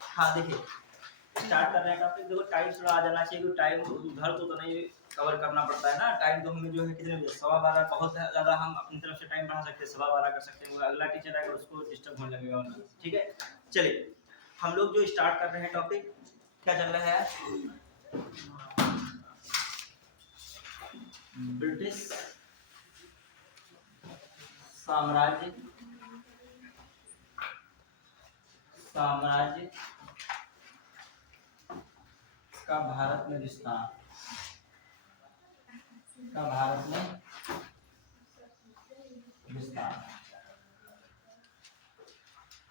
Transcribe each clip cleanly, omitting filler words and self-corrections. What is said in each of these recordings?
हाँ देखिए, स्टार्ट कर रहे हैं टॉपिक। देखो टाइम थोड़ा आ जाना चाहिए, क्योंकि टाइम उधर तो नहीं कवर करना पड़ता है ना। टाइम तो हमें जो है कितने बजे, 12:15, बहुत ज़्यादा हम अपनी तरफ से टाइम बढ़ा सकते हैं, 12:15 कर सकते हैं। अगला टीचर आएगा उसको डिस्टर्ब होने लगेगा वरना। ठीक है, चलिए हम लोग जो स्टार्ट कर रहे हैं टॉपिक, क्या चल रहा है आज? ब्रिटिश साम्राज्य का भारत में विस्तार,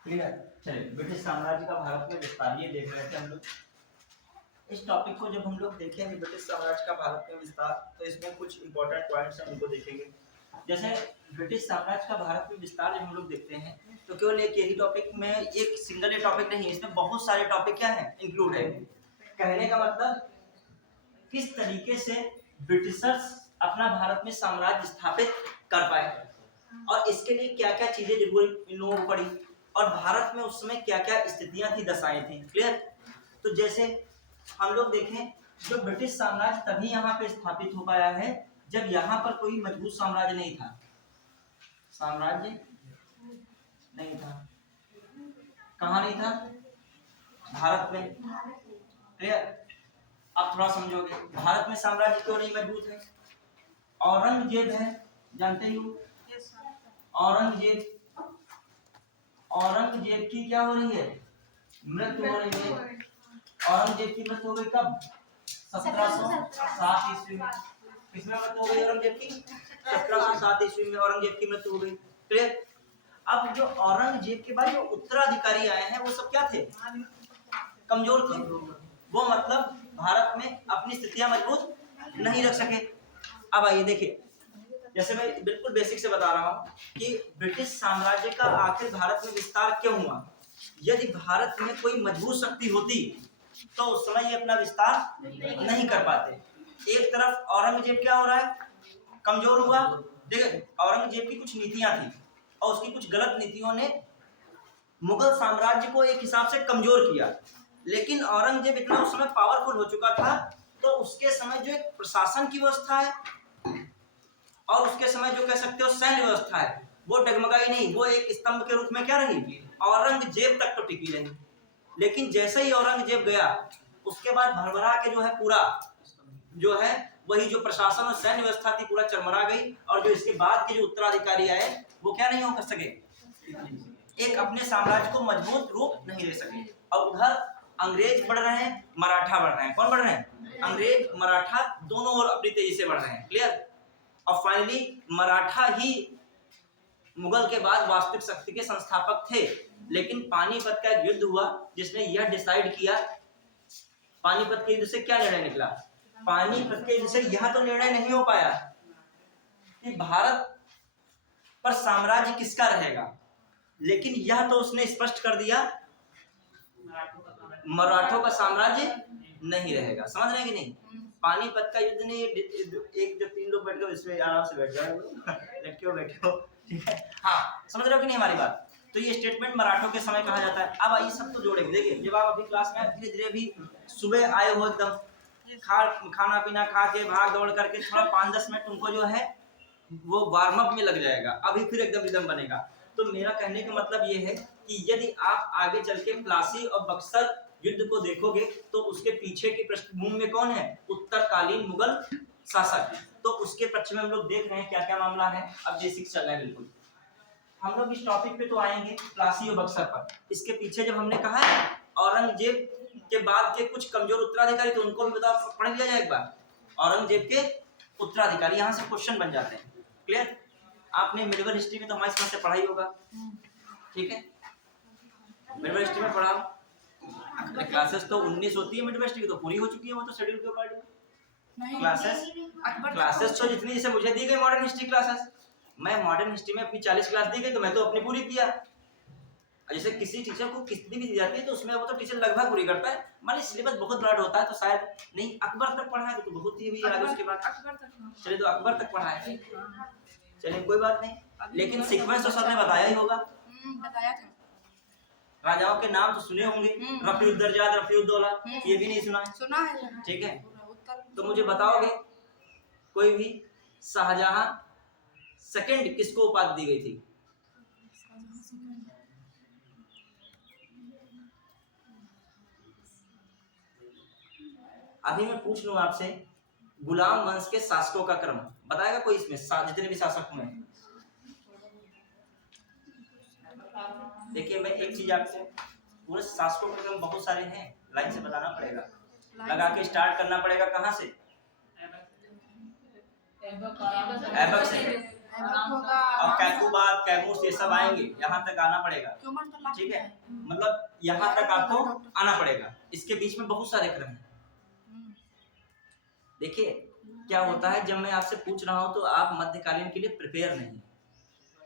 क्लियर। चलिए, ब्रिटिश साम्राज्य का भारत में विस्तार, ये देख रहे थे हम लोग। इस टॉपिक को जब हम लोग देखेंगे ब्रिटिश साम्राज्य का भारत में विस्तार, तो इसमें कुछ इंपॉर्टेंट पॉइंट्स हैं, उनको देखेंगे। जैसे ब्रिटिश साम्राज्य का भारत में विस्तार जब हम लोग देखते हैं, तो केवल एक यही टॉपिक में, एक सिंगल ये टॉपिक नहीं, इसमें बहुत सारे टॉपिक क्या है, इंक्लूड है। कहने का मतलब किस तरीके से ब्रिटिशर्स अपना भारत में साम्राज्य स्थापित कर पाए, और इसके लिए क्या क्या चीजें जरूरी इन लोगों को पड़ी, और भारत में उस समय क्या क्या स्थितियां थी, दशाएं थी। क्लियर। तो जैसे हम लोग देखें, जो ब्रिटिश साम्राज्य तभी यहाँ पे स्थापित हो पाया है जब यहाँ पर कोई मजबूत साम्राज्य नहीं था, कहाँ नहीं था, भारत में। क्लियर। आप थोड़ा समझोगे, भारत में साम्राज्य क्यों नहीं मजबूत है? औरंगजेब है, जानते ही हो। औरंगजेब की क्या हो रही है, मृत्यु हो रही है। औरंगजेब की मृत्यु हो गई कब? 1707 ईस्वी में। किसमें मृत्यु हो गई औरंगजेब की? 1707 ईस्वी में औरंगजेब की मृत्यु हो गई। क्लियर। अब जो औरंगजेब के बाद जो उत्तराधिकारी आए हैं, वो सब क्या थे, कमजोर थे। वो मतलब भारत में अपनी स्थितियां मजबूत नहीं रख सके। अब आइए देखिए, जैसे मैं बिल्कुल बेसिक से बता रहा हूँ कि ब्रिटिश साम्राज्य का आखिर भारत में विस्तार क्यों हुआ। यदि भारत में कोई मजबूत शक्ति होती तो उस समय ये अपना विस्तार नहीं कर पाते। एक तरफ औरंगजेब क्या हो रहा है, कमजोर हुआ। देखिए, औरंगजेब की कुछ नीतियां थी और उसकी कुछ गलत नीतियों ने मुगल साम्राज्य को एक हिसाब से कमजोर किया। लेकिन औरंगजेब इतना उस समय पावरफुल हो चुका था, तो उसके समय जो एक प्रशासन की व्यवस्था है और उसके समय जो कह सकते हो सैन्य व्यवस्था है, वो डगमगाई नहीं, वो एक स्तंभ के रूप में क्या रही, औरंगजेब तक तो टिकी रही। लेकिन जैसे ही औरंगजेब गया, उसके बाद भरभरा के जो है पूरा जो है वही जो प्रशासन और सैन्य व्यवस्था थी, पूरा चरमरा गई। और जो इसके बाद के जो उत्तराधिकारी आए, वो क्या नहीं हो सके, एक अपने साम्राज्य को मजबूत रूप नहीं दे सके। और उधर अंग्रेज बढ़ रहे हैं, मराठा बढ़ रहे हैं। कौन बढ़ रहे हैं? अंग्रेज मराठा दोनों ओर अपनी तेजी से बढ़ रहे हैं। क्लियर। और फाइनली मराठा ही मुगल के बाद वास्तविक शक्ति के संस्थापक थे। लेकिन पानीपत का युद्ध हुआ जिसने यह डिसाइड किया, पानीपत के युद्ध से क्या निर्णय निकला, पानीपत के युद्ध से यह तो निर्णय नहीं हो पाया कि भारत पर साम्राज्य किसका रहेगा, लेकिन यह तो उसने स्पष्ट कर दिया मराठों का साम्राज्य नहीं रहेगा। समझ रहे हैं कि नहीं? पानीपत का युद्ध ने एक जब 3 लोग बैठ गए, इसमें आराम से बैठ जाओ, लटके हो बैठे हो, ठीक है। हाँ, समझ रहे हो कि नहीं हमारी बात? तो ये स्टेटमेंट मराठों के समय कहा जाता है। अब आइए सब तो जोड़ेंगे। देखिए, जब आप अभी क्लास में धीरे धीरे अभी सुबह आए हो, एकदम खाना पीना खा के भाग दौड़ करके थोड़ा 5-10 मिनट तुमको जो है वो वार्म अप में लग जाएगा, अभी फिर एकदम रिदम बनेगा। तो मेरा कहने का मतलब ये है कि यदि आप आगे चल के प्लासी और बक्सर युद्ध को देखोगे, तो उसके पीछे की पृष्ठभूमि में कौन है, उत्तरकालीन मुगल शासक। तो उसके पक्ष में हम लोग देख रहे हैं क्या क्या मामला है। अब बेसिक चल रहा है बिल्कुल। हम लोग इस टॉपिक पे तो आएंगे प्लासी और बक्सर पर। इसके पीछे जब हमने कहा है औरंगजेब के बाद के कुछ कमजोर उत्तराधिकारी, तो उनको भी बता पढ़ लिया जाए एक बार। औरंगजेब के उत्तराधिकारी, यहाँ से क्वेश्चन बन जाते हैं। क्लियर। आपने मिडिवल हिस्ट्री में तो हमारी समझ से पढ़ा ही होगा, ठीक है। मिडिवल हिस्ट्री में पढ़ा, क्लासेस तो 19 होती है, मिडिवल हिस्ट्री की तो पूरी हो चुकी है, वो तो शेड्यूल के अकॉर्डिंग। क्लासेस तो जितनी जैसे मुझे दी गई मॉडर्न हिस्ट्री क्लासेस, मैं मॉडर्न हिस्ट्री में अपनी 40 क्लास दी गई, तो मैं तो अपनी पूरी किया। जैसे किसी टीचर को कितनी भी दी जाती है, तो उसमें वो तो टीचर लगभग पूरी करता है। मान ली सिलेबस बहुत ब्रॉड होता है, तो शायद नहीं, अकबर तक पढ़ा है तो बहुत ही आगे, उसके बाद चलिए तो अकबर तक पढ़ा है, चलिए कोई बात नहीं। लेकिन सीक्वेंस तो सर ने बताया ही होगा, बताया था। राजाओं के नाम तो सुने होंगे, रफीउद्दर्जाद, रफीउद्दौला, ये भी नहीं सुना है? सुना है। ठीक है, तो मुझे बताओगे कोई भी शाहजहां सेकंड किसको उपाधि दी गई थी? अभी मैं पूछ लूं आपसे, गुलाम वंश के शासकों का क्रम बताएगा कोई इसमें? जितने भी शासक हुए हैं, देखिए मैं एक चीज आपसे, पूरे शासकों के क्रम बहुत सारे हैं, लाइन से बताना पड़ेगा, लगा के स्टार्ट करना पड़ेगा। कहाँ से? ऐबक से, और कैकुबाद, कैमूस, ये सब आएंगे, यहाँ तक आना पड़ेगा। ठीक है, मतलब यहाँ तक आपको आना पड़ेगा। इसके बीच में बहुत सारे क्रम हैं। देखिए क्या होता है, जब मैं आपसे पूछ रहा हूँ तो आप मध्यकालीन के लिए प्रिपेयर नहीं,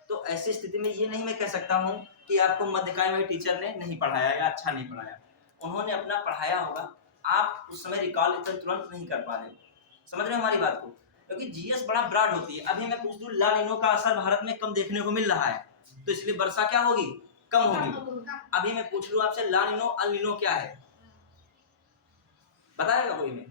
तो ऐसी स्थिति में ये नहीं मैं कह सकता हूँ कि आपको मध्यकालीन में टीचर ने नहीं पढ़ाया या अच्छा नहीं पढ़ाया। उन्होंने अपना पढ़ाया होगा, आप उस समय रिकॉल इतना तुरंत नहीं कर पा रहे। समझ रहे हैं हमारी बात को? क्योंकि जीएस बड़ा ब्रॉड होती है। अभी मैं पूछ दूं ला नीनो का असर भारत में कम देखने को मिल रहा है, तो इसलिए वर्षा क्या होगी? कम होगी। अभी मैं पूछ लूं आपसे ला नीनो अल नीनो क्या है, बताएगा कोई? में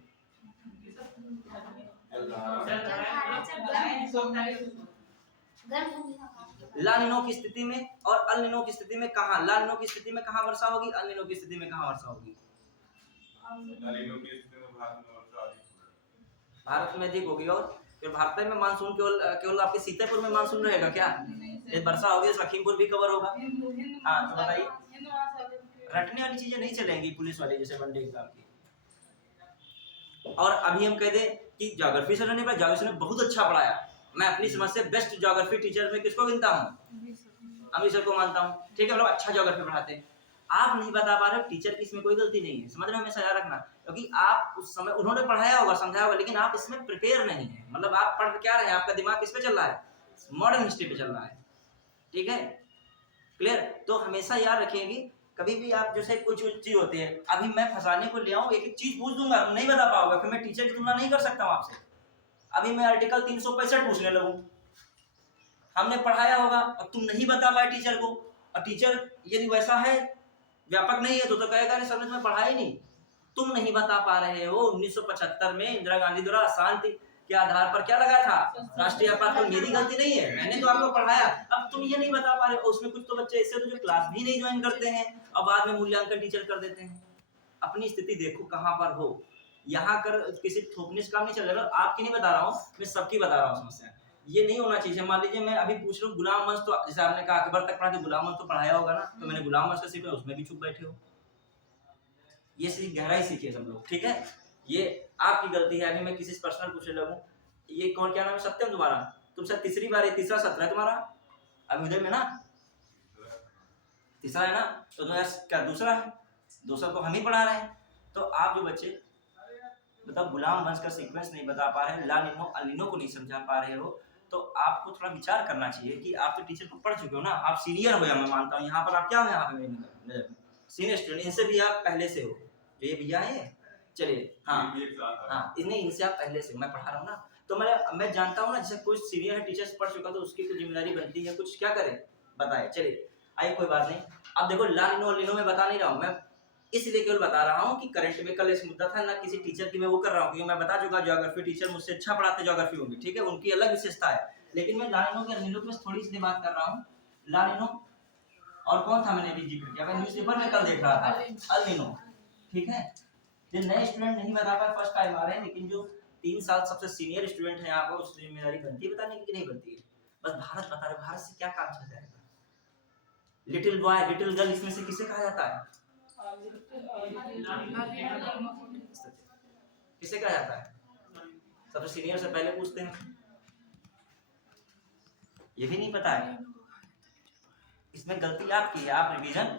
ला नीनो की स्थिति में और अल नीनो की स्थिति में कहाँ, ला नीनो की स्थिति में कहाँ वर्षा होगी, अल नीनो की स्थिति में कहाँ वर्षा होगी? भारत में अधिक होगी। और फिर भारत में मानसून केवल आपके सीतापुर में मानसून रहेगा क्या? ये वर्षा होगी लखीमपुर भी कवर होगा। हाँ तो बताइए, रटने वाली चीजें नहीं चलेंगी पुलिस वाली जैसे वनडे एग्जाम की। और अभी हम कह दें कि ज्योग्राफी सर ने बहुत अच्छा पढ़ाया, मैं अपनी समझ से बेस्ट ज्योग्राफी टीचर में किसको गिनता हूँ? अमित सर को मानता हूँ। ठीक है, मतलब अच्छा ज्योग्राफी पढ़ाते हैं। आप नहीं बता पा रहे, टीचर की इसमें कोई गलती नहीं है, समझ रहे हो? हमेशा याद रखना, क्योंकि आप उस समय उन्होंने पढ़ाया होगा, समझाया होगा, लेकिन आप इसमें प्रिपेयर नहीं है। मतलब आप पढ़ क्या रहे हैं, आपका दिमाग किस पे चल रहा है? मॉडर्न हिस्ट्री पे चल रहा है। ठीक है, क्लियर? तो हमेशा याद रखेंगे, कभी भी आप जैसे कुछ चीज होती है, अभी मैं फंसाने को ले आऊं, एक एक चीज पूछ दूंगा, तुम नहीं बता पाओगे, फिर मैं टीचर की तुलना नहीं कर सकता हूं आपसे। अभी मैं आर्टिकल 365 पूछने लगूं, हमने पढ़ाया होगा और तुम नहीं बता पाए टीचर को, और टीचर यदि वैसा है, व्यापक नहीं है, तो कहेगा सर ने पढ़ा ही नहीं, तुम नहीं बता पा रहे हो। 1975 में इंदिरा गांधी द्वारा अशांति के आधार पर क्या लगाया था? राष्ट्रीय आपातकाल। मेरी गलती नहीं है, मैंने तो आपको पढ़ाया, अब तुम ये नहीं बता पा रहे हो। उसमें कुछ तो बच्चे ऐसे तो जो क्लास भी नहीं ज्वाइन करते हैं और बाद में मूल्यांकन टीचर कर देते हैं। अपनी स्थिति देखो कहाँ पर हो, यहाँ कर किसी थोपने से काम नहीं चलेगा। आपकी नहीं बता रहा हूँ, मैं सबकी बता रहा हूँ। समस्या ये नहीं होना चाहिए। मान लीजिए मैं अभी पूछ रहा हूँ गुलाम वंश, तो जैसे आपने कहा अकबर तक पढ़ा, तो गुलाम वंश तो पढ़ाया होगा ना, तो मैंने गुलाम वंश का सीखा, उसमें भी चुप बैठे हो। ये सीख गहराई सीखिए सब लोग। ठीक है, ये आपकी गलती है। अभी मैं किसी से पर्सनल पूछने लगूं, ये कौन, क्या नाम है? सत्यम तुम्हारा? तुम सर तीसरी बार, तीसरा सत्र है तुम्हारा अभी उधर में ना, तीसरा है ना, तो क्या दूसरा है? दूसरा तो हम ही पढ़ा रहे हैं। तो आप जो बच्चे मतलब गुलाम वंश का सीक्वेंस नहीं बता पा रहे हैं, ला नीनो अल नीनो को नहीं समझा पा रहे हो, तो आपको थोड़ा विचार करना चाहिए कि आप तो टीचर को पढ़ चुके हो ना, आप सीनियर हो, या मैं मानता हूँ यहाँ पर आप क्या हो, यहाँ पे मेरी नजर में सीनियर स्टूडेंट, इनसे भी आप पहले से हो। जो ये भैया है, चलिए हाँ हाँ, इन्हें इनसे आप पहले से, मैं पढ़ा रहा हूँ ना, तो मैं जानता हूँ ना, जैसे कोई सीनियर है, टीचर पढ़ चुका, तो उसकी कुछ जिम्मेदारी बनती है, कुछ क्या करे बताए। चलिए आइए, कोई बात नहीं। अब देखो ला नीनो लीनो में बता नहीं रहा हूँ मैं, इसलिए केवल बता रहा हूँ कि करंट में कल इस मुद्दा था ना, किसी टीचर की मैं वो कर रहा हूँ, क्योंकि मैं बता चुका ज्योग्राफी टीचर मुझसे अच्छा पढ़ाते ज्योग्राफी होंगे। ठीक है, उनकी अलग विशेषता है, लेकिन मैं ला नीनो के अल नीनो की थोड़ी इसलिए बात कर रहा हूँ। ला नीनो और कौन था, मैंने भी जिक्र किया, मैं न्यूज़पेपर में कल देख रहा था, अल नीनो। ठीक है, जो नए स्टूडेंट नहीं बता पाए, फर्स्ट टाइम आ रहे हैं, लेकिन जो 3 साल सबसे सीनियर स्टूडेंट है यहाँ पर, उसकी जिम्मेदारी बनती है बताने की, नहीं बनती है? बस भारत बता रहे, भारत से क्या काम चल जाएगा? लिटिल बॉय लिटिल गर्ल, इसमें से किसे कहा जाता है? किसे कहा जाता है? सबसे सीनियर से पहले पूछते हैं, ये भी नहीं पता है। इसमें गलती आपकी है, आप रिवीजन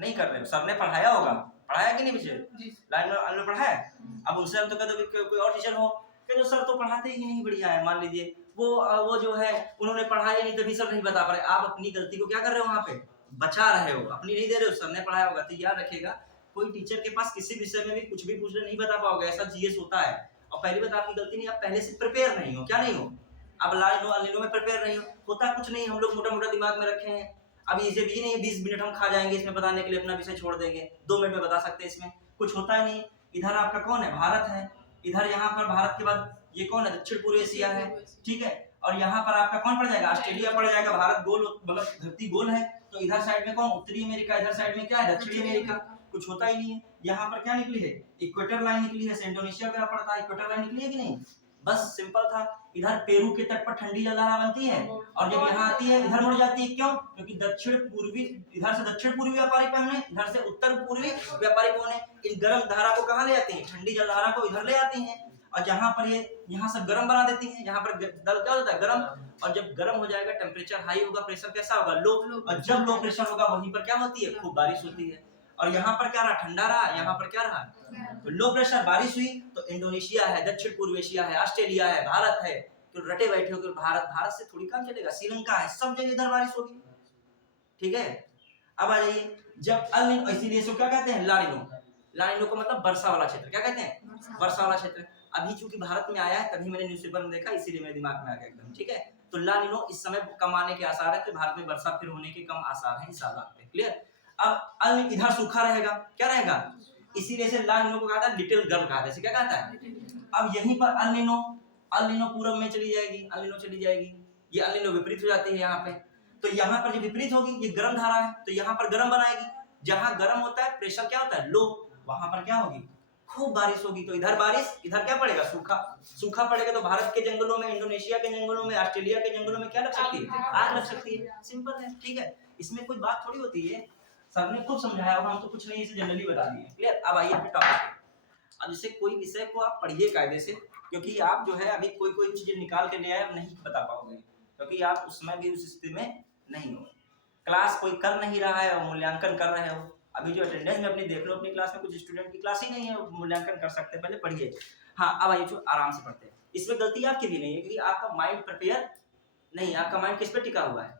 नहीं कर रहे हो। सर ने पढ़ाया होगा, पढ़ाया कि नहीं पीछे लाइन में पढ़ाया है। अब उनसे हम तो कहते कोई और टीचर हो, कहते सर तो पढ़ाते ही नहीं, बढ़िया है, मान लीजिए वो जो है उन्होंने पढ़ाया नहीं, तभी सर नहीं बता पा रहे। आप अपनी गलती को क्या कर रहे हो, वहाँ पे बचा रहे हो, अपनी नहीं दे रहे हो। सर ने पढ़ाया होगा। तो याद रखिएगा, कोई टीचर के पास किसी विषय में भी कुछ भी पूछ रहे, नहीं बता पाओगे, ऐसा जीएस होता है। और पहली बात आपकी गलती नहीं, आप पहले से प्रिपेयर नहीं हो। क्या नहीं हो? अब ला नीनो अल नीनो में प्रिपेयर नहीं हो, होता कुछ नहीं, हम लोग मोटा मोटा दिमाग में रखे हैं। अब ये भी नहीं 20 मिनट हम खा जाएंगे इसमें बताने के लिए, अपना विषय छोड़ देंगे, 2 मिनट में बता सकते हैं, इसमें कुछ होता ही नहीं। इधर आपका कौन है, भारत है, इधर यहाँ पर भारत के बाद ये कौन है, दक्षिण पूर्व एशिया है, ठीक है, और यहाँ पर आपका कौन पड़ जाएगा, ऑस्ट्रेलिया पड़ जाएगा। भारत गोल मतलब धरती गोल है, तो इधर साइड में कौन, उत्तरी अमेरिका, इधर साइड में क्या है, दक्षिणी अमेरिका, कुछ होता ही नहीं है। यहाँ पर क्या निकली है, इक्वेटर लाइन निकली है, इंडोनेशिया का पड़ता है, इक्वेटर लाइन निकली है कि नहीं, बस सिंपल था। इधर पेरू के तट पर ठंडी जलधारा बनती है और जब यहाँ आती है इधर मुड़ जाती है, क्यों, क्योंकि दक्षिण पूर्वी, इधर से दक्षिण पूर्वी व्यापारी कौन है, इधर से उत्तर पूर्वी व्यापारी कौन है, इन गर्म धारा को कहाँ ले आती है, ठंडी जलधारा को इधर ले आती है, और जहाँ पर ये यहाँ सब गर्म बना देती है, यहाँ पर दल क्या होता है, गर्म, और जब गर्म हो जाएगा टेम्परेचर हाई होगा, प्रेशर कैसा होगा, लो, और जब लो प्रेशर होगा वहीं पर क्या होती है, खूब बारिश होती है। और यहाँ पर क्या रहा, ठंडा रहा, यहाँ पर क्या रहा, तो लो प्रेशर, बारिश हुई, तो इंडोनेशिया है, दक्षिण पूर्व एशिया है, ऑस्ट्रेलिया है, भारत है, तो रटे बैठे हो कि भारत से थोड़ी काम चलेगा, श्रीलंका है, सब जगह इधर बारिश होगी, ठीक है। अब आ जाइए, जब अल निनो, इसीलिए इसको क्या कहते हैं, लानिनो, लानिनो को मतलब वर्षा वाला क्षेत्र, क्या कहते हैं, वर्षा वाला क्षेत्र। अभी चूंकि भारत में आया है तभी मैंने न्यूज़पेपर में देखा, इसीलिए मेरे दिमाग में आ गया एकदम, ठीक है। तो लानिनो इस समय कम आने के आसार है, तो भारत में वर्षा फिर होने के कम आसार है इस साल पे, क्लियर। अब अल इधर सूखा रहेगा, क्या रहेगा, इसीलिए से ला निनो को कहा था लिटिल गर्ल कहा था, क्या कहता है। अब यहीं पर अल निनो पूरब में चली जाएगी, अल निनो चली जाएगी, ये अल निनो विपरीत हो जाती है यहाँ पे, तो यहाँ पर जब विपरीत होगी, ये गर्म धारा है तो यहाँ पर गर्म बनाएगी, जहाँ गर्म होता है प्रेशर क्या होता है, लो, वहां पर क्या होगी, खूब बारिश होगी, तो इधर बारिश, इधर क्या पड़ेगा, सूखा, सूखा पड़ेगा, तो भारत के जंगलों में, इंडोनेशिया के जंगलों में, ऑस्ट्रेलिया के जंगलों में क्या लग सकती है, आग लग सकती है, सिंपल है, ठीक है। इसमें कोई बात थोड़ी होती है, सबने खूब समझाया होगा, हम तो कुछ नहीं, इसे जनरली बता दिए, क्लियर। अब आइए अपने टॉपिक पे। अब जैसे कोई विषय को आप पढ़िए कायदे से, क्योंकि आप जो है अभी कोई चीज निकाल के ले आए नहीं बता पाओगे, क्योंकि आप उसमें भी उस स्थिति में नहीं हो, क्लास कोई कर नहीं रहा है और मूल्यांकन कर रहे हो। अभी जो अटेंडेंस में अपनी देख लो, अपनी क्लास में कुछ स्टूडेंट की क्लास ही नहीं है, मूल्यांकन कर सकते, पहले पढ़िए। हाँ, अब आइए जो आराम से पढ़ते हैं, इसमें गलती आपकी भी नहीं है, क्योंकि आपका माइंड प्रिपेयर नहीं, आपका माइंड किस पे टिका हुआ है,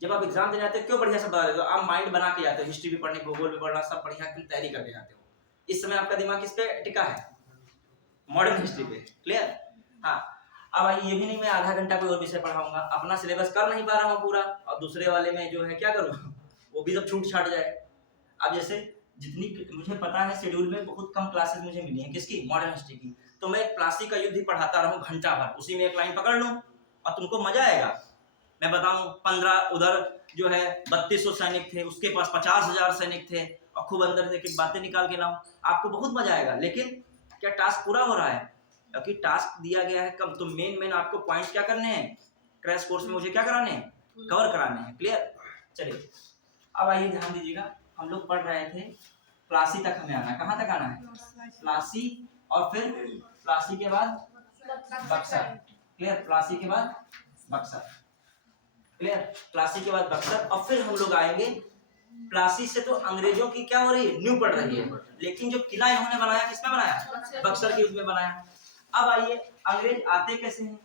जब आप एग्जाम देने जाते हो क्यों बढ़िया सब बता देते हो, आप माइंड बना के जाते हो, हिस्ट्री भी पढ़ने, भूगोल भी पढ़ना, सब बढ़िया की तैयारी करके जाते हो, इस समय आपका दिमाग किस पे टिका है, मॉडर्न हिस्ट्री पे, क्लियर। हाँ, अब आइए, ये भी नहीं मैं आधा घंटा कोई और विषय पढ़ाऊंगा, अपना सिलेबस कर नहीं पा रहा हूँ पूरा, और दूसरे वाले में जो है क्या करूँ वो भी सब छूट छाट जाए। अब जैसे जितनी मुझे पता है शेड्यूल में बहुत कम क्लासेस मुझे मिली हैं, किसकी, मॉडर्न हिस्ट्री की, तो मैं प्लासी का युद्ध ही पढ़ाता रहूं घंटा भर, उसी में एक लाइन पकड़ लूं और तुमको मजा आएगा। मैं बताऊं 15 उधर जो है 3200 सैनिक थे, उसके पास 50,000 सैनिक थे, और खूब अंदर से एक बातें निकाल के लाऊं, आपको बहुत मजा आएगा। लेकिन क्या टास्क पूरा हो रहा है, क्योंकि टास्क दिया गया है कम, तो मेन आपको पॉइंट्स क्या करने हैं, क्रैश कोर्स में मुझे क्या कराने हैं, कवर कराने हैं, क्लियर। चलिए अब आइए ध्यान दीजिएगा, हम लोग पढ़ रहे थे प्लासी तक, हमें आना, कहाँ तक आना है, प्लासी, और फिर प्लासी के बाद बक्सर, क्लियर, प्लासी के बाद बक्सर, क्लियर, प्लासी के बाद बक्सर, और फिर हम लोग आएंगे प्लासी से, तो अंग्रेजों की क्या हो रही है, न्यू पड़ रही है, लेकिन जो किला इन्होंने बनाया किसमें बनाया, बक्सर के युद्ध में बनाया। अब आइए अंग्रेज आते कैसे हैं,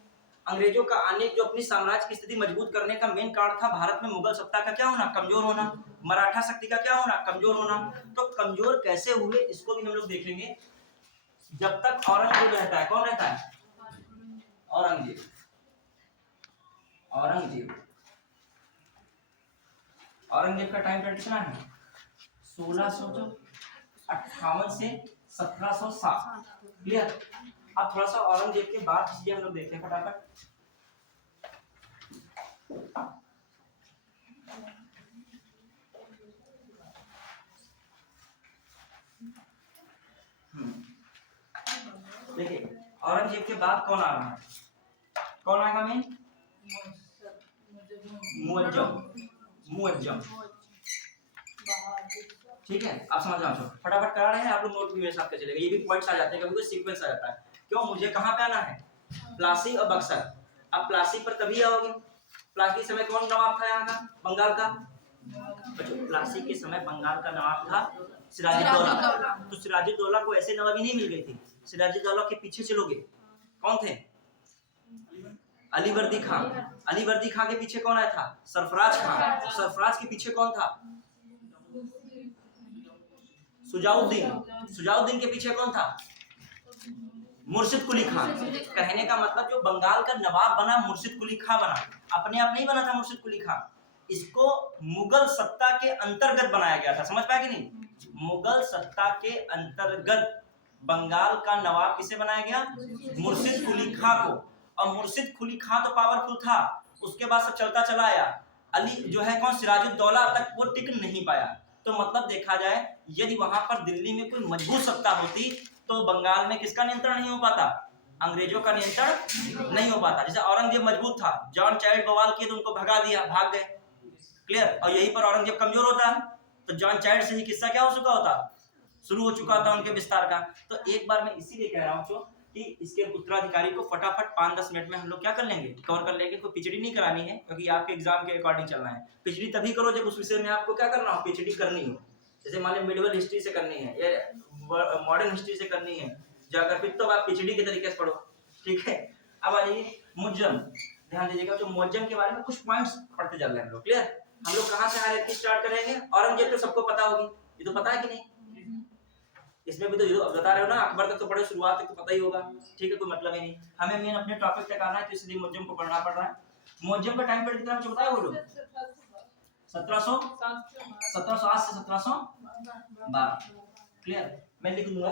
अंग्रेजों का आने, जो अपनी साम्राज्य की स्थिति मजबूत करने का मेन कारण था भारत में मुगल सत्ता का क्या होना, कमजोर होना, मराठा शक्ति का क्या होना, कमजोर होना। तो कमजोर कैसे हुए इसको भी हम लोग देखेंगे। जब तक औरंगजेब रहता है, कौन रहता है, औरंगजेब, औरंगजेब का टाइम पीरियड कितना है, 1658 से 1707, क्लियर। अब थोड़ा सा औरंगजेब के बाद चीजें हम लोग देखें फटाफट। देखिए औरंगजेब के बाद कौन आ रहा है, कौन आएगा मेन, मुअज्जम, ठीक है। आप समझ रहे हो, फटाफट करा रहे हैं आप लोग, नोट भी मेरे साथ चलेगा, ये भी पॉइंट्स आ जाते हैं, कभी सीक्वेंस आ जाता है। क्यों, मुझे कहाँ पे आना है, प्लासी और बक्सर। अब प्लासी पर तभी आओगे, प्लासी के समय कौन नवाब था यहाँ का, बंगाल का, प्लासी के समय बंगाल का नवाब था सिराजुद्दौला। तो सिराजुद्दौला को ऐसे नवाबी नहीं मिल गई थी, सिराजुद्दौला के पीछे चलोगे कौन थे, अलीवर्दी खान, अलीवर्दी खान के पीछे कौन आया था, सरफराज खान, सरफराज के पीछे कौन था, सुजाउद्दीन, सुजाउद्दीन के पीछे कौन था, मुर्शिद कुली खान। कहने का मतलब जो बंगाल का नवाब बना मुर्शिद कुली खान बना, अपने आप नहीं बना था मुर्शिद कुली खान, इसको मुगल सत्ता के अंतर्गत बनाया गया था। समझ पाए कि नहीं? मुगल सत्ता के अंतर्गत बंगाल का नवाब किसे बनाया गया? मुर्शिद कुली खां को। और मुर्शिद कुली खां तो पावरफुल था, उसके बाद सब चलता चला आया। अली जो है कौन, सिराजुद्दौला तक वो टिक नहीं पाया। तो मतलब देखा जाए, यदि वहां पर दिल्ली में कोई मजबूत सत्ता होती तो बंगाल में किसका नियंत्रण नहीं हो पाता? अंग्रेजों का नियंत्रण नहीं हो पाता। जैसे औरंगजेब मजबूत था, जॉन चाइल्ड बवाल किए तो उनको भगा दिया, भाग गए। क्लियर? और यहीं पर औरंगजेब कमजोर होता है तो जॉन चाइल्ड से ही किस्सा क्या हो चुका होता, शुरू हो चुका था उनके विस्तार का। तो एक बार मैं इसीलिए कह रहा हूँ कि इसके उत्तराधिकारी को फटाफट 5-10 मिनट में हम लोग क्या कर लेंगे, कवर कर लेंगे। कोई पीएचडी नहीं करानी है, क्योंकि आपके एग्जाम के अकॉर्डिंग चलना है। पीएचडी तभी करो जब उस विषय में आपको क्या करना हो, पीएचडी करनी हो। जैसे मान लीजिए मिडिवल हिस्ट्री से करनी है या मॉडर्न हिस्ट्री से करनी है, जाकर फिर तो आप पीएचडी के तरीके से पढ़ो। ठीक है? अब आ जाइए मुअज्जम, ध्यान दीजिएगा। जो मुअज्जम के बारे में कुछ पॉइंट्स पढ़ते चल रहे हैं हम लोग। क्लियर? हम लोग कहाँ से हायरार्की स्टार्ट करेंगे? औरंगजेब तो सबको पता होगी, ये तो पता है कि नहीं? इसमें भी तो बता रहे हो ना, अकबर तक तो पढ़े, शुरुआत तक तो पता ही होगा। ठीक है, कोई मतलब ही नहीं। हमें मेन अपने टॉपिक तक आना है, तो इसलिए मुअज्जम को पढ़ना पड़ रहा है। मुअज्जम का टाइम पीरियड कितना बताया वो लोग? 1708 से 1712। क्लियर? मैं लिख दूंगा।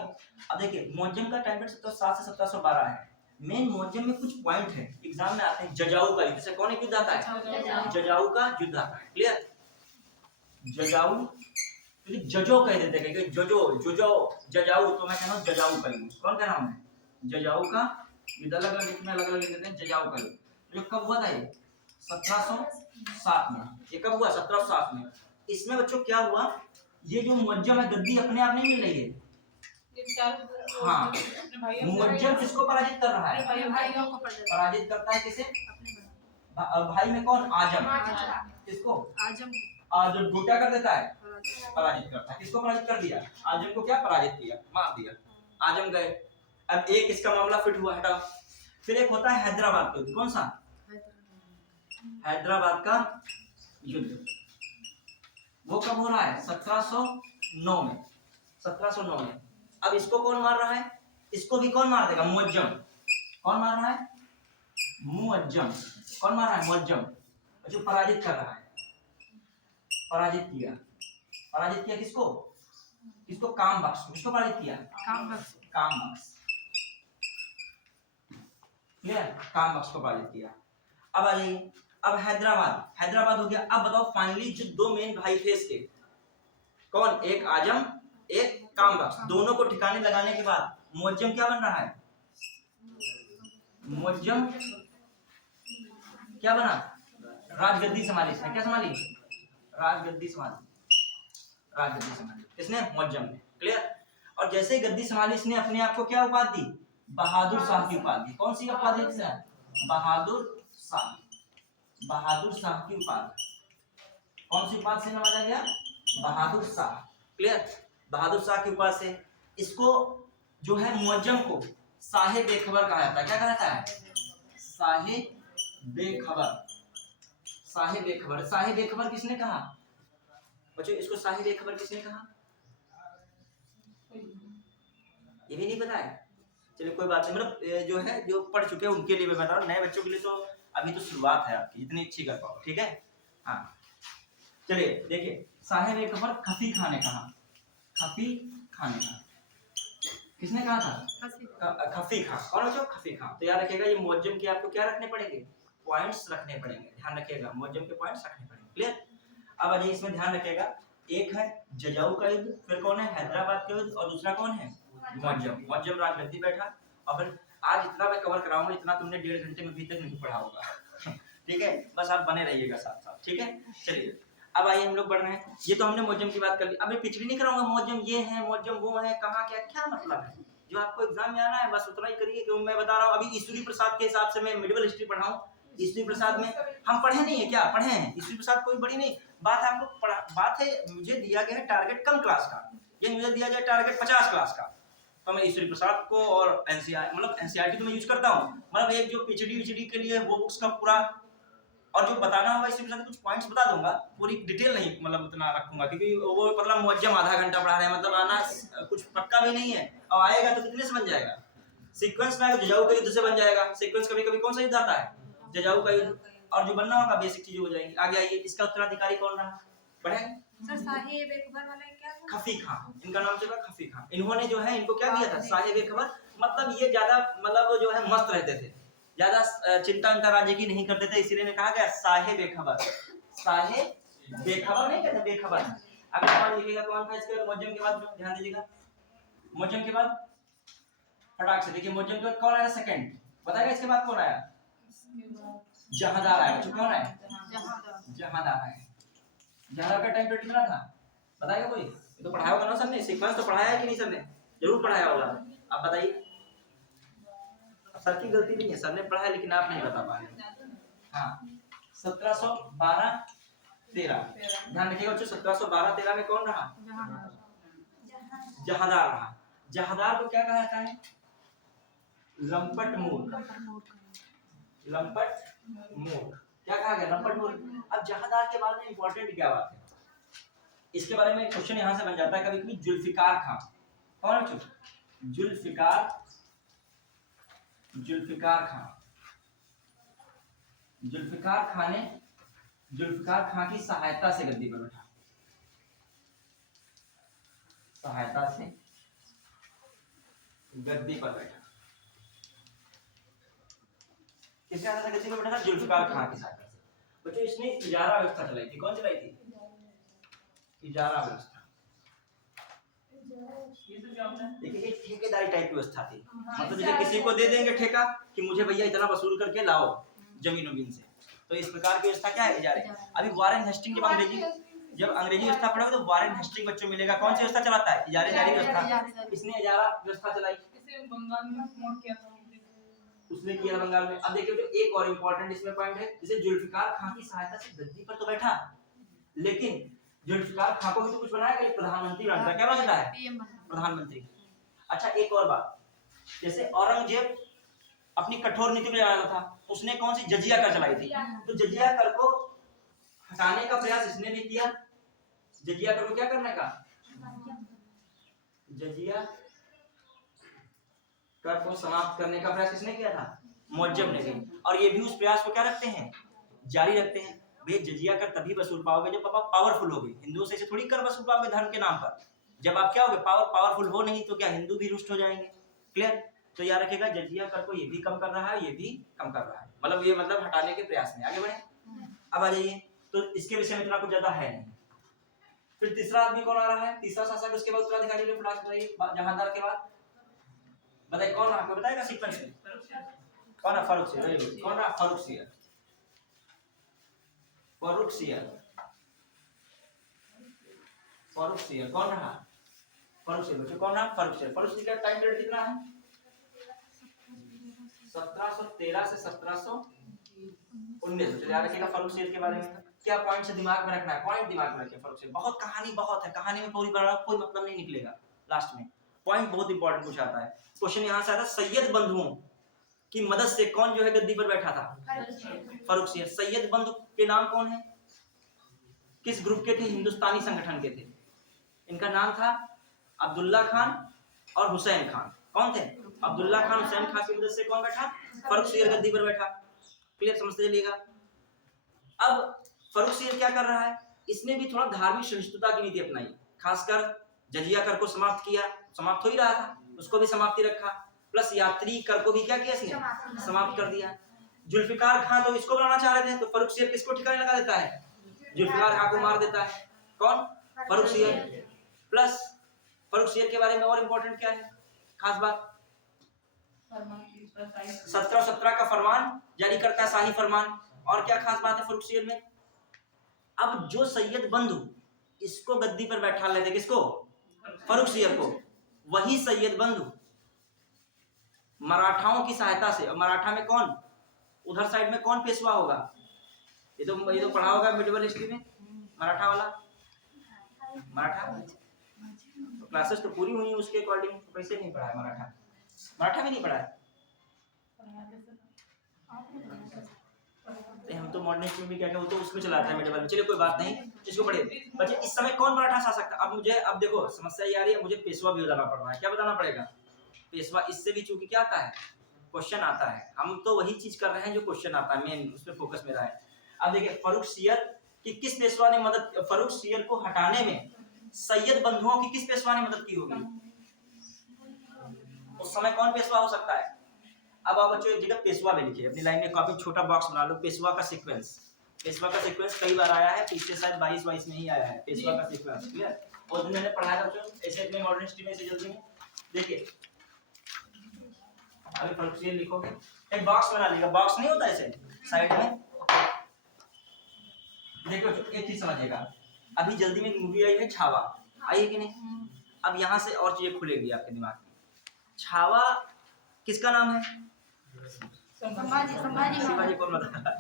अब देखिए मुअज्जम का टाइम पीरियड 1707 से 1712 है। मेन मुअज्जम में कुछ पॉइंट है, एग्जाम में आते हैं। जजाऊ का युद्ध, जैसे कौन युद्ध आता है? जजाऊ का युद्ध आता है। क्लियर? जजाऊ, जजो कह देते हैं, जजो जुजो जजाऊ, तो मैं कह रहा हूँ जजाऊ का युद्ध। कौन कह रहा हूँ मैं? जजाऊ का युद्ध। अलग अलग लिखने, अलग अलग लिख देते हैं। जजाऊ का युद्ध जो कब हुआ था? ये 1707 में। ये कब हुआ? 1707 में। इसमें बच्चों क्या हुआ, ये जो मुअज्जम है, गद्दी अपने आप नहीं मिल रही है। हाँ, मुअज्जम किसको पराजित कर रहा है? पराजित करता है किसे? भाई में कौन? आजम। किसको? आजम को क्या कर देता है? पराजित करता है। किसको पराजित कर दिया? आजम को क्या पराजित किया, मार दिया। आजम गए। अब एक इसका मामला फिट हुआ, हटा। फिर एक होता है हैदराबाद का युद्ध। कौन सा? हैदराबाद का युद्ध। वो कब हो रहा है? 1709 में। 1709 में। अब इसको कौन मार रहा है? इसको भी कौन मार देगा? मुअज्जम। कौन मार रहा है? मुअज्जम। कौन मार रहा है? मुअज्जम, जो पराजित कर रहा है। पराजित किया। पराजित किया किसको? किसको? काम बख्श। किसको पराजित किया? काम बख्श। क्लियर? काम बख्श को पराजित किया। अब आ जाइए, अब हैदराबाद हो गया। अब बताओ फाइनली जो दो मेन भाई थे इसके, कौन? एक आजम, एक काम बख्श। दोनों को ठिकाने लगाने के बाद मुअज्जम क्या बन रहा है? मुअज्जम क्या बना? राजगद्दी संभाली इसने। क्या संभाली? राजगद्दी संभाली। राजगद्दी संभाली किसने? मुअज्जम ने। क्लियर? और जैसे ही गद्दी संभाली, इसने अपने आप को क्या उपाधि दी? बहादुर शाह की उपाधि। कौन सी उपाधि दी? बहादुर शाह। बहादुर शाह की उपाधि। कौन सी उपाधि से नवाजा गया? बहादुर शाह। क्लियर? बहादुर शाह की उपाधि से इसको जो है मुअज्जम को साहे बेखबर कहा जाता है। क्या कहा जाता है? साहे बेखबर। साहे बेखबर। साहे बेखबर किसने कहा बच्चों? इसको साहे बेखबर किसने कहा? ये भी नहीं पता है? चलिए कोई बात नहीं, मतलब जो है जो पढ़ चुके हैं उनके लिए मैं बता रहा हूँ, नए बच्चों के लिए तो अभी तो शुरुआत है आपकी, इतनी अच्छी कर पाओ। ठीक है? हाँ चलिए देखिए, साहे बेखबर खफी खां ने कहा। खफी खां ने कहा। किसने कहा था? खफी खां। कौन बच्चों? खफी खां। तो याद रखिएगा, ये मुअज्जम के आपको क्या रखने पड़ेंगे? पॉइंट्स रखने पड़ेंगे। ध्यान रखिएगा, मुअज्जम के पॉइंट्स रखने पड़ेंगे। क्लियर? अब आइए इसमें ध्यान रखिएगा, एक है जजाऊ का युद्ध, फिर कौन है? हैदराबाद का युद्ध, और दूसरा कौन है? मुअज्जम। मुअज्जम राजगद्दी बैठा। और फिर आज इतना मैं कवर कराऊंगा, इतना तुमने 1.5 घंटे में भी तक नहीं पढ़ा होगा। ठीक है? बस आप बने रहिएगा साथ साथ। ठीक है? चलिए अब आइए हम लोग बढ़ रहे हैं। ये तो हमने मुअज्जम की बात कर ली। अब मैं पिछड़ी नहीं कराऊंगा, मुअज्जम ये है, मुअज्जम वो है, कहाँ क्या क्या मतलब है, जो आपको एग्जाम में आना है बस उतना ही करिए। क्यों मैं बता रहा हूँ, अभी ईश्वरी प्रसाद के हिसाब से मैं मिडिवल हिस्ट्री पढ़ाऊं। ईश्वरी प्रसाद में हम पढ़े नहीं है क्या? पढ़े हैं। ईश्वरी प्रसाद कोई बड़ी नहीं बात, आपको बात है, मुझे दिया गया है टारगेट कम क्लास का, ये मुझे दिया जाए टारगेट 50 क्लास का, तो मैं ईश्वरी प्रसाद को और एनसीईआरटी, मतलब एनसीईआरटी तो मैं यूज करता हूँ, मतलब एक जो पीएचडी के लिए वो बुक्स का पूरा, और जो बताना होगा ईश्वरी प्रसाद कुछ पॉइंट्स बता दूंगा, पूरी डिटेल नहीं मतलब उतना रखूंगा, क्योंकि वो मतलब मुअज्जम आधा घंटा पढ़ा रहे हैं, मतलब आना कुछ पक्का भी नहीं है, और आएगा तो कितने से बन जाएगा? सीक्वेंस में आएगा, जजाऊ का युद्ध से बन जाएगा। सीक्वेंस कभी कभी कौन सा युद्ध आता है? जजाऊ का युद्ध। और जो बनना होगा बेसिक चीजें हो जाएंगी। आगे आइए, इसका उत्तराधिकारी कौन रहा? बढ़े सर साहिब अकबर वाला क्या है? खफी खां, इनका नाम चला खफी खां। इन्होंने जो है इनको क्या दिया था? साहिब खबर। मतलब ये ज्यादा मतलब जो है मस्त रहते थे, ज्यादा चिंता राज्य की नहीं करते थे, इसीलिए कहा गया साहिब खबर। साहिब बेखबर नहीं कहते, बेखबर। अगर सवाल लिखिएगा कौन था इसके मुअज्जम के बाद, ध्यान दीजिएगा मुअज्जम के बाद फटाक से देखिए, मुअज्जम के बाद कौन आया सेकंड? बताइए इसके बाद कौन आया? जहादार आया। कौन आया? जहादार आया। जहादार का टाइम पीरियड कितना था बताएगा कोई? ये तो पढ़ाया होगा ना सर ने, सीक्वेंस तो पढ़ाया है कि नहीं सर ने? जरूर पढ़ाया होगा। आप बताइए। सर की गलती नहीं है, सर ने पढ़ाया लेकिन आप नहीं बता पा रहे। हाँ 1712-13 ध्यान रखिएगा बच्चों। 1712-13 में कौन रहा? जहादार रहा। जहादार को क्या कहा जाता है? लंपट मूर्ख। लंपट मूर्ख क्या कहा गया? लंपट मूर्ख। अब जहादार के बाद में इंपॉर्टेंट क्या बात है, इसके बारे में क्वेश्चन यहां से बन जाता है कभी कभी। जुल्फिकार खां कौन है? जुल्फिकार खां। जुल्फिकार खां की सहायता से गद्दी पर बैठा। सहायता से गद्दी पर बैठा। किसके सहायता से गद्दी पर बैठा था? जुल्फिकार खां की सहायता से। बच्चों इसने इजारा व्यवस्था चलाई थी। कौन चलाई थी? इजारा व्यवस्था। देखिए ये ठेकेदारी टाइप की व्यवस्था थी। मतलब जैसे किसी को दे देंगे ठेका कि मुझे भैया इतना वसूल करके लाओ जमीन उमीन से, तो इस प्रकार की व्यवस्था क्या है? इजारे। अभी वारेन हेस्टिंग जब अंग्रेजी व्यवस्था पढ़ोगे तो वारेन हेस्टिंग बच्चों मिलेगा। कौन सी व्यवस्था चलाता है? इजारे जारी व्यवस्था। इसने इजारा व्यवस्था चलाई। उसने किया बंगाल में। अब देखिए तो एक और इम्पोर्टेंट इसमें पॉइंट है, जैसे जुल्फिकार खां की सहायता से गद्दी पर तो बैठा, लेकिन जुल्फिकार खां को भी तो कुछ बनाया गया, प्रधानमंत्री बनता है। क्या बनता है? प्रधानमंत्री। अच्छा एक और बात, जैसे औरंगजेब अपनी कठोर नीति को चलाता था, उसने कौन सी जजिया कर चलाई थी? तो जजिया कर को हटाने का प्रयास इसने भी किया। जजिया कर को क्या करने का? जजिया कर को समाप्त करने का प्रयास किसने किया था? मुअज्जम ने भी। और ये भी उस प्रयास को क्या रखते हैं? जारी रखते हैं। भाई जजिया कर तभी वसूल पाओगे जब आप पावरफुल होगे। हिंदुओं से थोड़ी कर वसूल पाओगे धर्म के नाम पर। जब आप क्या होगे? पावरफुल हो नहीं तो क्या हिंदू भी रुष्ट हो जाएंगे। क्लियर? तो याद रखिएगा जजिया कर को ये भी कम कर रहा है, ये भी कम कर रहा है, मतलब ये मतलब हटाने के प्रयास में। आगे बढ़े। अब आ जाइए, तो इसके विषय में इतना कुछ ज्यादा है नहीं। फिर तीसरा आदमी कौन आ रहा है? तीसरा शासक, उसके बाद उत्तराधिकारी लोग बताइए। जहांदार के बाद बताइए कौन आपको बताएगा सीक्वेंस में? कौन है? फारुखसियर। Very good. कौन रहा? फारुखसियर। फारुखसियर कौन रहा? फारुखसियर बच्चों कौन रहा? फारुखसियर। फारुखसियर का टाइम पीरियड कितना है? 1713 से 1719। याद रखिएगा फारुखसियर के बारे में क्या पॉइंट से दिमाग में रखना है। पॉइंट दिमाग में रखिए। फारुखसियर बहुत कहानी बहुत है, कहानी में पूरी बड़ा कोई मतलब नहीं निकलेगा, लास्ट में पॉइंट बहुत इंपॉर्टेंट कुछ आता है। क्वेश्चन यहां से आता है, सैयद बंधुओं की मदद से कौन जो है गद्दी पर बैठा था? फारुखसियर। सैयद बंधु के नाम कौन है? किस ग्रुप के थे? हिंदुस्तानी संगठन के थे। इनका नाम था अब्दुल्ला खान और हुसैन खान। कौन थे? अब्दुल्ला खान, हुसैन खान की मदद से कौन बैठा? फारुखसियर गद्दी पर बैठा। क्लियर? समझते चलिएगा। अब फारुखसियर क्या कर रहा है? इसने भी थोड़ा धार्मिक सहिष्णुता की नीति अपनाई, खासकर जजिया कर को समाप्त किया। समाप्त हो ही रहा था, उसको भी समाप्ति रखा, प्लस यात्री कर को भी क्या किया इसने? समाप्त कर दिया। जुल्फिकार खां तो इसको बनाना चाह रहे थे, तो फारुखसियर किसको ठिकाने लगा देता है? जुल्फिकार खां को मार देता है। कौन? फारुखसियर। प्लस फारुखसियर के बारे में और इंपॉर्टेंट क्या है खास बात? 1717 का फरमान जारी करता है, शाही फरमान। और क्या खास बात है फारुखसियर में? अब जो सैयद बंधु इसको गद्दी पर बैठा लेते, किसको? फारुखसियर को, वही सैयद बंधु मराठाओं की सहायता से। और मराठा में कौन? उधर साइड में कौन पेशवा होगा? ये तो पढ़ा होगा मिडिवल हिस्ट्री में, मराठा वाला। मराठा तो क्लासेस तो पूरी हुई उसके अकॉर्डिंग, तो कैसे नहीं पढ़ा है मराठा? मराठा भी नहीं पढ़ा है। हम तो मॉडर्न हिस्ट्री में क्या क्या, वो तो उसमें चलाता है मिडिवल में। चलिए कोई बात नहीं, इसको पढ़िए बच्चे। इस समय कौन मराठा शासक था? अब देखो समस्या ये आ रही है, मुझे पेशवा भी बताना पड़ रहा है। क्या बताना पड़ेगा? पेशवा। इससे भी चूंकि क्या आता है? क्वेश्चन आता है। हम तो वही चीज कर रहे हैं जो क्वेश्चन आता है, मेन उस पर फोकस मेरा है। अब देखिए फर्रुख सियर की किस पेशवा ने मदद, फर्रुख सियर को हटाने में सैयद बंधुओं की किस पेशवा ने मदद की होगी? उस समय कौन पेशवा हो सकता है? अब आप बच्चों एक जगह पेशवा में लिखिए, अपनी लाइन में काफी छोटा बॉक्स बना लो, पेशवा का सीक्वेंस। पेशवा का सीक्वेंस कई बार आया है, पीछे शायद 22 में ही आया है पेशवा का सीक्वेंस, क्लियर? और मैंने पढ़ाया था बच्चों ऐसे अपने मॉडर्न हिस्ट्री में से जल्दी में देखिए। अभी फर्रुख सियर लिखोगे, एक बॉक्स बना लीजिएगा, बॉक्स नहीं होता ऐसे साइड में, देखो एक चीज समझिएगा। अभी जल्दी में मूवी आई है छावा, आई है कि नहीं? अब यहाँ से और चीजें खुलेगी आपके दिमाग में। छावा किसका नाम है? शिवाजी कौन बता?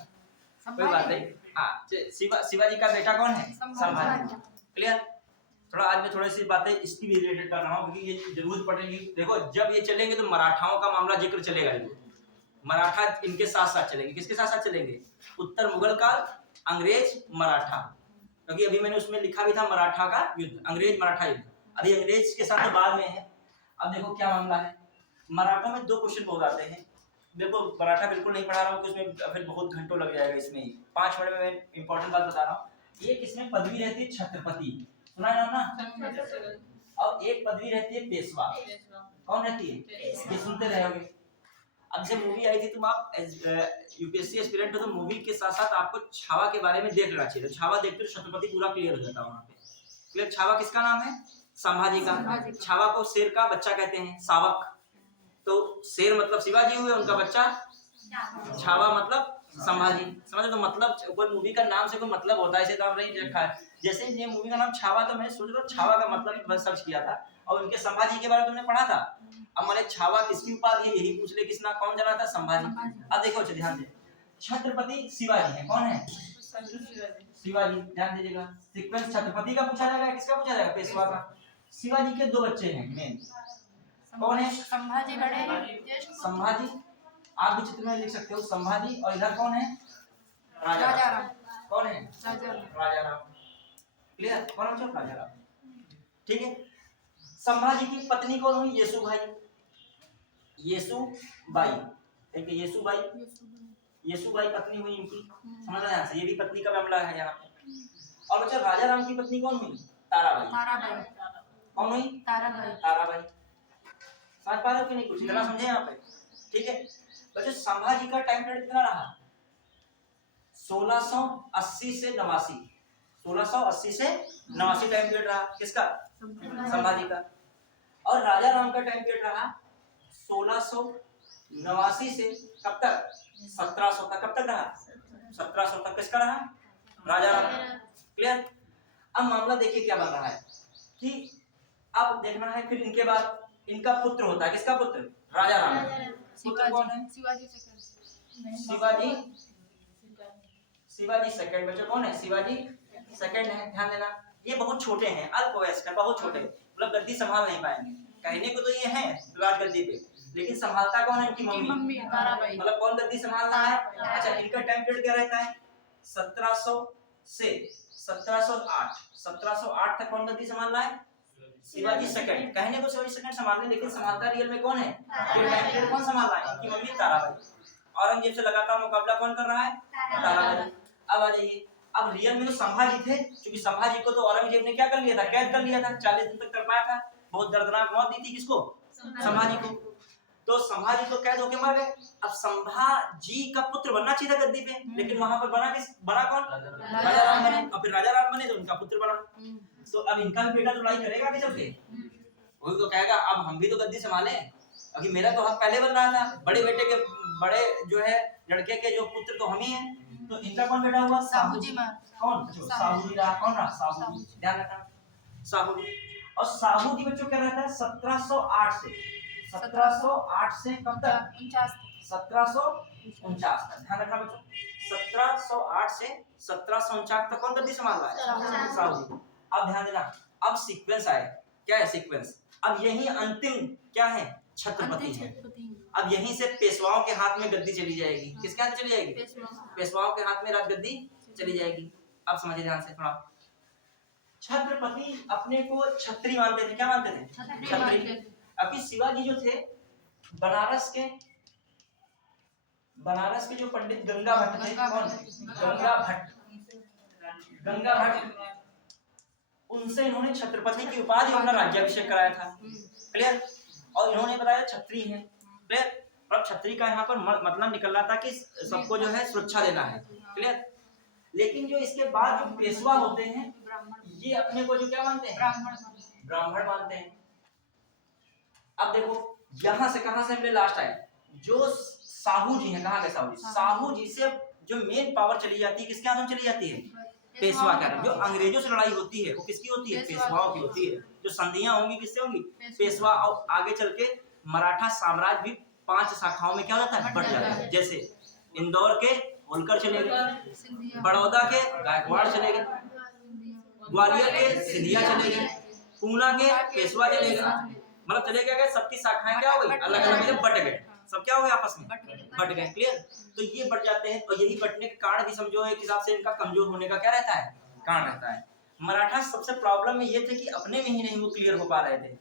कोई बात नहीं, हाँ शिवाजी का बेटा कौन है? संभाजी, क्लियर? थोड़ा आज मैं थोड़ी सी बातें इसकी भी रिलेटेड कर रहा हूँ क्योंकि ये जरूरत पड़ेगी। देखो जब ये चलेंगे तो मराठाओं का मामला जिक्र चलेगा, मराठा इनके साथ साथ चलेंगे। किसके साथ साथ चलेंगे? उत्तर मुगल काल, अंग्रेज, मराठा, क्योंकि अभी मैंने उसमें लिखा भी था मराठा का युद्ध, अंग्रेज मराठा युद्ध। अभी अंग्रेज के साथ तो बाद में है। अब देखो क्या मामला है, मराठा में 2 क्वेश्चन बहुत आते हैं। देखो मराठा बिल्कुल नहीं पढ़ा रहा हूँ, उसमें फिर बहुत घंटों लग जाएगा इसमें ही। 5 मिनट में मैं इंपॉर्टेंट बात बता रहा हूँ। एक इसमें पदवी रहती है छत्रपति, सुना है ना? और एक पदवी रहती है पेशवा। कौन रहती है? ये सुनते रहोगे। अब जब मूवी आई थी, तुम आप यूपीएससी एस्पिरेंट हो तो मूवी के साथ साथ आपको छावा के बारे में देख लेना चाहिए। तो छावा देखते तो छत्रपति पूरा क्लियर हो जाता है वहाँ पे। क्लियर? छावा किसका नाम है? संभाजी का। छावा को शेर का बच्चा कहते हैं, शावक। तो शेर मतलब शिवाजी हुए, उनका बच्चा छावा मतलब संभाजी। समझ? तो मतलब कोई मूवी का नाम से कोई मतलब होता है, ऐसे नाम नहीं रखा है। जैसे ये मूवी का नाम छावा, तो मैं सोच रहा छावा का मतलब मैं सर्च किया था और उनके संभाजी के बारे में तुमने पढ़ा था। अब मैंने छावा किसकी उपाधि है यही पूछ ले, किसना कौन जना था? संभाजी। अब देखो ध्यान दे, छत्रपति शिवाजी है। कौन है? शिवाजी। ध्यान दीजिएगा, सीक्वेंस छत्रपति का पूछा जाएगा, किसका पूछा जाएगा? पेशवा का। शिवाजी के 2 बच्चे हैं मेन, कौन है? संभाजी बड़े, संभाजी, आप भी चित्र में लिख सकते हो संभाजी। और इधर कौन है? राजाराम। कौन है? राजाराम। क्लियर? कौन है? राजाराम। ठीक है। संभाजी की पत्नी कौन हुई? येसुबाई। येसुबाई, ठीक है, येसुबाई, येसुबाई पत्नी हुई इनकी। समझ रहे हैं? ये भी पत्नी का मामला है यहाँ पे। और बच्चा राजाराम की पत्नी कौन हुई? ताराबाई। कौन हुई? ताराबाई। समझ पा रहे हो कि नहीं? कुछ इतना समझे यहाँ पे? ठीक है बच्चों, संभाजी का टाइम पीरियड कितना रहा? 1680 से 89। 1680 से 89 टाइम पीरियड रहा। किसका? संभाजी का। और राजाराम का टाइम पीरियड रहा 1689 से कब तक? 1700 तक। कब तक रहा? 1700 तक। किसका रहा? राजाराम। क्लियर? अब मामला देखिए क्या बन रहा है कि अब देखना है फिर इनके बाद इनका पुत्र होता है। किसका पुत्र? राजाराम। पुत्र कौन है? शिवाजी सेकंड। बच्चों कौन है? शिवाजी सेकंड है। ध्यान देना, ये बहुत छोटे हैं, अल्पवयस्क है, बहुत छोटे, मतलब गद्दी संभाल नहीं पाएंगे। कहने को तो ये हैं राज गद्दी पे, लेकिन संभालता कौन है? इनकी मम्मी ताराबाई। मतलब कौन गद्दी संभालना है? अच्छा, इनका टाइम पीरियड क्या रहता है? 1700 से 1708। 1708 तक कौन गद्दी संभाल रहा है? शिवाजी सेकंड। कहने को शिवाजी सेकंड संभाल रहे, लेकिन संभालता रियल में कौन है? ये टाइम पीरियड कौन संभाल रहा है? इनकी मम्मी ताराबाई। औरंगजेब से लगातार मुकाबला कौन कर रहा है? ताराबाई। अब आ जाइए, अब रियल में तो संभाजी थे, क्योंकि संभाजी को तो औरंगजेब ने क्या कर लिया था? कैद कर लिया था, 40 दिन तक कर पाया था। बहुत दर्दनाक मौत दी थी किसको? संभाजी को। तो संभाजी तो कैद होके मर गए। अब संभाजी का पुत्र बनना चाहिए था गद्दी पे, लेकिन वहां पर बना कौन? राजाराम बने। और फिर राजाराम बने तो उनका पुत्र बना। तो अब इनका भी बेटा तो लड़ाई करेगा आगे चल के, वही तो कहेगा अब हम भी तो गद्दी संभाले, अभी मेरा तो हक पहले बन रहा था, बड़े बेटे के बड़े जो है लड़के के जो पुत्र तो हम ही हैं। तो इनका कौन बेटा हुआ? साहूजी। कौन? साहूजी रहा। कौन रहा? साहूजी। ध्यान रखना, साहूजी। और साहूजी बच्चों क्या रहता है? 1708 से 1708 से कब तक? 1749 तक। ध्यान रखना बच्चों, 1708 से 1749 तक कौन गद्दी संभाल रहा है? साहूजी। अब ध्यान देना, अब सीक्वेंस आए। क्या है सीक्वेंस? अब यही अंतिम क्या है? छत्रपति है। अब यहीं से पेशवाओं के हाथ में गद्दी चली जाएगी। किसके हाथ चली जाएगी? पेशवाओं के हाथ में राजगद्दी चली जाएगी। अब समझिए ध्यान से थोड़ा। छत्रपति अपने को छत्री मानते थे। क्या मानते थे? छत्री। अभी शिवाजी जो थे बनारस के बनारस के जो पंडित गंगा भट्ट थे, कौन? गंगा भट्ट, उनसे इन्होंने छत्रपति की उपाधि अपना राज्याभिषेक कराया था। क्लियर? और इन्होंने बताया छत्री हैं। क्लियर? और छत्री का यहाँ पर मतलब निकल रहा था कि सबको जो है सुरक्षा देना है। क्लियर? लेकिन जो इसके बाद जो पेशवा होते हैं ये अपने को जो क्या मानते हैं? ब्राह्मण मानते हैं। अब देखो यहां से कहां से हमने लास्ट आए, जो साहू जी हैं, कहाँ के साहू जी? साहू जी से जो मेन पावर चली जाती है किसके हाथ में चली जाती है? पेशवा का। जो अंग्रेजों से लड़ाई होती है वो किसकी होती है? पेशवाओं की होती है। जो संधियां होंगी किससे होंगी? पेशवा। और आगे चल के मराठा साम्राज्य भी 5 शाखाओं में क्या हो जाता है? बट जाता है। जैसे इंदौर के होलकर चले गए, बड़ौदा के गायकवाड़ चले गए, ग्वालियर के सिंधिया चले गए, पूना के पेशवा चले गए। मतलब चले गए, सबकी शाखाएं क्या हो गई? अलग अलग बट गए। सब क्या हो गए? आपस में बट गए। क्लियर? तो ये बट जाते हैं और यही बटने के कारण भी समझो एक हिसाब से इनका कमजोर होने का क्या रहता है? कारण रहता है। मराठा सबसे प्रॉब्लम में ये थे कि अपने में ही नहीं वो क्लियर हो पा रहे थे,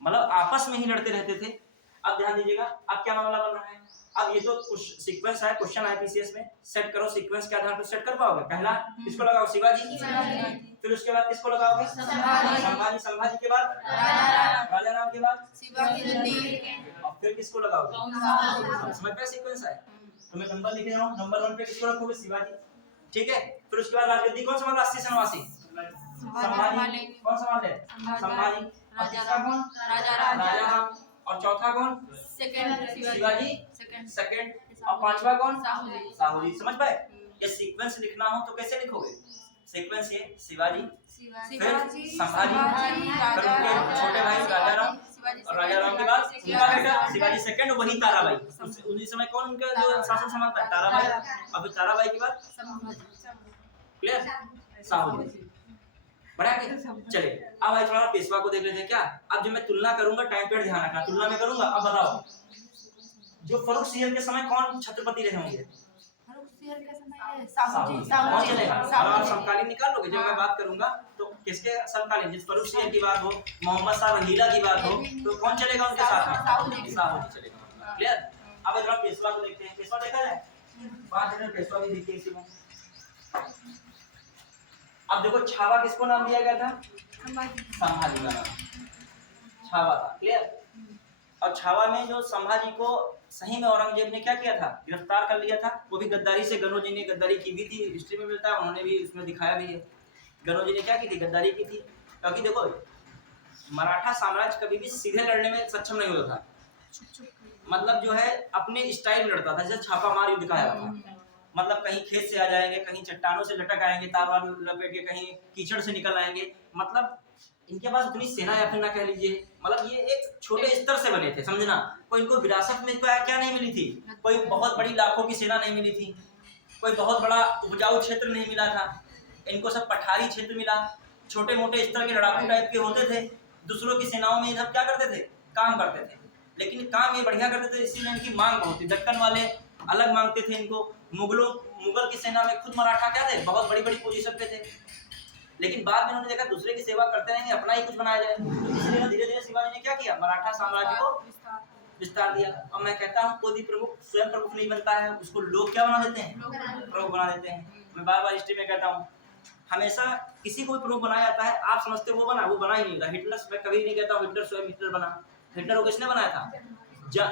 मतलब आपस में ही लड़ते रहते थे। अब ध्यान दीजिएगा, अब क्या मामला बन रहा है? अब ये तो कुछ सीक्वेंस है, क्वेश्चन है पीसीएस में, सेट करो सीक्वेंस के आधार पर सेट कर पाओगे। पहला किसको लगाओ? शिवाजी। फिर उसके बाद किसको लगाओगे? संभाजी। संभाजी के बाद राजा राम के बाद और फिर किसको लगाओगे? समझ में सीक्वेंस है? तो मैं नंबर लिख रहा हूँ। नंबर 1 पे किसको रखोगे? शिवाजी। ठीक है। फिर उसके बाद राजगद्दी कौन संभाल? 80 से 89 संभाजी। कौन संभाल है? संभाजी। और तीसरा कौन? राजा राम। और चौथा कौन? शिवाजी सेकंड। और पांचवा कौन? साहू जी। समझ पाए? ये सीक्वेंस लिखना हो तो कैसे लिखोगे? सीक्वेंस ये शिवाजी, फिर संभाजी, फिर उनके छोटे भाई राजा राम, और राजा राम के बाद उनका बेटा शिवाजी सेकंड, वही ताराबाई। उस समय कौन उनका जो शासन संभालता है? ताराबाई। और फिर ताराबाई के बाद क्लियर? साहू जी। बढ़ा के चले। अब आज थोड़ा पेशवा को देख लेते हैं क्या। अब जब मैं तुलना करूंगा, टाइम पीरियड ध्यान रखना, तुलना में करूंगा। अब बताओ जो फर्रुखसिंह के समय कौन छत्रपति रहे होंगे? कौन चलेगा? और समकालीन निकाल लोगे। जब मैं बात करूंगा तो किसके समकालीन? जिस फर्रुखसिंह की बात हो, मोहम्मद शाह रंगीला की बात हो, तो कौन चलेगा उनके साथ में? साहू जी चलेगा। क्लियर? अब जरा पेशवा को देखते हैं। पेशवा देखा जाए, 5 मिनट पेशवा भी देखते हैं इसी में। अब देखो छावा किसको नाम दिया गया था? संभाजी का नाम छावा था। क्लियर? और छावा में जो संभाजी को सही में औरंगजेब ने क्या किया था? गिरफ्तार कर लिया था। वो भी गद्दारी से। गनो जी ने गद्दारी की भी थी, हिस्ट्री में मिलता है, उन्होंने भी इसमें दिखाया भी है। गनो जी ने क्या की थी? गद्दारी की थी। क्योंकि देखो मराठा साम्राज्य कभी भी सीधे लड़ने में सक्षम नहीं होता था, मतलब जो है अपने स्टाइल में लड़ता था। जैसे छापामार युद्ध दिखाया था, मतलब कहीं खेत से आ जाएंगे, कहीं चट्टानों से लटक आएंगे, तार वार लपेट के, कहीं कीचड़ से निकल आएंगे। मतलब इनके पास उतनी सेना या फिर ना कह लीजिए, मतलब ये एक छोटे स्तर से बने थे, समझना। कोई इनको विरासत में क्या नहीं मिली थी? कोई बहुत बड़ी लाखों की सेना नहीं मिली थी, कोई बहुत बड़ा उपजाऊ क्षेत्र नहीं मिला था। इनको सब पठारी क्षेत्र मिला। छोटे मोटे स्तर के लड़ाकू टाइप के होते थे, दूसरों की सेनाओं में सब क्या करते थे? काम करते थे। लेकिन काम ये बढ़िया करते थे, इसीलिए इनकी मांग बहुत थी। दक्कन वाले अलग मांगते थे इनको। मुगल की सेना में खुद मराठा क्या थे? बहुत बड़ी बड़ी पोजीशन पे थे। लेकिन बाद में उन्होंने देखा दूसरे की सेवा करते रहेंगे, अपना ही कुछ बनाया जाए, तो इसलिए धीरे धीरे शिवाजी ने क्या किया? मराठा साम्राज्य को विस्तार दिया। और मैं कहता हूँ कोई भी प्रमुख स्वयं प्रमुख नहीं बनता है, उसको लोग क्या बना देते हैं? प्रमुख बना देते हैं। मैं बार बार हिस्ट्री में कहता हूँ, हमेशा किसी को भी प्रमुख बनाया जाता है, आप समझते वो बना ही नहीं था। हिटलर, मैं कभी नहीं कहता हूँ हिटलर स्वयं हिटलर बना। हिटलर को किसने बनाया था?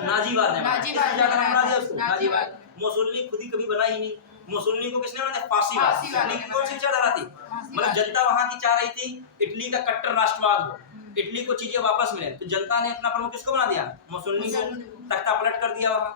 नाजीवाद ने बनाया। मुसोलिनी खुद ही कभी बना ही नहीं। मुसोलिनी को किसने बनाया? फांसीवाद। इटली की कौन सी विचारधारा थी? मतलब जनता वहां की चाह रही थी इटली का कट्टर राष्ट्रवाद हो, इटली को चीजें वापस मिले, तो जनता ने अपना प्रमुख किसको बना दिया? मुसोलिनी को। तख्ता पलट कर दिया वहां।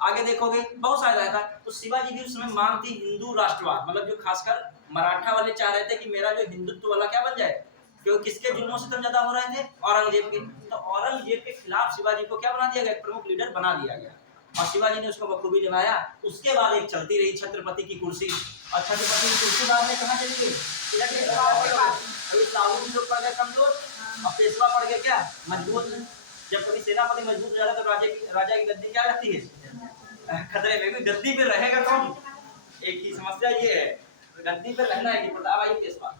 आगे देखोगे बहुत सारा रहता है। तो शिवाजी की उस समय मांग थी हिंदू राष्ट्रवाद, मतलब जो खासकर मराठा वाले चाह रहे थे कि मेरा जो हिंदुत्व वाला क्या बन जाए, क्योंकि किसके जुल्मों से ज्यादा हो रहे थे? औरंगजेब के। तो औरंगजेब के खिलाफ शिवाजी को क्या बना दिया गया? प्रमुख लीडर बना दिया गया, और शिवाजी ने उसको बखूबी निभाया। उसके बाद एक चलती रही छत्रपति की कुर्सी, और छत्रपति की कुर्सी बाद में कहाँ चली गई? अभी साहू जी लोग पड़ गए कमजोर, और पेशवा पड़ गए क्या? मजबूत। जब कभी सेनापति मजबूत हो जाता तो राजा की गद्दी क्या रहती है? खतरे में। गद्दी पे रहेगा कौन? एक ही समस्या ये है, गद्दी पे रहना है कि प्रतापशाली पेशवा।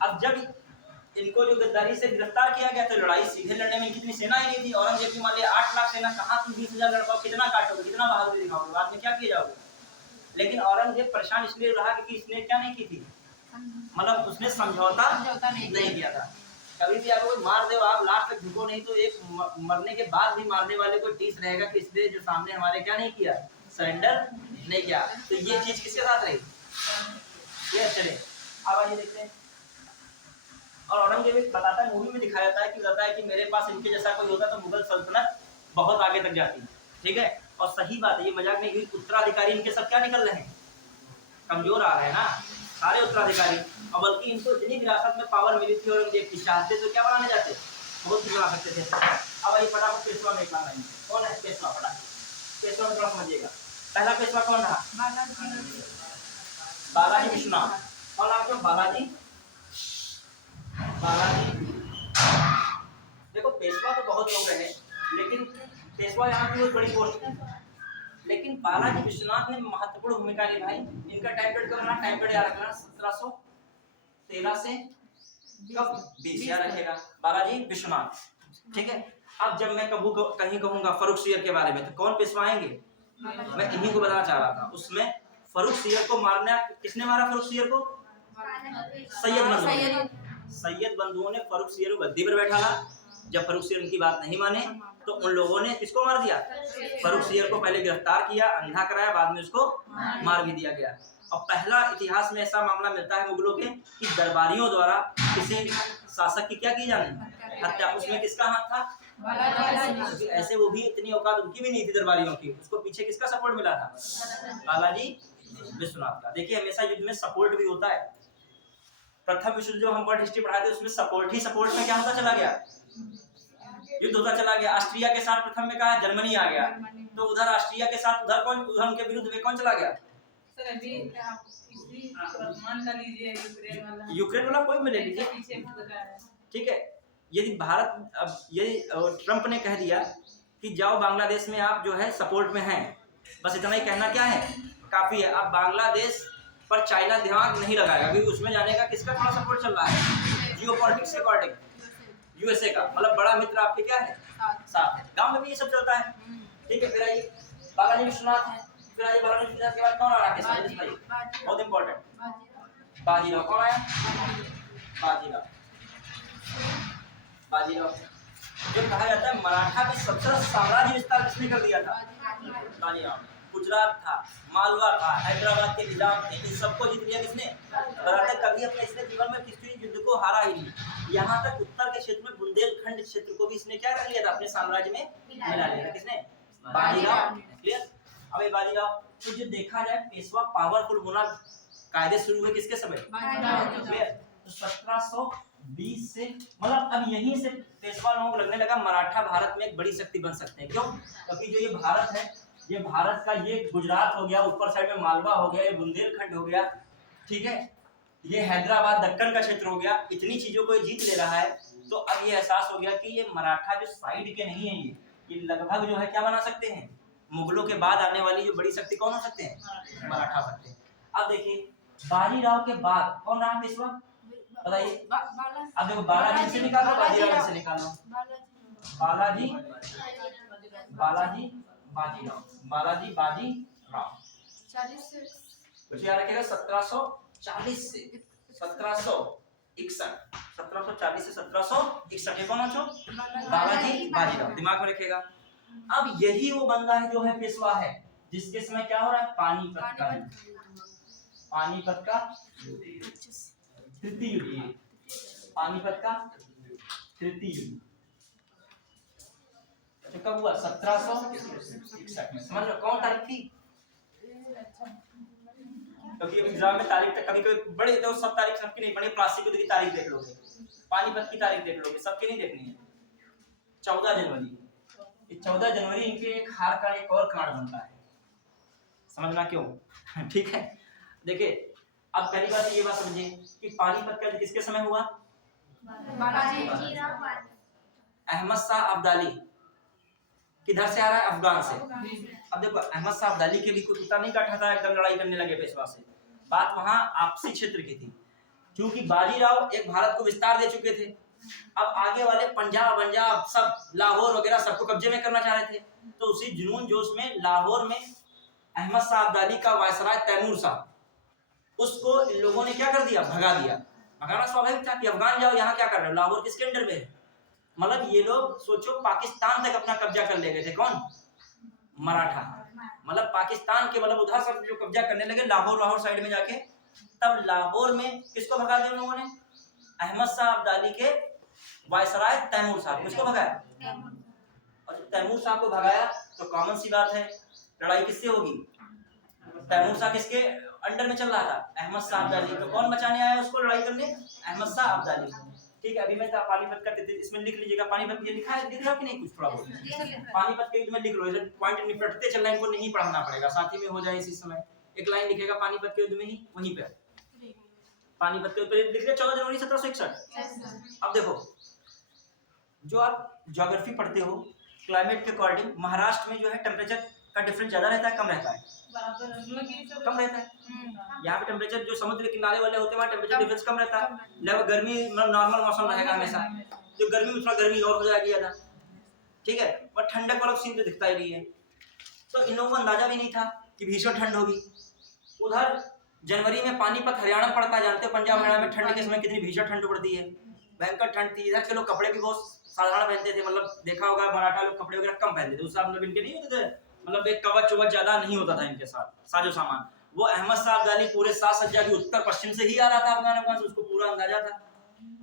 अब जब इनको जो गद्दारी से गिरफ्तार किया गया तो लड़ाई सीधे लड़ने में कितनी सेना ही नहीं थी। औरंगजेब की मान लिया 8 लाख सेना, कहाँ तुम 20,000 लड़काओ, कितना काटोगे, कितना बहादुरी दिखाओगे, बाद में क्या किए जाओगे। लेकिन औरंगजेब परेशान इसलिए रहा कि इसने क्या नहीं की थी, मतलब उसने समझौता नहीं किया था। कभी भी आपको मार दे आप लास्ट तक झुको नहीं, तो एक मरने के बाद भी मारने वाले को टीस रहेगा कि इसने जो सामने हमारे क्या नहीं किया, सरेंडर नहीं किया। तो ये चीज किसके साथ रही, ये चले अब आइए देखते हैं। और औरंगजेब बताता है, मूवी में दिखाया जाता है कि बताता है कि मेरे पास इनके जैसा कोई होता तो मुगल सल्तनत बहुत आगे तक जाती, ठीक है। और सही बात है, ये मजाक नहीं, उत्तराधिकारी इनके सब क्या निकल रहे हैं, कमजोर आ रहे हैं ना सारे उत्तराधिकारी। और बल्कि इनको इतनी विरासत में पावर मिली थी औरंगजेब की, चाहते तो क्या बनाने जाते, बहुत कुछ बना सकते थे। अब ये फटाफट पेशवा में निकलना है, कौन है पेशवा, फटाफट पेशवा में थोड़ा समझिएगा। पहला पेशवा कौन था, बालाजी विश्वनाथ। कौन नाम क्यों, बालाजी, बालाजी। देखो पेशवा तो बहुत लोग रहे, लेकिन पेशवा यहाँ की बहुत बड़ी पोस्ट थी, लेकिन बालाजी विश्वनाथ ने महत्वपूर्ण भूमिका निभाई। इनका टाइम पीरियड कब रहा, टाइम पीरियड याद रखना 1713 से कब 20 याद रखेगा, बालाजी विश्वनाथ, ठीक है। अब जब मैं कहीं कहूंगा फर्रुख सियर के बारे में तो कौन पेशवा आएंगे, मैं इन्हीं को बताना चाह रहा था। उसमें फर्रुख सियर को मारना, किसने मारा फर्रुख सियर को, सैयद बंधुओं ने फर्रुख सियर को गद्दी पर बैठाला। जब फर्रुख सियर उनकी बात नहीं माने तो उन लोगों ने किसको मार दिया, फर्रुख सियर को पहले गिरफ्तार किया, अंधा कराया, बाद में उसको मार भी दिया गया। और पहला इतिहास में ऐसा मामला मिलता है मुगलों के कि दरबारियों द्वारा किसी शासक की क्या की जानी, हत्या। उसमें किसका हाथ था, ऐसे वो भी इतनी औकात उनकी भी नहीं थी दरबारियों की, उसको पीछे किसका सपोर्ट मिला था, बालाजी विश्वनाथ का। देखिए हमेशा युद्ध में सपोर्ट भी होता है। प्रथम विश्व जो हम वर्ल्ड हिस्ट्री पढ़ाते उसमें सपोर्ट ही सपोर्ट में क्या होता चला गया, युद्ध होता चला गया। ऑस्ट्रिया के साथ प्रथम में कहा जर्मनी आ गया, तो उधर ऑस्ट्रिया के साथ उधर कौन, उधर उनके विरुद्ध में कौन चला गया, सर अभी वर्तमान का लीजिए, यूक्रेन वाला कोई में ले लीजिए, ठीक है। यदि भारत, अब यदि ट्रंप ने कह दिया कि जाओ बांग्लादेश में आप जो है सपोर्ट में हैं, बस इतना ही कहना क्या है, काफी है। अब बांग्लादेश पर चाइना ध्यान नहीं लगाएगा क्योंकि उसमें जाने का किसका थोड़ा सपोर्ट चल रहा है, जियोपॉलिटिक्स के अकॉर्डिंग यूएसए का, मतलब बड़ा मित्र आपके क्या है, साथ है। गांव में भी ये सब चलता है, ठीक है। फिर आइए बालाजी विश्वनाथ है, फिर आइए बालाजी विश्वनाथ के बाद कौन आ रहा है, बहुत इंपॉर्टेंट, बाजीराव। कौन आया, बाजीराव। बाजीराव जो कहा जाता है मराठा का सबसे साम्राज्य विस्तार किसने कर दिया था, बाजीराव। गुजरात था, मालवा था, हैदराबाद के निजाम थे, इन सबको जीत लिया किसने, मराठा। कभी अपने इसने जीवन में किसी युद्ध को हारा ही नहीं। यहाँ तक उत्तर के क्षेत्र में बुंदेलखंड क्षेत्र को भी इसने क्या कर लिया था, अपने साम्राज्य में मिला लिया था, किसने, बाजीराव। क्लियर। अब ये बाजीराव तो जो देखा जाए पेशवा पावरफुल होना कायदे शुरू हुए किसके समय, क्लियर। तो 1720 से, मतलब अब यहीं से पेशवा लोगों को लगने लगा मराठा भारत में एक बड़ी शक्ति बन सकते हैं। क्यों, क्योंकि जो ये भारत है, ये भारत का ये गुजरात हो गया, ऊपर साइड में मालवा हो गया, ये बुंदेलखंड हो गया, ठीक है, ये हैदराबाद दक्कन का क्षेत्र हो गया, इतनी चीजों को ये जीत ले रहा है। तो अब ये एहसास हो गया कि ये मराठा जो साइड के नहीं है, ये लगभग जो है क्या बना सकते हैं, मुगलों के बाद आने वाली जो बड़ी शक्ति कौन हो सकते हैं, मराठा सकते हैं। अब देखिए बाजीराव के बाद कौन रहा पेशवा, बताइए। अब देखो बालाजी से निकालो, बाजीराव से निकालो, बालाजी, बालाजी, बाजीराव, बालाजी, बाजीराव। 40 से कुछ याद रखिएगा, 1740 से 1761, 1740 से 1761, ये कौन हो, बालाजी बाजीराव, दिमाग में रखिएगा। अब यही वो बंदा है जो है पेशवा है, जिसके समय क्या हो रहा है, पानीपत का युद्ध, पानीपत का तृतीय युद्ध, पानीपत का तृतीय युद्ध कब हुआ, 1761 में। समझ लो कौन तारीख थी, क्योंकि एग्जाम में तारीख तक कभी कभी बड़े तो सब तारीख सबकी नहीं, बड़े प्लास्टिक युद्ध की तारीख देख लोगे, पानीपत की तारीख देख लोगे, सबकी नहीं देखनी है। 14 जनवरी, 14 जनवरी इनके एक हार का एक और कारण बनता है, समझना क्यों, ठीक है। देखिए अब पहली बात ये बात समझिए कि पानीपत का किसके समय हुआ, अहमद शाह अब्दाली, किधर से आ रहा है, अफगान से। अब देखो अहमद शाह अब्दाली के भी कोई कुत्ता नहीं काटा था, एकदम लड़ाई करने लगे पेशवा से, बात वहां आपसी क्षेत्र की थी। क्योंकि बाजीराव एक भारत को विस्तार दे चुके थे, अब आगे वाले पंजाब सब लाहौर वगैरह सबको कब्जे में करना चाह रहे थे। तो उसी जुनून जोश में लाहौर में अहमद शाह अब्दाली का वायसराय तैमूर शाह, उसको इन लोगों ने क्या कर दिया, भगा दिया। भगाना स्वाभाविक था कि अफगान जाओ, यहाँ क्या कर रहे हो, लाहौर किसके अंडर में है। मतलब ये लोग सोचो पाकिस्तान तक अपना कब्जा कर ले गए थे। कौन? मराठा। मतलब पाकिस्तान के मतलब उधर सब जो कब्जा करने लगे लाहौर साइड में जाके, तब लाहौर में किसको भगा दिया उन लोगों ने? अहमद शाह अब्दाली के वायसराय तैमूर शाह। किसको भगाया? और जब तैमूर शाह को भगाया तो कॉमन सी बात है लड़ाई किससे होगी? तैमूर शाह किसके अंडर में चल रहा था? अहमद शाह अब्दाली। तो कौन बचाने आया उसको लड़ाई करने? अहमद शाह अब्दाली। ठीक है, अभी मैं पानीपत का इसमें लिख लीजिएगा, पानीपत ये लिखा है, लिख रहा कि नहीं कुछ थोड़ा बहुत? पानीपत के युद्ध में लिख लो, इधर पॉइंट निपटते चलना, इनको नहीं पढ़ाना पड़ेगा, साथ ही में हो जाए इसी समय। एक लाइन लिखेगा पानीपत के युद्ध में ही, वहीं पे पानीपत के युद्ध लिख ले 14 जनवरी 1761। अब देखो, जो आप ज्योग्राफी पढ़ते हो क्लाइमेट के अकॉर्डिंग, महाराष्ट्र में जो है टेम्परेचर का डिफरेंस ज्यादा रहता है कम रहता है? कम रहता है। यहाँ पे टेम्परेचर जो समुद्र के किनारे वाले होते हैं वहाँ टेम्परेचर डिफरेंस कम रहता है, लगभग गर्मी मतलब नॉर्मल मौसम रहेगा हमेशा। जो गर्मी में थोड़ा गर्मी और हो जाएगी ज्यादा, ठीक है, और ठंडक वाला सीन तो दिखता ही नहीं है। तो इन लोगों को अंदाजा भी नहीं था कि भीषण ठंड होगी। उधर जनवरी में पानीपत हरियाणा पड़ता है, जानते हो पंजाब हरियाणा में ठंड के समय कितनी भीषण ठंड पड़ती है, भयंकर ठंड थी। इधर के लोग कपड़े भी बहुत साधारण पहनते थे, मतलब देखा होगा मराठा लोग कपड़े वगैरह कम पहनते थे उस मतलब इनके नहीं होते थे, मतलब एक कवच वच ज्यादा नहीं होता था इनके साथ साजो सामान। वो अहमद शाह अब्दाली पूरे साज सज्जा की उत्तर पश्चिम से ही आ रहा था अफगानिस्तान से, उसको पूरा अंदाजा था।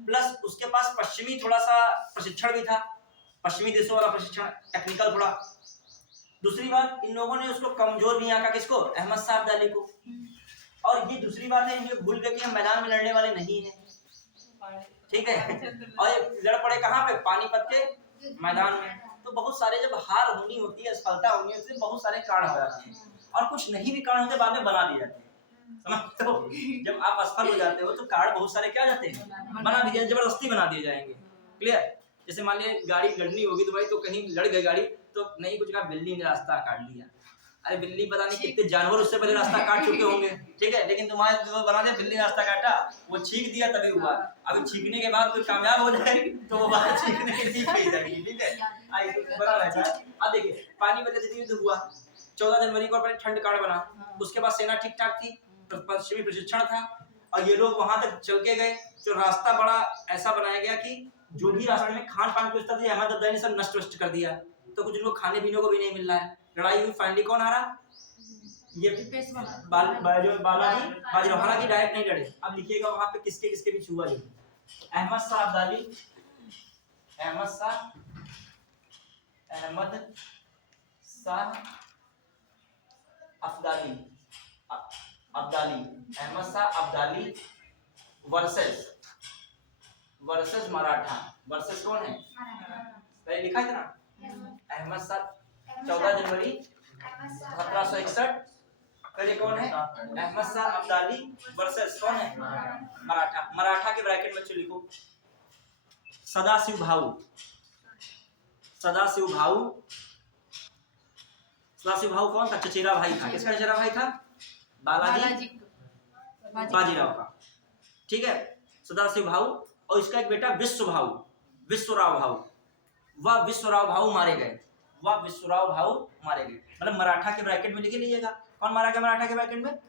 प्लस उसके पास पश्चिमी थोड़ा सा प्रशिक्षण भी था, पश्चिमी देशों वाला प्रशिक्षण, टेक्निकल थोड़ा। दूसरी बात, इन लोगों ने उसको कमजोर भी आंका, किसको? अहमद शाह अब्दाली को। और ये दूसरी बात है, इनके भूल गए कि हम मैदान में लड़ने वाले नहीं है, ठीक है, और ये लड़ पड़े कहाँ पे? पानीपत के मैदान में। तो बहुत सारे जब हार होनी होती है, असफलता होनी होती है, बहुत सारे कारण हो जाते हैं, और कुछ नहीं भी कारण होते बाद में बना दिए जाते हैं, समझते हो? जब आप असफल हो जाते हो तो कारण बहुत सारे क्या जाते हैं, बना दिए, जबरदस्ती बना दिए जाएंगे। क्लियर? जैसे मान लिया गाड़ी लड़नी होगी तो भाई, तो कहीं लड़ गई गाड़ी तो नहीं कुछ कहा, बिल्ली ने रास्ता काट दिया। अरे बिल्ली पता नहीं कितने जानवर उससे पहले रास्ता काट चुके होंगे, ठीक है, लेकिन तुम्हारे जो बना दिया बिल्ली रास्ता काटा, वो छींक दिया तभी हुआ। अभी छींकने के बाद कोई कामयाब हो जाए तो वो बात छींकने के ठीक नहीं जाएगी, ठीक है, आई बना रहता है। अब देखिए पानीपत का युद्ध हुआ 14 जनवरी को, अपने ठंड कार्ड बना, उसके बाद सेना ठीक ठाक थी, पश्चिमी प्रशिक्षण था, और ये लोग वहां तक चल के गए। जो रास्ता बड़ा ऐसा बनाया गया कि जो भी रास्ते में खान पान की व्यवस्था थी अहमद अब्दाली ने सब नष्ट कर दिया, तो कुछ इनको खाने पीने को भी नहीं मिल रहा है। लड़ाई हुई, फाइनली कौन हारा? ये बालाजी बाजीराव। हालांकि डायरेक्ट नहीं लड़े। अब लिखिएगा वहां पे किसके किसके बीच हुआ ये, अहमद शाह अब्दाली, अहमद शाह अब्दाली, अहमद शाह अब्दाली वर्सेस मराठा। वर्सेस कौन है? पहले लिखा है ना, अहमद शाह 14 जनवरी 1761। फिर ये कौन है? अहमद शाह अब्दाली वर्सेस कौन है? मराठा। मराठा के ब्रैकेट में लिखो सदाशिव भाऊ। सदाशिव भाऊ कौन था? चचेरा भाई था। किसका चचेरा भाई था? बालाजी बाजीराव का, ठीक है, सदाशिव भाऊ। और इसका एक बेटा विश्वराव भाऊ। वह विश्वराव भाऊ मारे गए, मतलब मराठा के ब्रैकेट में लिख लीजिएगा। कौन मारा गया मराठा के ब्रैकेट में?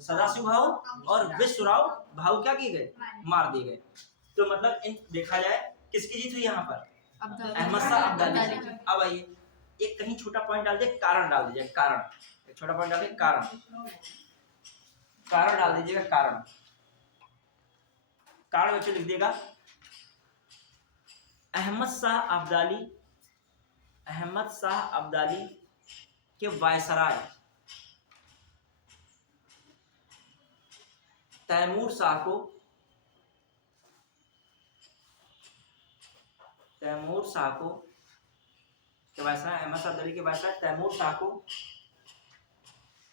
सदाशिव भाऊ और विश्वराव भाऊ क्या किए गए? मार दिए गए। तो मतलब इन देखा जाए किसकी जीत हुई यहाँ पर? अहमद शाह अब्दाली। अब आइए एक कहीं छोटा पॉइंट डाल दीजिए, कारण डाल दीजिए, कारण, एक छोटा पॉइंट डाल दीजिए, कारण डाल दीजिएगा, कारण बच्चों लिख देगा अहमद शाह अब्दाली के वायसराय तैमूर शाह को वायसराय, अहमद शाह अब्दाली के वायसराय तैमूर शाह को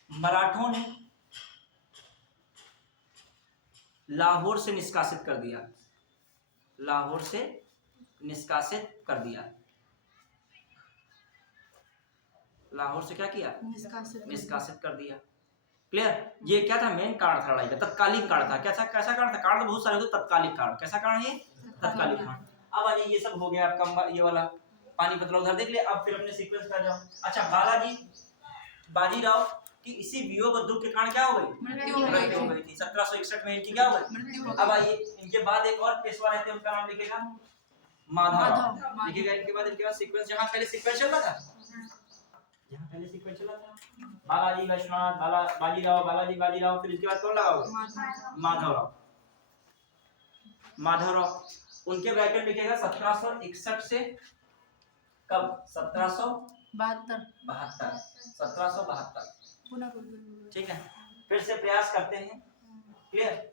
मराठों ने लाहौर से निष्कासित कर दिया। लाहौर से निष्कासित कर दिया। लाहौर से क्या किया? निष्कासित कर दिया। क्लियर? ये क्या था? मेन कारण था लड़ाई का, तत्कालीन कारण था। कैसा कैसा कारण था? कारण तो बहुत सारे होते, तत्कालिक कारण। कैसा कारण है? तत्कालिक कारण। अब आइए, ये सब हो गया आपका ये वाला पानीपत उधर देख लिया। अब फिर अपने सीक्वेंस पर जाओ। अच्छा, बाजीराव की इसी वियोग और दुख के कारण क्या हो गई? मृत्यु हो गई थी 1761 में। इनकी क्या हो गई? अब आइए, इनके बाद एक और पेशवा रहते हैं, उनका नाम लिखेगा माधवराव। लिखेगा इनके बाद सीक्वेंस, जहाँ पहले सीक्वेंस चल रहा था, यहाँ पहले सीक्वेंस चला था बालाजी लक्ष्मण बाजीराव, फिर इसके बाद कौन लगा हुआ? माधवराव। उनके ब्रैकेट लिखेगा 1761 से कब? 1772। ठीक है, फिर से प्रयास करते हैं। क्लियर?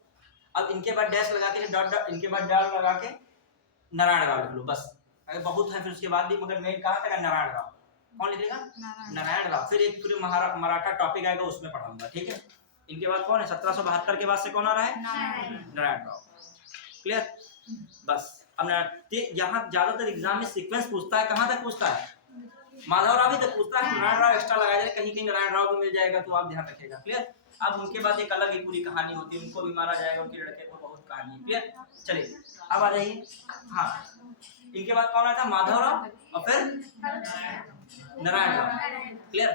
अब इनके बाद डैश लगा के डॉट, इनके बाद डॉट लगा के नारायण राव लिख लो बस। अगर बहुत है फिर उसके बाद भी, मगर मेन कहाँ तक? नारायण राव। कौन लिखेगा? नारायण राव। फिर एक पूरे मराठा टॉपिक आएगा, उसमें पढ़ाऊंगा। ठीक है, इनके बाद कौन है? 1772 के बाद से कौन आ रहा है? नारायण राव। क्लियर? बस। अब यहाँ ज्यादातर एग्जाम में सीक्वेंस पूछता है, कहाँ तक पूछता है? माधवराव ही तक पूछता है। नारायण राव एक्स्ट्रा लगाया जाए, कहीं कहीं नारायण राव भी मिल जाएगा, तो आप ध्यान रखिएगा। क्लियर? अब उनके बाद एक अलग ही पूरी कहानी होती है, उनको भी मारा जाएगा, उनके लड़के को बहुत कहानी है। क्लियर? चलिए अब आ जाइए। हाँ, इनके बाद कौन आया था? माधवराव और फिर नारायण राव। क्लियर?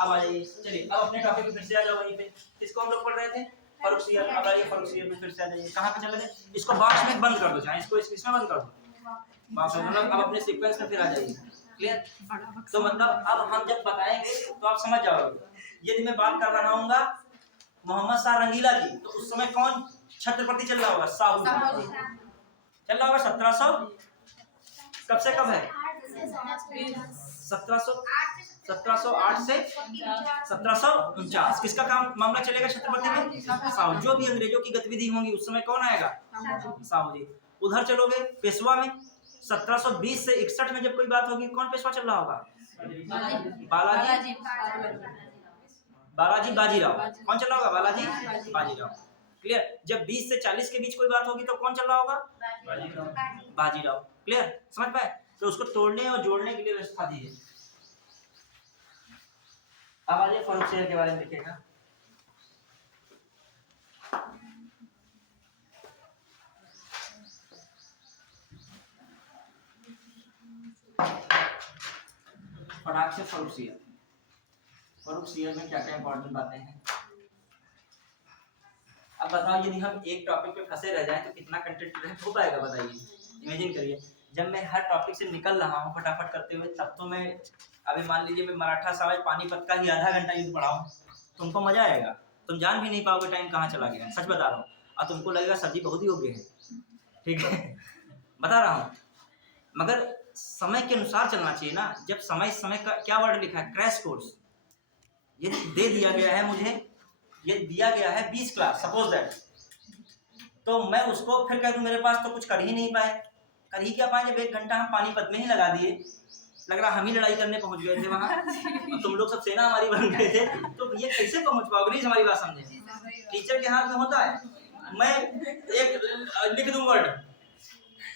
अब आ जाइए। चलिए अब अपने टॉपिक पे फिर से आ जाओ। वहीं पे किसको हम लोग पढ़ रहे थे? फर्रुखसियर। अब आइए फर्रुखसियर में फिर से आ जाइए। कहाँ पे चले गए? इसको बॉक्स में बंद कर दो, चाहे इसको इसमें बंद कर दो बॉक्स में। मतलब अब अपने सीक्वेंस में फिर आ जाइए। क्लियर? तो मतलब अब हम जब बताएंगे तो आप समझ जाओगे। यदि मैं बात कर रहा हूँ मोहम्मद शाह रंगीला जी, तो उस समय कौन छत्रपति चल रहा होगा? शाहू चल रहा होगा। 1700 कब से कब है? 1708 से 1749। किसका काम मामला चलेगा छत्रपति में? शाहू। जो भी अंग्रेजों की गतिविधि होंगी उस समय कौन आएगा? शाहू जी। उधर चलोगे पेशवा में, 1720 से 61 में जब कोई बात होगी, कौन पेशवा चल रहा होगा? बालाजी बाजीराव। कौन चल रहा होगा? बालाजी बाजीराव। क्लियर? जब 20 से 40 के बीच कोई बात होगी तो कौन चल रहा होगा? बाजीराव। क्लियर? समझ पाए? तो उसको तोड़ने और जोड़ने के लिए व्यवस्था दीजिए। अब आइए फर्रुखसियर के बारे में लिखेगा। फटाक से फर्रुखसियर में क्या क्या इंपॉर्टेंट बातें हैं। अब बताओ, यदि हम एक टॉपिक पे फंसे रह जाएं तो कितना कंटेंट हो पाएगा? बताइए, इमेजिन करिए। जब मैं हर टॉपिक से निकल रहा हूँ फटाफट करते हुए, तब तो मैं अभी मान लीजिए मैं मराठा साम्राज्य पानीपत का ही आधा घंटा युद्ध पढ़ाऊँ, तुमको मजा आएगा? तुम जान भी नहीं पाओगे टाइम कहाँ चला गया। सच बता रहा हूँ। और तुमको लगेगा सर जी बहुत ही योग्य है। ठीक है, बता रहा हूँ। मगर समय के अनुसार चलना चाहिए ना। जब समय का क्या वर्ड लिखा है? Crash course. ये दे दिया गया है मुझे, ये दिया गया है 20 क्लास सपोज दैट, तो मैं उसको फिर कह दूं मेरे पास तो कुछ कर ही नहीं पाए। कर ही क्या पाए जब 1 घंटा हम पानीपत में ही लगा दिए। लग रहा हम ही लड़ाई करने पहुंच गए थे वहां, और तुम लोग सब सेना हमारी बन गए थे। तो ये कैसे पहुंच पाओगे? नहीं हमारी बात समझे। टीचर के हाथ में होता है, मैं एक लिख दूं वर्ड,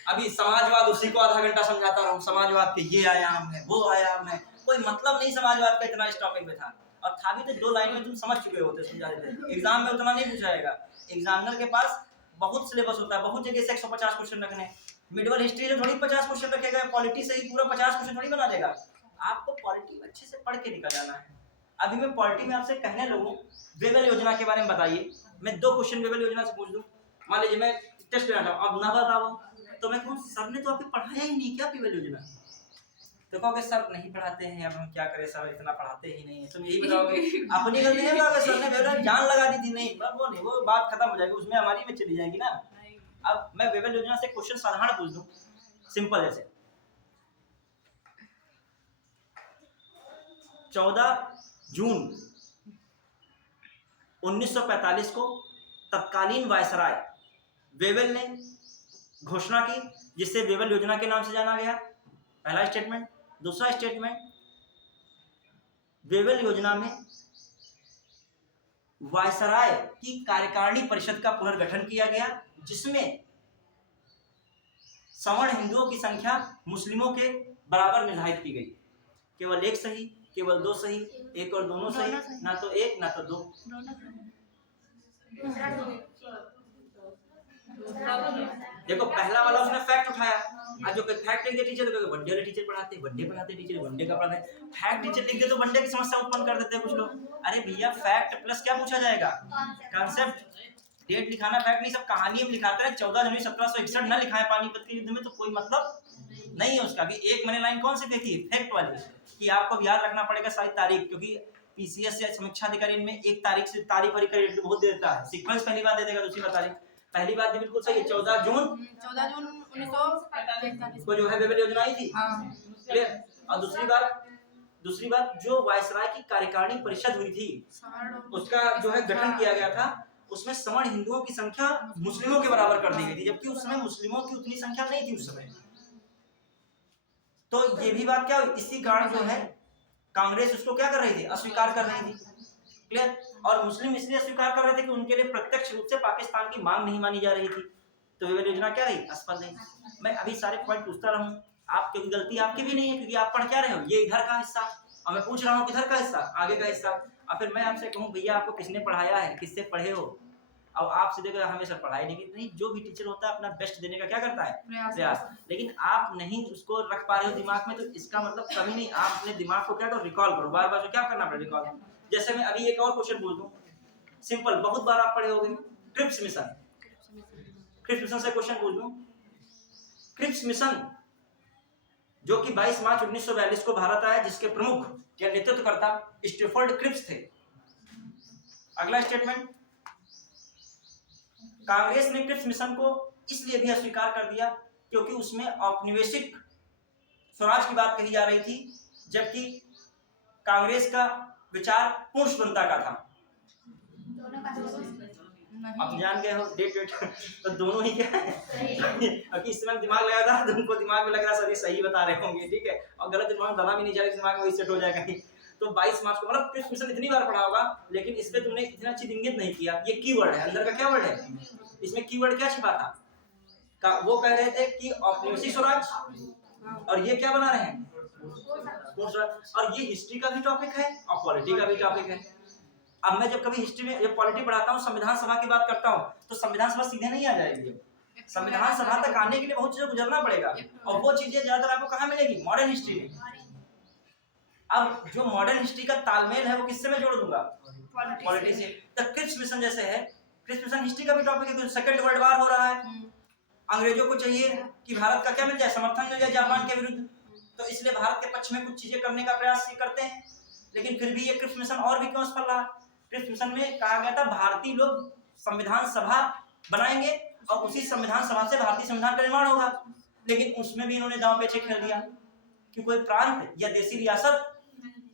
अभी समाजवाद उसी को आधा घंटा समझाता रहूं, समाजवाद के ये आयाम है वो आयाम है, कोई मतलब नहीं समाजवाद का इतना इस टॉपिक में था। और था भी तो 2 लाइन में तुम समझ चुके होते, समझा देते। एग्जाम में उतना नहीं पूछाएगा। एग्जामिनर के पास बहुत सिलेबस होता है, बहुत जगह से 150 क्वेश्चन रखने। मिडवल हिस्ट्री से थोड़ी 50 क्वेश्चन रखेगा, पॉलिटी से ही पूरा 50 क्वेश्चन थोड़ी बना देगा। आपको पॉलिटी अच्छे से पढ़ के निकल जाना है। अभी मैं पॉलिटी में आपसे कहने लगूं वेवेल योजना के बारे में बताइए, मैं 2 क्वेश्चन वेवेल योजना से पूछ दूं। मान लीजिए मैं टेस्ट लेना चाहूं, अब ना बताओ तो मैं कहूं सर ने तो आपको पढ़ाया ही नहीं क्या वेवेल योजना? तो कहोगे सर नहीं पढ़ाते हैं, अब हम क्या करें सर, इतना पढ़ाते ही नहीं है। तुम यही बताओगे, अपनी गलती नहीं बताओगे सर ने वेवेल जान लगा दी थी। नहीं, वो नहीं, वो बात खत्म हो जाएगी, उसमें हमारी में चली जाएगी ना। अब मैं वेवेल योजना से क्वेश्चन साधारण पूछ दूं, सिंपल जैसे 14 जून 1945 को तत्कालीन वायसराय वेवेल ने घोषणा की, जिससे वेवेल योजना के नाम से जाना गया। पहला स्टेटमेंट। दूसरा स्टेटमेंट, वेवेल योजना में वायसराय की कार्यकारिणी परिषद का पुनर्गठन किया गया, जिसमें सवर्ण हिंदुओं की संख्या मुस्लिमों के बराबर निर्धारित की गई। केवल एक सही केवल 2 सही, एक और दोनों सही, ना तो 1 ना तो 2। देखो पहला वाला उसने फैक्ट उठाया, आज जो फैक्ट लिख दे टीचर तो वनडे वाले टीचर पढ़ाते, वनडे पढ़ाते टीचर वनडे का पढ़ाते, फैक्ट टीचर लिख दे तो वनडे की समस्या उत्पन्न कर देते हैं कुछ लोग। अरे भैया फैक्ट प्लस क्या पूछा जाएगा, कॉन्सेप्ट। डेट लिखाना फैक्ट नहीं, सब कहानी में लिखाते रहे 14 जनवरी 1761 न लिखाए पानीपत के युद्ध में, तो कोई मतलब नहीं है उसका। कि एक मैंने लाइन कौन सी देखी फैक्ट वाली, कि आपको याद रखना पड़ेगा सारी तारीख, क्योंकि पीसीएस या समीक्षा अधिकारी में एक तारीख से तारीख वारी क्रेडिट बहुत देता है, सीक्वेंस पहली बार दे देगा, दूसरी बार तारीख। पहली बात बिल्कुल सही है, 14 जून 1945 को जो है वेबल योजना आई थी, क्लियर। और दूसरी बात जो वायसराय की कार्यकारिणी परिषद हुई थी, उसका जो है गठन किया गया था, उसमें सवर्ण हिंदुओं की संख्या मुस्लिमों के बराबर कर दी गई थी, जबकि उस समय मुस्लिमों की उतनी संख्या नहीं थी उस समय। तो ये भी बात क्या हुई, इसी कारण जो है कांग्रेस उसको क्या कर रही थी, अस्वीकार कर रही थी, क्लियर। और मुस्लिम इसलिए अस्वीकार कर रहे थे कि उनके लिए प्रत्यक्ष रूप से पाकिस्तान की मांग नहीं मानी जा रही थी, तो वेबल योजना क्या रही, असफल नहीं। मैं अभी सारे पॉइंट पूछता रहूं, आप क्योंकि गलती आपकी भी नहीं है, क्योंकि आप पढ़ क्या रहे हो, ये इधर का हिस्सा, और मैं पूछ रहा हूँ किधर का हिस्सा, आगे का हिस्सा। और फिर मैं आपसे कहूँ भैया आपको किसने पढ़ाया है, किससे पढ़े हो, और आप सीधे हमेशा पढ़ाई नहीं, जो भी टीचर होता है अपना बेस्ट देने का क्या करता है, प्रयास। लेकिन आप नहीं उसको रख पा रहे हो दिमाग में, तो इसका मतलब कभी नहीं, आप अपने दिमाग को क्या करो, रिकॉल करो, बार बार क्या करना पड़ेगा, रिकॉल। जैसे मैं अभी एक और क्वेश्चन पूछ दूं, सिंपल, बहुत बार आप पढ़े होंगे, क्रिप्स मिशन, क्रिप्स मिशन से क्वेश्चन पूछ दूं, क्रिप्स मिशन जो कि 22 मार्च 1942 को भारत आया, जिसके प्रमुख या नेतृत्वकर्ता स्टीफर्ड क्रिप्स थे। अगला स्टेटमेंट, कांग्रेस ने क्रिप्स मिशन को इसलिए भी अस्वीकार कर दिया क्योंकि उसमें औपनिवेशिक स्वराज की बात कही जा रही थी, जबकि कांग्रेस का विचार पूर्ण स्वतंत्रता का था। आप जान गए हो डेट तो दोनों ही क्या है, क्योंकि इस समय दिमाग लगा था तो उनको दिमाग में लग रहा सर सही बता रहे होंगे, ठीक है, और गलत दिमाग डाला भी नहीं जाएगा, दिमाग में वही सेट हो जाएगा। तो 22 मार्च को, मतलब क्रिप्स मिशन इतनी बार पढ़ा होगा, लेकिन इस पे तुमने इतना अच्छी इंगित नहीं किया। ये कीवर्ड है, अंदर का क्या वर्ड है, इसमें कीवर्ड क्या छिपा था, वो कह रहे थे कि औपनिवेशिक स्वराज, और ये क्या बना रहे हैं, और ये हिस्ट्री का भी टॉपिक है और पॉलिटी का भी टॉपिक है। अब मैं जब कभी हिस्ट्री में जब पॉलिटी पढ़ाता हूँ, संविधान सभा की बात करता हूँ, तो संविधान सभा सीधे नहीं आ जाएगी, संविधान सभा तक आने के लिए बहुत चीजें गुजरना पड़ेगा, और वो चीजें ज्यादातर आपको कहाँ मिलेगी, मॉडर्न हिस्ट्री में। अब जो मॉडर्न हिस्ट्री का तालमेल है वो किससे मैं जोड़ दूंगा, पॉलिटी से। तो क्रिप्स मिशन जैसे है, क्रिप्स मिशन हिस्ट्री का भी टॉपिक है, सेकंड वर्ल्ड वॉर हो रहा है, अंग्रेजों को चाहिए कि भारत का क्या मिल जाए, समर्थन मिल जाए जापान के विरुद्ध, तो इसलिए भारत के पक्ष में कुछ चीजें करने का प्रयास करते हैं। लेकिन फिर भी ये क्रिप्स मिशन और भी क्यों असफल रहा, क्रिप्स मिशन में कहा गया था भारतीय लोग संविधान सभा बनाएंगे और उसी संविधान सभा से भारतीय संविधान का निर्माण होगा, लेकिन उसमें भी इन्होंने दांव पेच खेल दिया कि कोई प्रांत या देशी रियासत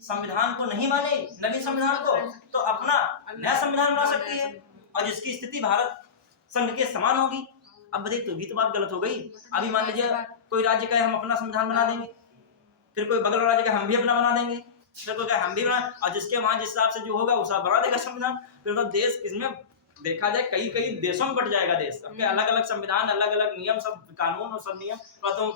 संविधान को नहीं माने, नवीन संविधान को, तो अपना नया संविधान बना सकती है और जिसकी स्थिति भारत संघ के समान होगी। अब बताइए, तो भी तो बात गलत हो गई। अभी मान लीजिए कोई राज्य का हम अपना संविधान बना देंगे, फिर कोई बगल राज्य का हम भी अपना बना देंगे, फिर कोई हम भी बना, और जिसके वहां जिस हिसाब से जो होगा उस बना देगा संविधान। फिर तो देश इसमें देखा जाए कई कई देशों में बट जाएगा देश, सबके अलग अलग संविधान, अलग अलग नियम, सब कानून और सब नियम। और तुम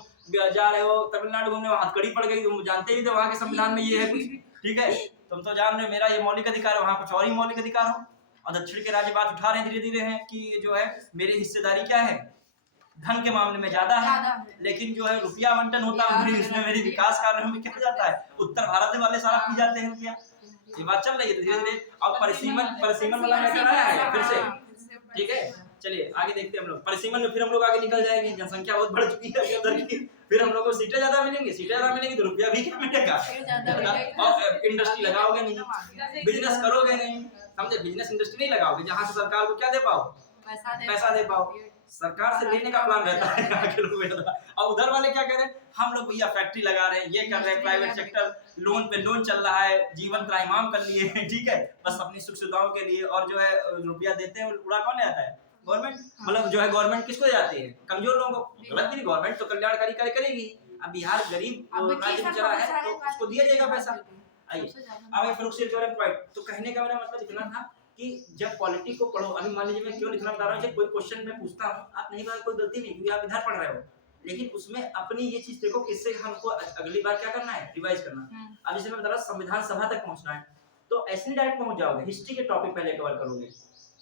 जा रहे हो तमिलनाडु घूमने, वहां हथकड़ी पड़ गई, तुम जानते ही थे वहां के संविधान में ये है कुछ, ठीक है, तुम तो जान रहे हो मेरा ये मौलिक अधिकार है, वहां कुछ और ही मौलिक अधिकार हो। और दक्षिण के राज्य बात उठा रहे हैं धीरे धीरे हैं कि जो है मेरी हिस्सेदारी क्या है, धन के मामले में ज्यादा है, लेकिन जो है रुपया आवंटन होता है उसमें मेरी विकास कार्यों में क्या जाता है, उत्तर भारत वाले सारा पी जाते हैं रुपया। ये बात चल रही है धीरे धीरे। और परिसीमन वाला मैटर आया है फिर से, ठीक है, चलिए आगे देखते हैं हम लोग। परिसीमन में फिर हम लोग आगे निकल जाएंगे, जनसंख्या बहुत बढ़ चुकी है अंदर की, फिर हम लोग को सीटें ज्यादा मिलेंगी तो रुपया भी क्या मिलेगा, और इंडस्ट्री लगाओगे नहीं, बिजनेस करोगे नहीं, समझे, बिजनेस इंडस्ट्री नहीं लगाओगे जहां से सरकार को क्या दे पाओ, पैसा दे पाओ, सरकार से लेने का प्लान रहता है। और उधर वाले क्या कह रहे हैं, हम लोग भैया फैक्ट्री लगा रहे हैं, ये कर रहे हैं, प्राइवेट सेक्टर लोन पे लोन चल रहा है, जीवन त्राहिमाम कर लिए हैं, ठीक है, बस अपनी सुख सुविधाओं के लिए, और जो है रुपया देते हैं उड़ा कौन आता है, गवर्नमेंट। मतलब जो है गवर्नमेंट किसको जाती है, कमजोर लोगों को। गलत नहीं, गवर्नमेंट तो कल्याणकारी कार्य करेगी। अब बिहार गरीब राज्य में चला है तो उसको दिया जाएगा पैसा। आइए अब पॉइंट, तो कहने का मेरा मतलब इतना था कि जब पॉलिटी को पढ़ो, अभी मान लीजिए मैं क्यों लिखना बता रहा हूँ, कोई क्वेश्चन मैं पूछता हूँ, आप नहीं बात कोई गलती नहीं, क्योंकि आप इधर पढ़ रहे हो, लेकिन उसमें अपनी ये चीज देखो किससे हमको अगली बार क्या करना है, रिवाइज करना। अब जैसे मैं बता रहा संविधान सभा तक पहुंचना है, तो ऐसे नहीं डायरेक्ट पहुंच जाओगे, हिस्ट्री के टॉपिक पहले कवर करोगे।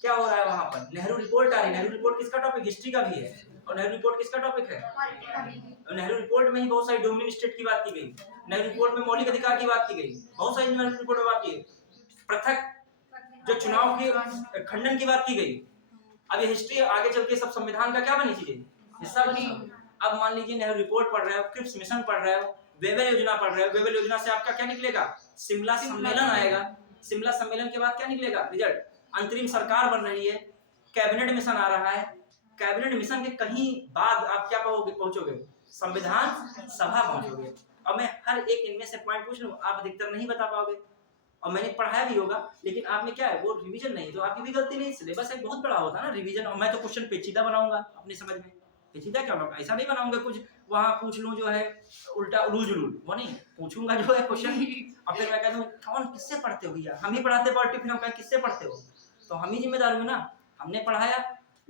क्या हो रहा है वहां पर, नेहरू रिपोर्ट आ रही है, नेहरू रिपोर्ट किसका टॉपिक, हिस्ट्री का भी है, और नेहरू रिपोर्ट किसका टॉपिक है, नेहरू रिपोर्ट में ही बहुत सारी डोमिनियन स्टेट की बात की गई, नेहरू रिपोर्ट में मौलिक अधिकार की बात की गई, बहुत सारी नेहरू रिपोर्ट में बात की गई, पृथक जो चुनाव के खंडन की बात की गई। अब ये हिस्ट्री आगे चल के सब संविधान का क्या बनी चीजें, हिस्सा बनी। अब मान लीजिए नेहरू रिपोर्ट पढ़ रहे हो, क्रिप्स मिशन पढ़ रहे हो, वेबर योजना पढ़ रहे हो, वेबर योजना से आपका क्या निकलेगा, शिमला सम्मेलन आएगा, शिमला सम्मेलन के बाद क्या निकलेगा रिजल्ट, अंतरिम सरकार बन रही है, कैबिनेट मिशन आ रहा है, कैबिनेट मिशन के कहीं बाद आप क्या पहुंचोगे, संविधान सभा पहुंचोगे। अब मैं हर एक इनमें से पॉइंट पूछ लूं, आप अधिकतर नहीं बता पाओगे, और मैंने पढ़ाया भी होगा, लेकिन आप में क्या है वो रिवीजन नहीं, तो आपकी भी गलती नहीं, सिलेबस एक बहुत बड़ा होता है ना रिवीजन, और मैं तो क्वेश्चन पेचीदा बनाऊंगा अपनी समझ में, पेचीदा क्या बनाऊंगा, ऐसा नहीं बनाऊंगा कुछ वहां पूछ लूं जो है उल्टा उलूल जुलूल, वो नहीं पूछूंगा जो है क्वेश्चन, और फिर मैं कहता हूँ कौन किससे पढ़ते हो भैया, हम ही पढ़ाते पॉलिटी, फिर हम कहें किससे पढ़ते हो, तो हम ही जिम्मेदार हुए ना, हमने पढ़ाया,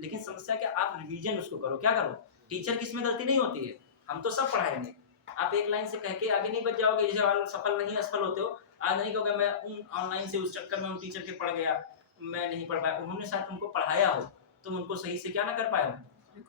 लेकिन समस्या क्या आप रिवीजन उसको करो, क्या करो, टीचर की इसमें गलती नहीं होती है, हम तो सब पढ़ाएंगे, आप एक लाइन से कह के आगे नहीं बच जाओगे, जैसे सफल नहीं असफल होते हो, आज नहीं कहोगे मैं ऑनलाइन से उस चक्कर में उन टीचर के पढ़ गया, मैं नहीं पढ़ पाया, उन्होंने शायद तुमको पढ़ाया हो, तुम उनको सही से क्या ना कर पाए हो,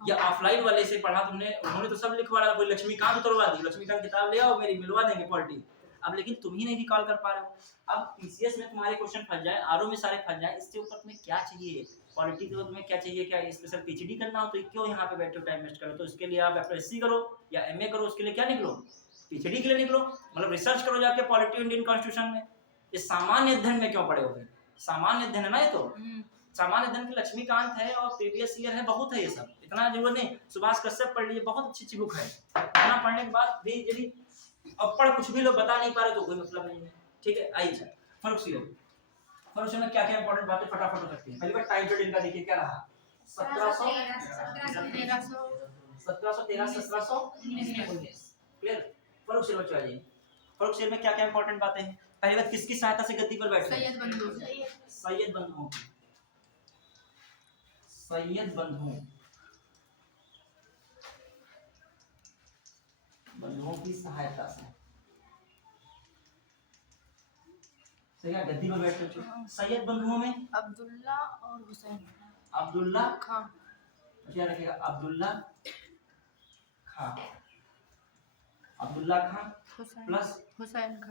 या ऑफलाइन वाले से पढ़ा तुमने, उन्होंने तो सब लिखवा रहा, कोई लक्ष्मीकांत उतरवा दी, लक्ष्मीकांत किताब ले आओ मेरी मिलवा देंगे पॉलिटी, अब लेकिन तुम ही नहीं रिकॉल कर पा रहे हो। अब पीसीएस में तुम्हारे क्वेश्चन फंस जाए, आरओ में सारे फंस जाए, इसके ऊपर तुम्हें क्या चाहिए, पॉलिटी के तुम्हें क्या चाहिए, क्या स्पेशल पीएचडी करना हो तो क्यों यहाँ पे बैठे हो टाइम वेस्ट करो, तो इसके लिए आप एफएससी करो या एमए करो, उसके लिए क्या निकलो, पीएचडी के लिए निकलो, मतलब रिसर्च करो जाके पॉलिटी इंडियन कॉन्स्टिट्यूशन में। ये सामान्य अध्ययन में क्यों पढ़े होगे, सामान्य अध्ययन है ना, ये तो सामान्य अध्ययन के लक्ष्मीकांत है और प्रीवियस ईयर है, बहुत है ये सब, इतना जरूरत नहीं, सुभाष कश्यप पढ़ लीजिए, बहुत अच्छी बुक है, इतना पढ़ने के बाद भी यदि अब पढ़ कुछ भी लोग बता नहीं पा रहे तो कोई मतलब नहीं है, ठीक है। आइए फर्क सीरियल में क्या क्या इंपॉर्टेंट बातें फटाफट हो सकती है। पहली बार टाइम पीरियड इनका देखिए क्या रहा, 1713 क्लियर। फर्क सीरियल बच्चों आइए, फर्क सीरियल में क्या क्या इंपॉर्टेंट बातें हैं। पहली बात किसकी सहायता से गद्दी पर बैठे, सैयद बंधुओं की सहायता से, सही है, गद्दी पर बैठे थे। सैयद बंधुओं में अब्दुल्ला और हुसैन, अब्दुल्ला खां, क्या रखेगा, अब्दुल्ला खां, अब्दुल्ला खां प्लस हुसैन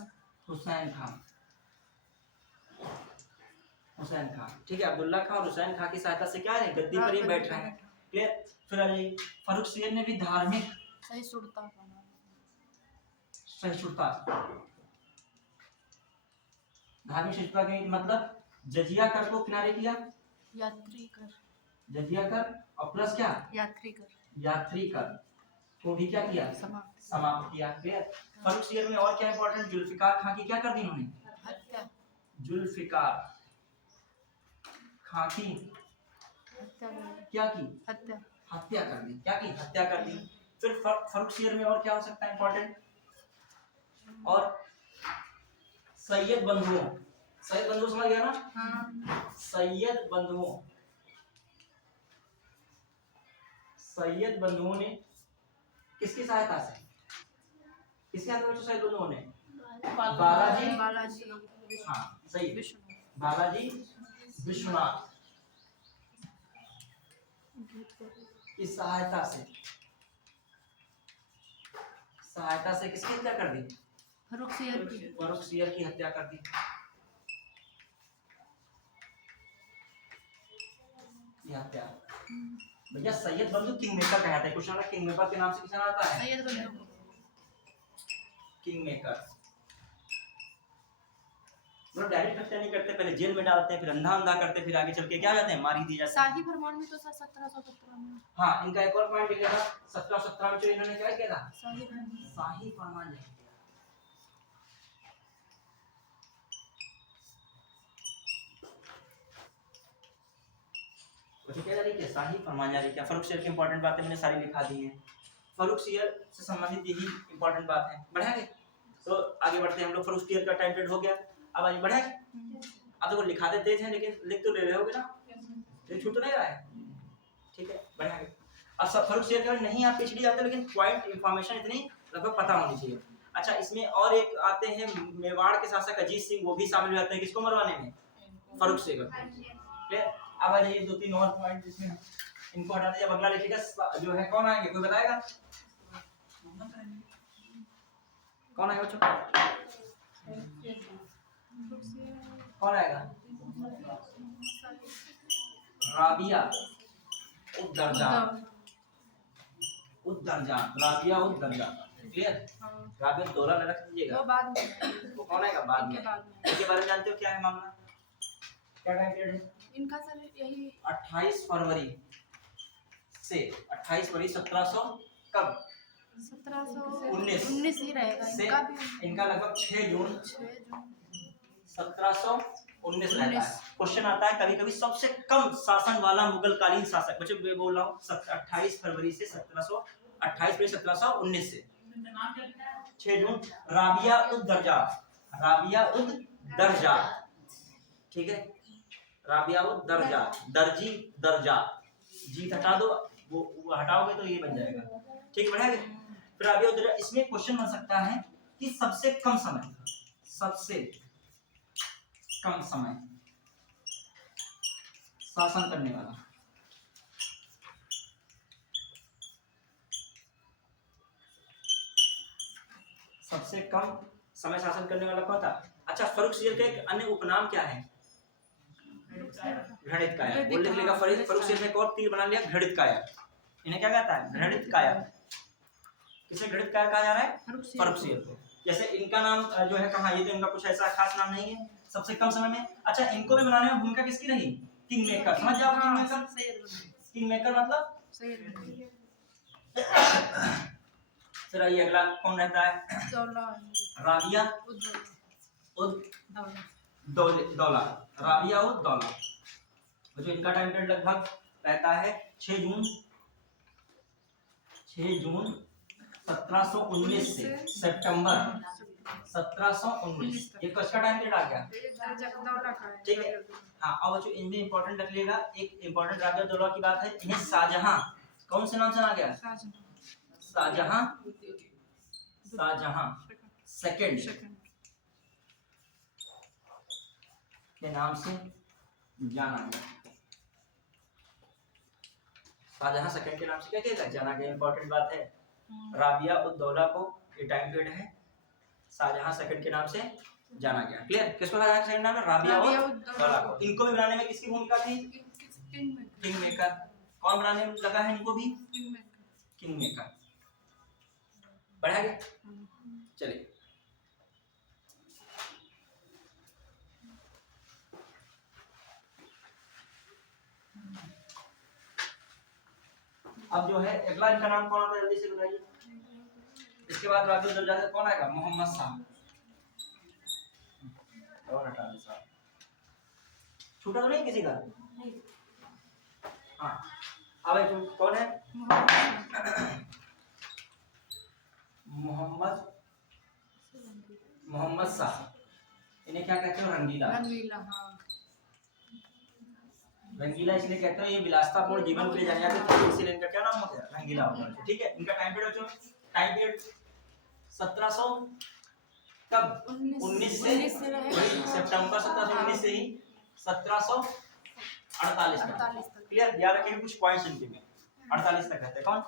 खां, ठीक है, अब्दुल्ला खां और हुसैन खां की सहायता से क्या है, गद्दी पर ही बैठ रहे हैं, क्लियर। फिर आ जाइए, फर्रुख सियर ने भी धार्मिक सहिष्णुता, धार्मिक सहिष्णुता के मतलब जजिया कर को किनारे किया, यात्री कर, जजिया कर और प्लस क्या, यात्री कर को भी क्या किया, समाप्त किया, क्लियर। फर्रुख सियर में और क्या इंपॉर्टेंट, जुल्फिकार खां की क्या कर दी उन्होंने, हत्या, जुल्फिकार खां की क्या की, हत्या कर दी, क्या की, हत्या कर दी। फिर फर्रुख सियर में और क्या हो सकता है इंपॉर्टेंट, और सैयद बंधुओं समझ गया ना, सैयद बंधुओं ने किसकी सहायता से, सैयद बंधुओं ने बालाजी, हाँ सही, बालाजी विश्वनाथ की सहायता से किसकी हत्या कर दी, फर्रुख सियर की हत्या कर दी। ये हत्या भैया, सैयद बंधु किंग मेकर कहते हैं, कुछ ना किंग मेकर के नाम से किसान आता है, सैयद बंधु किंग मेकर, मतलब डायरेक्ट हत्या नहीं करते, पहले जेल में डालते हैं, फिर अंधा करते, फिर आगे चल के क्या जाते हैं, मार ही दिए जाते हैं। शाही फरमान में तो 1717 में, हाँ इनका एक और पॉइंट लिखेगा, 1717 में जो इन्होंने क्या किया था, शाही फरमान लिखा। क्या जारी किया, शाही फरमान जारी किया। फर्रुख सियर की इंपॉर्टेंट बातें मैंने सारी लिखा दी हैं, फर्रुख सियर से संबंधित यही इंपॉर्टेंट बात है। बढ़ाएंगे तो आगे बढ़ते हैं हम लोग, फर्रुख सियर का टाइम पीरियड हो गया, अब आगे बढ़ाएंगे। अब देखो लिखाते तेज हैं लेकिन लिख तो ले रहे होगे ना, ये छूट तो नहीं रहा है, ठीक है बढ़ाएंगे। अब सब फर्रुख शेर का नहीं आप पिछड़ी जाते, लेकिन पॉइंट इंफॉर्मेशन इतनी लगभग पता होनी चाहिए। अच्छा, इसमें और एक आते हैं मेवाड़ के शासक अजीत सिंह, वो भी शामिल हो जाते हैं किसको मरवाने में, फर्रुख शेर को। क्लियर। अब आ जाइए 2-3 और पॉइंट जिसमें इनको हटा दिया। अगला लिखिएगा जो है कौन आएंगे, कोई बताएगा कौन आएगा बच्चों, कौन आएगा? राबिया उद दरजान, राबिया उद दरजान। क्लियर। राबिया दौरा न रख दीजिएगा, वो बाद में, वो कौन आएगा बाद में। इनके बारे में जानते हो क्या है मामला, क्या टाइम पीरियड है इनका? सर यही 28 फरवरी से 28 फरवरी 1700 कब 1719 ही रहेगा से इनका भी। इनका लगभग 6 जून 1719 रहता 19। है। क्वेश्चन आता है कभी कभी सबसे कम शासन वाला मुगल कालीन शासक, बच्चों मैं बोल रहा हूँ 28 फरवरी से 1719 से 6 जून। राबिया उद दरजा, राबिया उद दरजा, ठीक है, राबिया उद दरजा, दर्जी दरजा, जीत हटा दो, वो हटाओगे तो ये बन जाएगा, ठीक है बढ़िया। फिर राबिया उद दरजा, इसमें क्वेश्चन बन सकता है कि सबसे कम समय, सबसे कम समय शासन करने वाला, सबसे कम समय शासन करने वाला कौन था? अच्छा, फर्रुख शेर का एक अन्य उपनाम क्या है? घृणित काया। बोल लिख लेगा फर्रुख शेर ने एक और तीर बना लिया, घृणित काया। इन्हें क्या कहता है? घृणित काया। किसे घृणित काया कहा जा रहा है? फर्रुख शेर को। जैसे इनका नाम जो है कहाँ, ये तो इनका कुछ ऐसा खास नाम नहीं है, सबसे कम समय में। अच्छा, इनको भी बनाने में भूमिका किसकी रही? King maker. समझ जाओ किंग मेकर, किंग मेकर मतलब। फिर आइए अगला कौन रहता है? राबिया उद दौला, राबिया उद दौला। जो इनका टाइम पीरियड लगभग रहता है 6 जून 1719 से सितंबर 1719। ये किसका टाइम पीरियड आ गया, ठीक है। हाँ, अब जो इनमें इंपॉर्टेंट रख लेगा, एक इंपॉर्टेंट राबिया दौला की बात है, इन्हें शाहजहां, कौन से नाम से आ गया? शाहजहां, शाहजहां सेकंड के नाम से जाना गया। शाहजहां सेकंड के नाम से क्या कहता है? जाना गया। इंपॉर्टेंट बात है, राबिया उद दौला को ये टाइम पीरियड है शाहजहां सेकंड के नाम से जाना गया। क्लियर। किसको शाहजहां सेकंड नाम है? राबिया उद दौला को। इनको भी बनाने में किसकी भूमिका थी? King maker. कौन बनाने में लगा है इनको भी? King maker. बढ़ा गया। चलिए अब जो है अगला इनका नाम कौन आता है, जल्दी से बताइए। इसके बाद राबिया उद दौला कौन आएगा? मोहम्मद शाह। और हटा दे साहब, छूटा तो नहीं किसी का? हाँ, अब कौन है? मोहम्मद शाह। इन्हें क्या कहते हो? रंगीला। रंगीला इसलिए कहते हैं ये विलासतापूर्ण जीवन के लिए जाने जाते थे, इसीलिए इनका क्या नाम हो गया? रंगीला हो गया। ठीक है। इनका टाइम पीरियड जो टाइम पीरियड 1700 कब 19 से सितंबर 1719 से ही 1748 तक। क्लियर। याद रखिए कुछ पॉइंट्स इनके में 48 तक रहते हैं। कौन?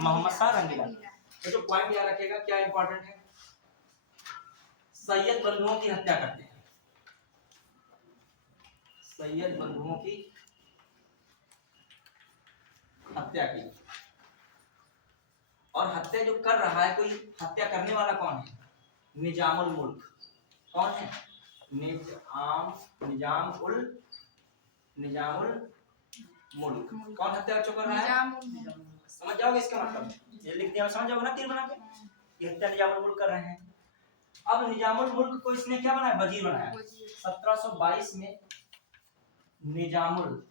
मोहम्मद शाह रंगीला। तो जो पॉइंट याद रखिएगा क्या इंपॉर्टेंट है, सैयद बंधुओं की हत्या करते हैं, सैयद बंधुओं की हत्या की। और हत्या जो कर रहा है, कोई हत्या करने वाला कौन है? निजामुल मुल्क। कौन है? निजामुल मुल्क। कौन हत्या कर रहा है? समझ जाओगे इसका मतलब, ये लिख दिया समझ जाओगे ना तीर बना के। ये हत्या निजामुल मुल्क कर रहे हैं। अब निजामुल मुल्क को इसने क्या बनाया? वजीर बनाया। 1722 में निजाम उल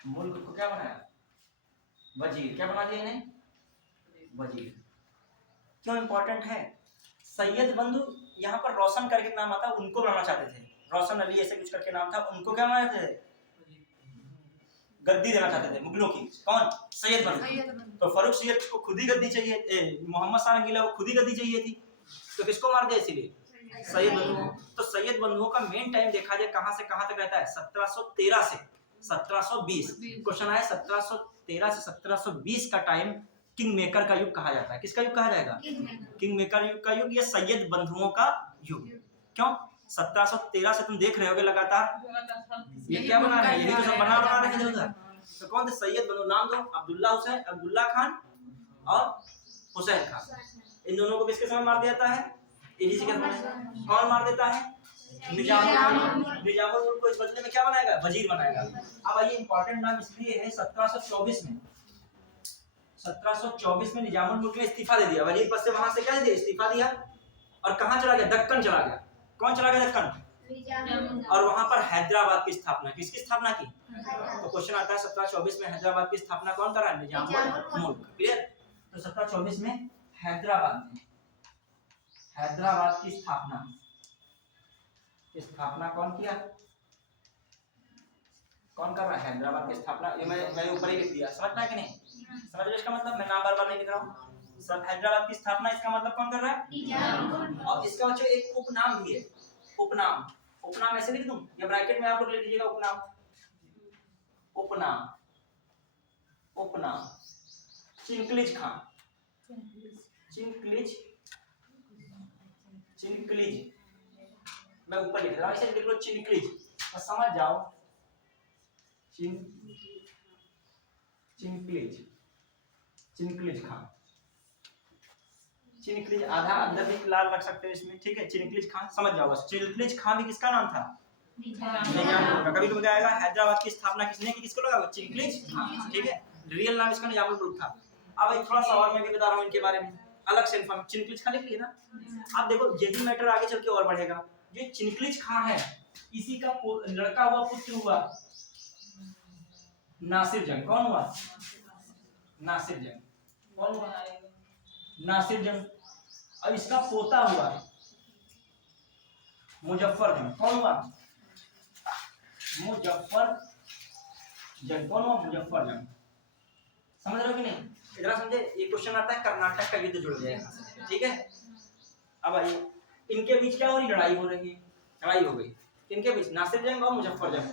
मुल्क को क्या बनाया? वजीर। क्या बना दिया इन्हें? वजीर। क्यों इंपॉर्टेंट है? सैयद बंधु यहाँ पर रोशन करके नाम आता है, उनको बनाना चाहते थे, रोशन अली ऐसे कुछ करके नाम था, उनको क्या मानते थे, गद्दी देना चाहते थे मुगलों की। कौन? सैयद बंधु। तो फर्रुख सैयद को खुद ही गद्दी चाहिए, मोहम्मद शाह रंगीला को खुद ही गद्दी चाहिए थी, तो किसको मार दिया इसीलिए? सैयद बंधु। तो सैयद बंधुओं का मेन टाइम देखा जाए कहां से कहां तक रहता है, 1713 से 1720। क्वेश्चन आया 1713 से 1720 का टाइम किंग मेकर का युग कहा जाता है। किसका युग कहा जाएगा? किंग मेकर युग का युग, या सैयद बंधुओं का युग। क्यों? 1713 से तुम देख रहे होगे लगातार ये क्या बना रहे हैं, यही तो सब बना रहे हैं उधर। तो कौन थे सैयद बंधु? नाम दो। अब्दुल्ला हुसैन, अब्दुल्ला खान और हुसैन खान। इन दोनों को किसके समय मार दिया जाता है? इन्हीं के समय। कौन मार देता है? निजामुल। निजामुल मुल्क को इस बदले में क्या बनाएगा? वजीर बनाएगा। अब आइए इंपॉर्टेंट नाम इसलिए है 1724 में, 1724 में निजामुल मुल्क ने इस्तीफा दे दिया, वजीर पद से वहां से क्या दे दिया? इस्तीफा दिया। और कहां चला गया? दक्कन चला गया। कौन चला गया? दक्कन। और वहां पर हैदराबाद की स्थापना, किसकी स्थापना की? तो क्वेश्चन आता है 1724 में हैदराबाद की स्थापना कौन करा? निजामुल मुल्क। क्लियर? तो 1724 में हैदराबाद की स्थापना कौन किया? कौन कर रहा है हैदराबाद की स्थापना? ये मैं ऊपर ही लिख दिया, समझ पाए कि नहीं? समझ लो इसका मतलब, मैं नाम बार बार नहीं लिख रहा हूँ। सब हैदराबाद की स्थापना, इसका मतलब कौन कर रहा है? और इसका बच्चों एक उपनाम भी है। उपनाम ऐसे लिख दूं या ब्रैकेट में आप लोग लिख लीजिएगा? उपनाम चिनकलिज खां। चिनकलिज मैं ऊपर लिख रहा हूँ, इसे लिख लो चिनकलिज, बस समझ जाओ। चिनकलिज खां। चिनकलिज आधा अंदर भी लाल रख सकते हो इसमें, ठीक है? चिनकलिज खां समझ जाओ बस। चिनकलिज खां भी किसका नाम था? निजामुल का। कभी कभी क्या आएगा, हैदराबाद की स्थापना किसने की? किसको लगा? चिनकलिज खां, ठीक है? रियल नाम इसका निजामुल मुल्क था। अब एक थोड़ा सा और मैं भी बता रहा हूँ इनके बारे में, अलग से इन्फॉर्म। चिनकलिज खां लिख लिए ना? आप देखो यही मैटर आगे चल के और बढ़ेगा। जो चिनकलिज खां है, इसी का लड़का हुआ, पुत्र हुआ नासिर जंग। कौन हुआ? नासिर जंग। कौन हुआ? नासिर जंग। और इसका पोता हुआ मुजफ्फर जंग। कौन हुआ? मुजफ्फर जंग। कौन हुआ? मुजफ्फर जंग। समझ रहे हो कि नहीं? इधर समझे, ये क्वेश्चन आता है कर्नाटक का युद्ध जुड़ गया, ठीक है? अब आइए, इनके बीच क्या हो रही? लड़ाई हो रही है। लड़ाई हो गई इनके बीच, नासिर जंग और मुजफ्फर जंग।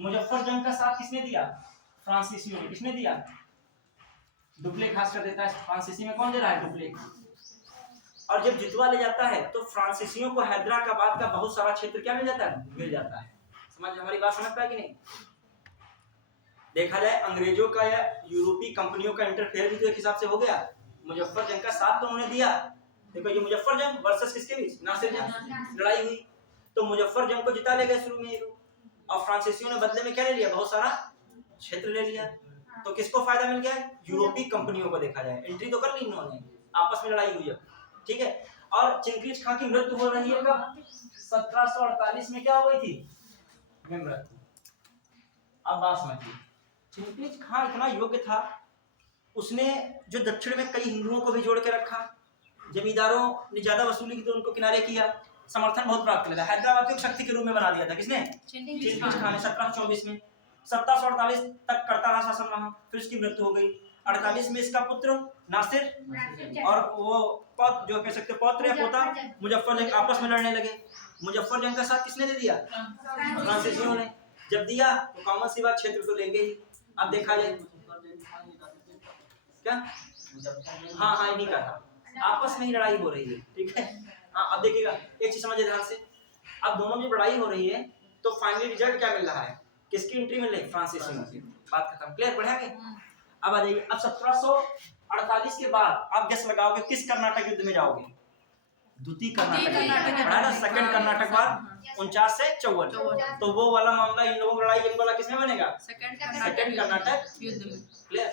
मुजफ्फर जंग का साथ किसने दिया? फ्रांसीसियों ने। किसने दिया? डुप्ले खास कर देता है। फ्रांसीसी में कौन दे रहा है? डुप्ले। और जब जितवा ले जाता है तो फ्रांसीसियों को हैदराबाद का बहुत सारा क्षेत्र क्या मिल जाता है? मिल जाता है। समझ, हमारी बात समझ पाए कि नहीं? देखा जाए अंग्रेजों का या यूरोपीय कंपनियों का इंटरफेयर भी तो एक हिसाब से हो गया। मुजफ्फर जंग का साथ तो उन्होंने दिया। देखो ये मुजफ्फर जंग वर्सेस किसके बीच? नासिर जंग। लड़ाई हुई तो मुजफ्फर जंग को जिता ले गए शुरू में ये लोग, और फ्रांसीसियों ने बदले में क्या ले लिया? बहुत सारा क्षेत्र ले लिया। तो किसको फायदा मिल गया? यूरोपीय कंपनियों को। देखा जाए एंट्री तो कर ली इन्होंने, आपस में लड़ाई हुई, ठीक है? और चिनकलिज खां की मृत्यु हो रही है कब? 1748 में। क्या हो गई थी? मृत्यु। अब बात समझिए, चिनकलिज खां इतना योग्य था, उसने जो दक्षिण में कई हिंदुओं को भी जोड़ के रखा, जमींदारों ने ज्यादा वसूली की तो उनको किनारे किया, समर्थन बहुत प्राप्त किया। हैदराबाद को शक्ति के रूप में बना दिया था। किसने? चिनकलिज खां ने 1724 में। 1748 तक करता रहा शासन रहा, फिर उसकी मृत्यु हो गई। 48 में इसका पुत्र नासिर और वो जो कह सकते पौत्र या पोता मुजफ्फर जंग आपस में लड़ने लगे। मुजफ्फर जंग का साथ किसने दे दिया? फ्रांसीसियों ने। जब दिया तो कॉमन सी बात, क्षेत्र तो लेंगे ही। अब देखा जाए क्या, हाँ इन्हीं का था, आपस में ही लड़ाई हो रही है, ठीक है? हाँ अब देखिएगा, एक चीज समझिए ध्यान से। अब दोनों में लड़ाई हो रही है तो फाइनली रिजल्ट क्या मिल रहा है? किसकी एंट्री मिल रही है? फ्रांसीसियों की। बात खत्म। क्लियर? बढ़िया के? अब आ जाइए, अब 1748 के बाद आप गेस लगाओगे किस कर्नाटक युद्ध में जाओगे? द्वितीय कर्नाटक, पढ़ा था सेकंड कर्नाटक वार 49 से 54। तो वो वाला मामला, इन लोगों की लड़ाई जंग वाला किसमें बनेगा? सेकंड कर्नाटक युद्ध में। क्लियर?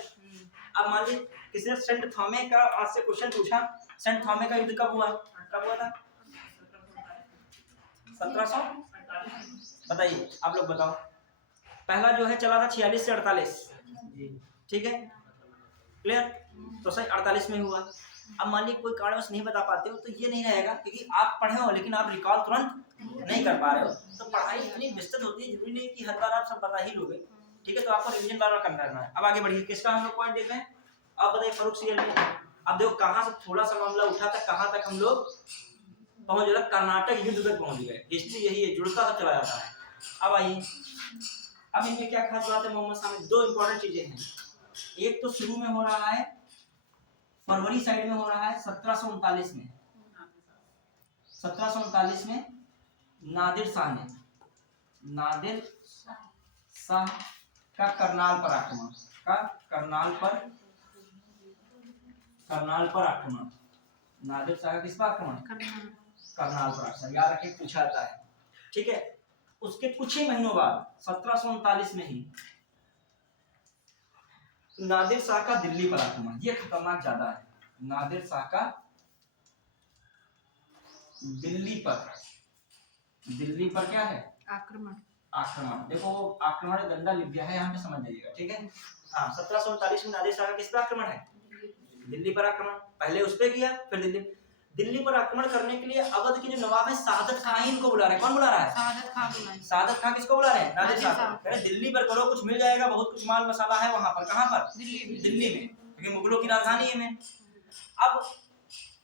अब मान लीजिए किसी ने सेंट थॉमे का आज से क्वेश्चन पूछा, सेंट थॉमे का युद्ध कब हुआ? कब हुआ था? 1700, बताइए आप लोग बताओ। पहला जो है चला था 46 से 48, ठीक है? क्लियर? तो सही 48 में हुआ। अब मान लीजिए कोई कारणवश नहीं बता पाते हो तो ये नहीं रहेगा, क्योंकि आप पढ़े हो लेकिन आप रिकॉल तुरंत नहीं कर पा रहे हो तो पढ़ाई इतनी विस्तृत होती है, जरूरी नहीं कि हर बार आप सब बता ही लोगे, ठीक है। तो आपको रिवीजन बार बार करना है। अब आगे बढ़िए, किसका हम लोग पॉइंट देख रहे हैं, अब बताइए फर्रुख सीरियल में। अब देखो कहाँ से थोड़ा सा मामला उठा था, कहाँ तक हम लोग पहुंच गए, कर्नाटक युद्ध तक पहुंच गए। हिस्ट्री यही है, जुड़ता सा चला जाता है। अब आइए, अब इनमें क्या खास बात है मोहम्मद शाह में, दो इंपॉर्टेंट चीजें हैं। एक तो शुरू में हो रहा है, फरवरी साइड में हो रहा है 1739 में, 1739 में नादिर शाह का करनाल पर आक्रमण, करनाल पर आक्रमण, नादिर शाह का किस पर आक्रमण, करनाल पर आक्रमण, याद रखिए पूछा जाता है, ठीक है। उसके कुछ ही महीनों बाद 1739 में ही नादिर शाह का दिल्ली पर आक्रमण, ये खतरनाक ज्यादा है। नादिर शाह का दिल्ली पर क्या है, आक्रमण। देखो आक्रमण गंदा लिख दिया है यहाँ पे, समझ जाइएगा, ठीक है। हाँ, 1739 में नादिर शाह का किस पर आक्रमण है, दिल्ली पर आक्रमण। पहले उस पे किया, फिर दिल्ली पर आक्रमण करने के लिए अवध के जो नवाब है सादत खान इनको बुला रहे हैं। कौन बुला रहा है, सादत खान किसको बुला रहे हैं, नादिर शाह को। कह रहे दिल्ली पर करो, कुछ मिल जाएगा, बहुत कुछ माल मसाला है वहां पर। कहां पर, दिल्ली में, क्योंकि मुगलों की राजधानी है में। अब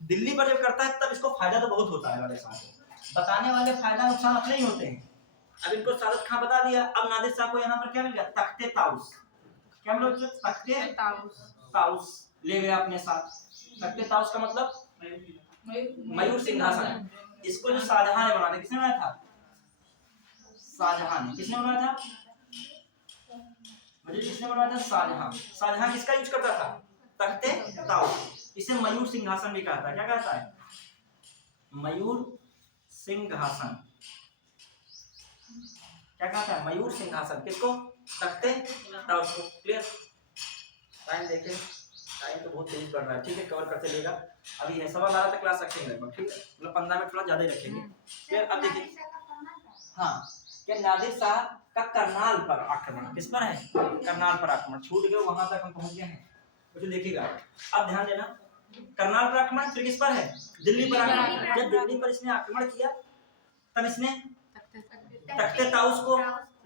दिल्ली पर जब करता है तब इसको फायदा तो बहुत होता है, नादिर शाह को बताने वाले फायदा नुकसान अपने ही होते हैं। अब इनको सादत खान बता दिया, अब नादिर शाह को यहाँ पर क्या मिल गया, तख्ते ताउस। क्या मिल गया, तख्ते ताउस ले गया अपने साथ। तख्ते ताउस का मतलब मयूर सिंहासन। इसको जो शाहजहां ने बनाया, किसने बनाया था, शाहजहां ने। किसने बनाया था, मुझे किसने बनाया था, शाहजहां। शाहजहां किसका यूज करता था, तख्ते ताउस। इसे मयूर सिंहासन भी कहता है। क्या कहता है, मयूर सिंहासन। क्या कहता है, मयूर सिंहासन। किसको, तख्ते ताउस को। क्लियर, टाइम देखें, टाइम तो बहुत तेज बढ़ रहा है, ठीक है, कवर करते लेगा। अभी है 12:15 तक क्लास रखेंगे लगभग, ठीक है, मतलब 15 मिनट थोड़ा ज्यादा ही रखेंगे। फिर अब देखिए, हाँ, क्या नादिर शाह का करनाल पर आक्रमण, किस पर है, करनाल पर आक्रमण। छूट गए, वहां तक हम पहुंच गए हैं, तो देखिएगा। अब ध्यान देना, करनाल पर आक्रमण, फिर किस पर है, दिल्ली पर आक्रमण। जब दिल्ली पर इसने आक्रमण किया तब इसने तख्ते ताउस को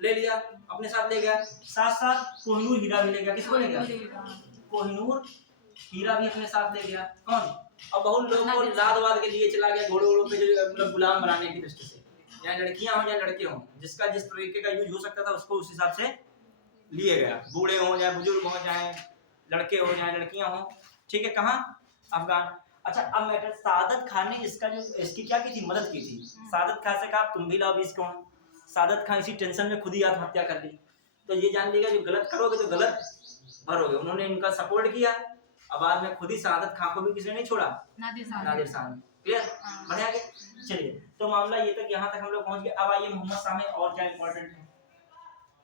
ले लिया, अपने साथ ले गया, साथ साथ कोहिनूर हीरा भी ले गया। किसको ले गया, कोहिनूर हीरा भी अपने साथ ले गया। कौन, अब बहुत लोगों को लाद वाद के लिए चला गया, घोड़ों पे जो मतलब गुलाम बनाने की दृष्टि से, या लड़कियां हो या लड़के हो, जिसका जिस तरीके का यूज हो सकता था उसको उस हिसाब से लिए गया। बूढ़े हो या बुजुर्ग हो, चाहे लड़के हो या लड़कियां हो, ठीक है। कहाँ, अफगान। अच्छा, अब मैटर, सादत खान ने इसकी क्या की थी, मदद की थी। सादत खान से कहा तुम भी लाओ 20 कौन। सादत खान इसी टेंशन में खुद ही आत्महत्या कर ली। तो ये जान लीजिएगा, जो गलत करोगे तो गलत भरोगे। उन्होंने इनका सपोर्ट किया, अब बाद में खुद ही सादत खान को भी किसने नहीं छोड़ा, नादिर शाह ने। क्लियर, बढ़िया आगे चलिए। तो मामला ये तक, यहाँ तक हम लोग पहुंच गए। अब आइए मोहम्मद शाह में और क्या इंपॉर्टेंट है,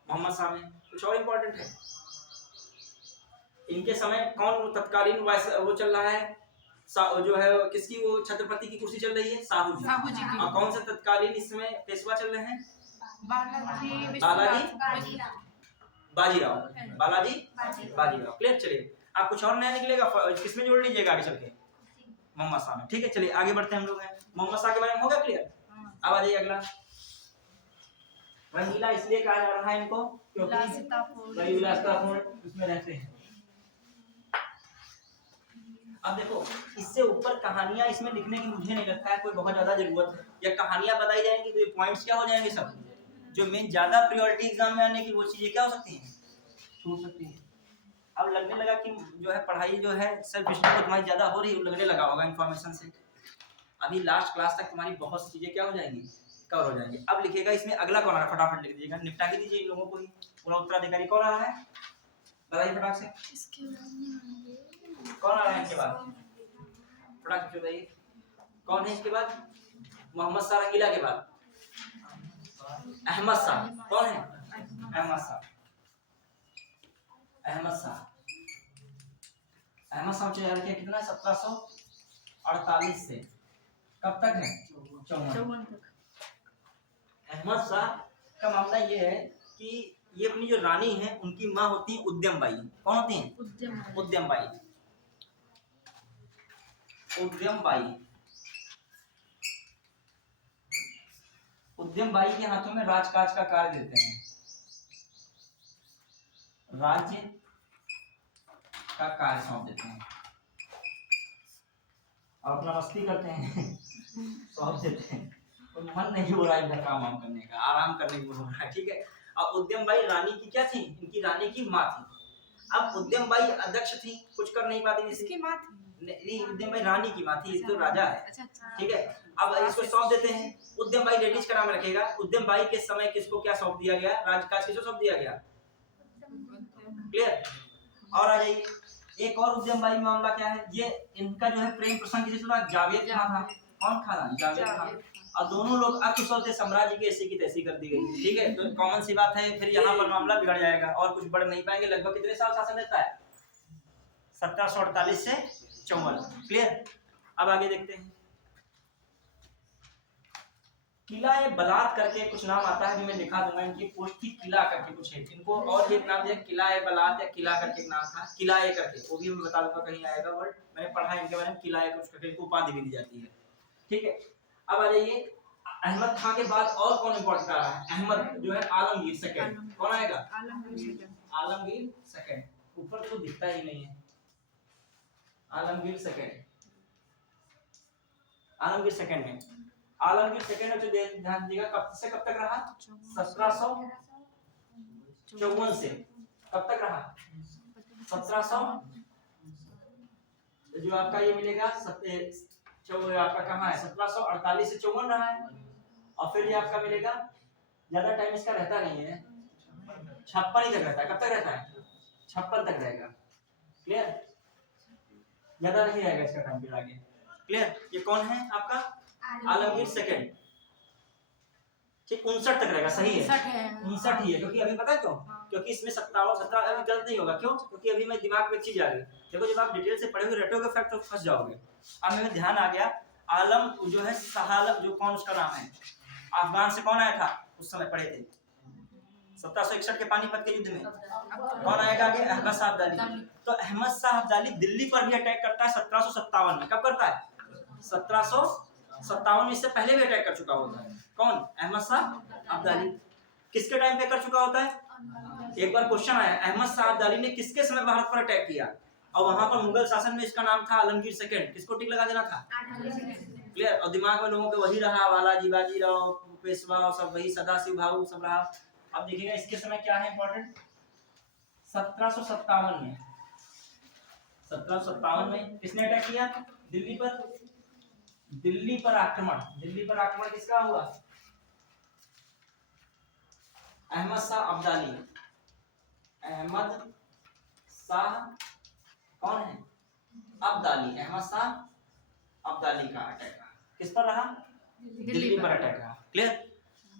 मोहम्मद शाह में कुछ और इंपॉर्टेंट है। इनके समय कौन तत्कालीन वो चल रहा है, जो है किसकी, वो छत्रपति की कुर्सी चल रही है, साहू जी की। और कौन से तत्कालीन इसमें पेशवा चल रहे हैं, बालाजी बाजीराव। क्लियर, चलिए आप कुछ और नया निकलेगा किसमें जोड़ लीजिएगा आगे चल के, मोहम्मद शाह में, ठीक है। चलिए आगे बढ़ते हैं हम लोग। मोहम्मद शाह के बारे में हो गया क्लियर। अब आ जाइए अगला। रंगीला इसलिए कहा जा रहा है इनको क्योंकि बड़ी विलासितापूर्ण इसमें रहते हैं। अब देखो, इससे ऊपर कहानियां इसमें लिखने की मुझे नहीं लगता है कोई बहुत ज्यादा जरूरत है। या कहानियां बताई जाएंगी तो ये पॉइंट्स क्या हो जाएंगे, सब जो मेन ज्यादा प्रायोरिटी एग्जाम में आने की वो चीजें क्या हो सकती हैं, छूट सकती हैं। अब लगने लगा कि जो है पढ़ाई जो है सेल्फ स्टडी तो तुम्हारी ज्यादा हो रही है, लगने लगा होगा इन्फॉर्मेशन से। अभी लास्ट क्लास तक तुम्हारी बहुत सी चीजें क्या हो जाएंगी, कवर हो जाएंगी। अब लिखेगा इसमें अगला कौन आ रहा है, फटाफट लिख दीजिएगा, निपटा ही दीजिए इन लोगों को ही। पूरा उत्तराधिकारी कौन आ रहा है, बताइए फटाक से, कौन आ रहा है इसके बाद, फटाक से बताइए कौन है इसके बाद, मोहम्मद शाह रंगीला के बाद अहमद शाह। कौन है, अहमद शाह। अहमद शाह कितना है, 1748 से कब तक है, 54 तक। अहमद शाह का मामला ये है कि ये अपनी जो रानी है उनकी माँ होती है उद्यम बाई। कौन होती हैं, उद्यम बाई। उद्यम बाई उद्यम बाई के हाथों में राजकाज का कार्य देते हैं, राज्य का कार्य सौंप देते हैं और अपना मस्ती करते हैं सौंप देते हैं। तो मन नहीं हो रहा है इधर काम वाम करने का, आराम करने को हो रहा है, ठीक है। अब उद्यम बाई रानी की क्या थी, इनकी रानी की माँ थी। अब उद्यम बाई अध्यक्ष थी, कुछ कर नहीं पाती थी। इसकी माँ थी? नहीं, उद्यम बाई रानी की माँ थी, ये तो राजा है, अच्छा अच्छा। ठीक है। अब इसको सौंप देते हैं, उद्यम बाई लेडीज का नाम रखेगा। उद्यम बाई के समय किसको क्या सौंप दिया गया, राजकाज किसको सौंप दिया गया, क्लियर। और आ जाइए, एक और उद्यम बाई मामला क्या है, ये इनका जो है प्रेम प्रसंग किसी से जावेद खान था। कौन खान, जावेद खान। और दोनों लोग अकुशल थे, साम्राज्य की ऐसी की तैसी कर दी गई, ठीक है। तो कॉमन सी बात है, फिर यहाँ पर मामला बिगड़ जाएगा और कुछ बढ़ नहीं पाएंगे। लगभग कितने साल शासन रहता है, 1748 से 54, क्लियर। अब आगे देखते हैं, किला ए बलात करके कुछ नाम आता है, मैं लिखा दूंगा, इनकी पोस्ट थी किला करके कुछ है, इनको और एक नाम दिया किला ए बलात या किला करके एक नाम था, किला ए करके, वो भी मैं बता दूंगा कहीं आएगा वर्ड, मैंने पढ़ा इनके बारे में, किला ए कुछ करके इनको उपाधि भी दी जाती है, ठीक है। अब आ जाइए, अहमद खां के बाद और कौन इंपॉर्टेंट आ रहा है, अहमद जो है आलमगीर सेकंड, कौन आएगा, आलमगीर सेकंड, ऊपर तो दिखता ही नहीं है, आलमगीर सेकंड, आलमगीर सेकंड है। आलमगीर सेकंड जो ध्यान दीजिएगा, कब से कब तक रहा, 1754 से कब तक रहा, 1700, जो आपका ये मिलेगा आपका कहाँ है, 1748 से 54 रहा है। और फिर ये आपका मिलेगा, ज्यादा टाइम इसका रहता नहीं है, 56 ही तक रहता है। कब तक रहता है, 56 तक रहेगा, क्लियर, ज्यादा नहीं रहेगा इसका टाइम पीरियड आगे, क्लियर। ये कौन है आपका, आलमगीर सेकंड, ठीक, 59 तक रहेगा, सही है, 59 ही है, क्योंकि अभी पता है क्यों, क्योंकि इसमें 17 अभी गलत नहीं होगा, क्यों, क्योंकि अभी मैं दिमाग में एक चीज आ गई, देखो जब आप डिटेल से पढ़ोगे रटोगे फैक्ट तो फंस जाओगे। अब मेरे ध्यान आ गया, आलम जो है सहालम, जो कौन उसका नाम है, अफगान से कौन आया था उस समय पढ़े थे, 1761 के पानीपत के युद्ध में कौन आएगा आगे, अहमद शाह अब्दाली। तो अहमद शाह अब्दाली दिल्ली पर भी अटैक करता है 1757 में, कब करता है, 1757 में, इससे पहले भी अटैक कर चुका होता है, कौन, अहमद शाह अब्दाली। किसके टाइम पे कर चुका होता है, एक बार क्वेश्चन आया, अहमद शाह अब्दाली ने किसके समय भारत पर अटैक किया, और वहां पर मुगल शासन में इसका नाम था आलमगीर सेकंड, किसको टिक लगा देना था, क्लियर। और दिमाग में लोगों के वही रहा, वालाजी बाजीराव, पेशवा, सब वही, सदाशिव भाऊ सब रहा। अब देखिएगा इसके समय क्या है इंपॉर्टेंट, 1757 में, 1757 में किसने अटैक किया, दिल्ली पर, दिल्ली पर आक्रमण, दिल्ली पर आक्रमण किसका हुआ, अहमद शाह अब्दाली, अहमद शाह कौन है, अब्दाली, अहमद शाह अब्दाली का अटैक किस पर रहा, दिल्ली पर अटैक रहा, क्लियर।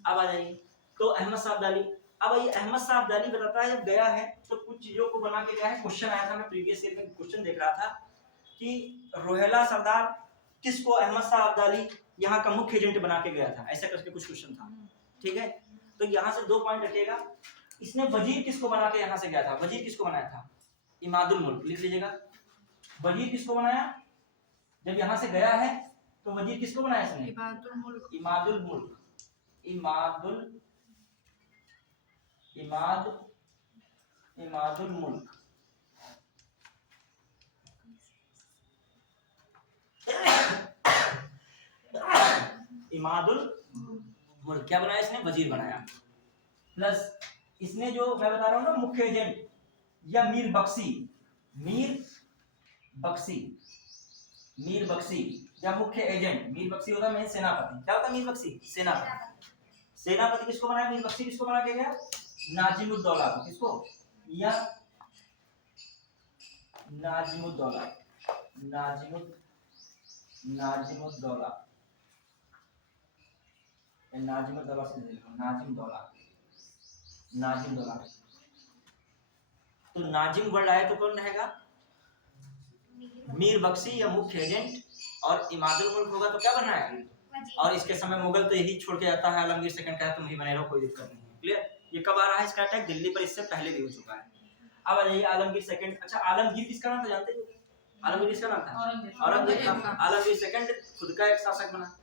अब आ जाइए, तो अहमद शाह अब्दाली, अब ये अहमद शाह अब्दाली बताता है जब गया है तो कुछ चीजों को बना के गया है। क्वेश्चन आया था, मैं प्रीवियस ईयर में क्वेश्चन देख रहा था कि रोहेला सरदार किसको अहमद शाह अब्दाली यहाँ का मुख्य एजेंट बना के गया था, ऐसा करके कुछ क्वेश्चन था, ठीक है। तो यहाँ से 2 पॉइंट रखिएगा, इसने वजीर किसको बना के यहाँ से गया था, वजीर किसको बनाया था, इमादुल मुल्क, लिख लीजिएगा, वजीर किसको बनाया, जब यहाँ से गया है तो वजीर किसको बनाया इसने, इमादुल मुल्क, इमादुल मुल्क, इमादुल मुल्क, इमादुल मुल्क क्या बनाया इसने, वजीर बनाया। प्लस इसने जो मैं बता रहा हूँ ना मुख्य एजेंट, या मीर बख्शी, मीर बख्शी या मुख्य एजेंट, मीर बख्शी होता है सेनापति, क्या होता है मीर बख्शी, सेनापति। सेनापति किसको बनाया, मीर बख्शी किसको बना के गया, नाजिमुद्दौला को, किसको, या नाजिमुद्दौला, नाजिमुद्दौला से देखो, नाजिमुद्दौला। तो नाजिम वर्ड आए तो कौन रहेगा, मीर बख्शी या मुख्य एजेंट, और इमादुल मुल्क होगा तो क्या बनना है, और इसके समय मुगल तो यही छोड़ के जाता है, आलमगीर सेकंड का है तुम ही बने रहो, कोई दिक्कत नहीं है, क्लियर। ये कब आ रहा है इसका अटैक, दिल्ली पर इससे पहले भी हो चुका है। अब आ जाइए आलमगीर सेकंड, अच्छा आलमगीर किसका नाम था जानते हो, आलमगीर किसका नाम था, औरंगजेब का। आलमगीर सेकंड खुद का एक शासक बना।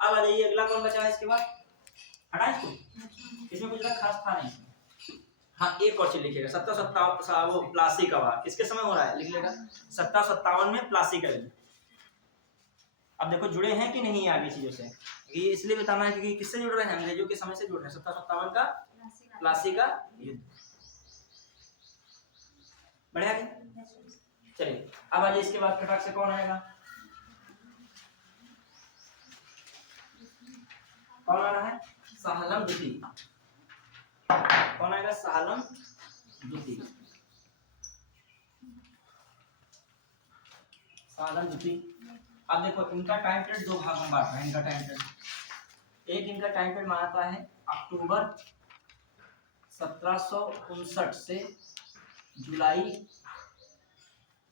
अब आ जाइए अगला कौन बचा है इसके बाद, हटा इसको, इसमें कुछ ज़्यादा खास था नहीं। हाँ एक और चीज लिखिएगा, 1757 वो प्लासी का वार किसके समय हो रहा है, लिख लेगा 1757 में प्लासी का युद्ध। अब देखो जुड़े हैं कि नहीं आगे चीजों से, ये इसलिए बताना है क्योंकि किससे जुड़ रहे हैं, अंग्रेजों के समय से जुड़ रहे हैं। 1757 का प्लासी का युद्ध, बढ़िया है। चलिए अब आइए इसके बाद फटाक से कौन आएगा, कौन आ रहा है, साहलम द्वितीय। कौन आएगा, साहलम द्वितीय। साहलम द्वितीय। अब देखो इनका टाइम पीरियड दो भाग में बांटा है, इनका टाइम पीरियड। एक इनका टाइम पीरियड मानता है अक्टूबर 1759 से जुलाई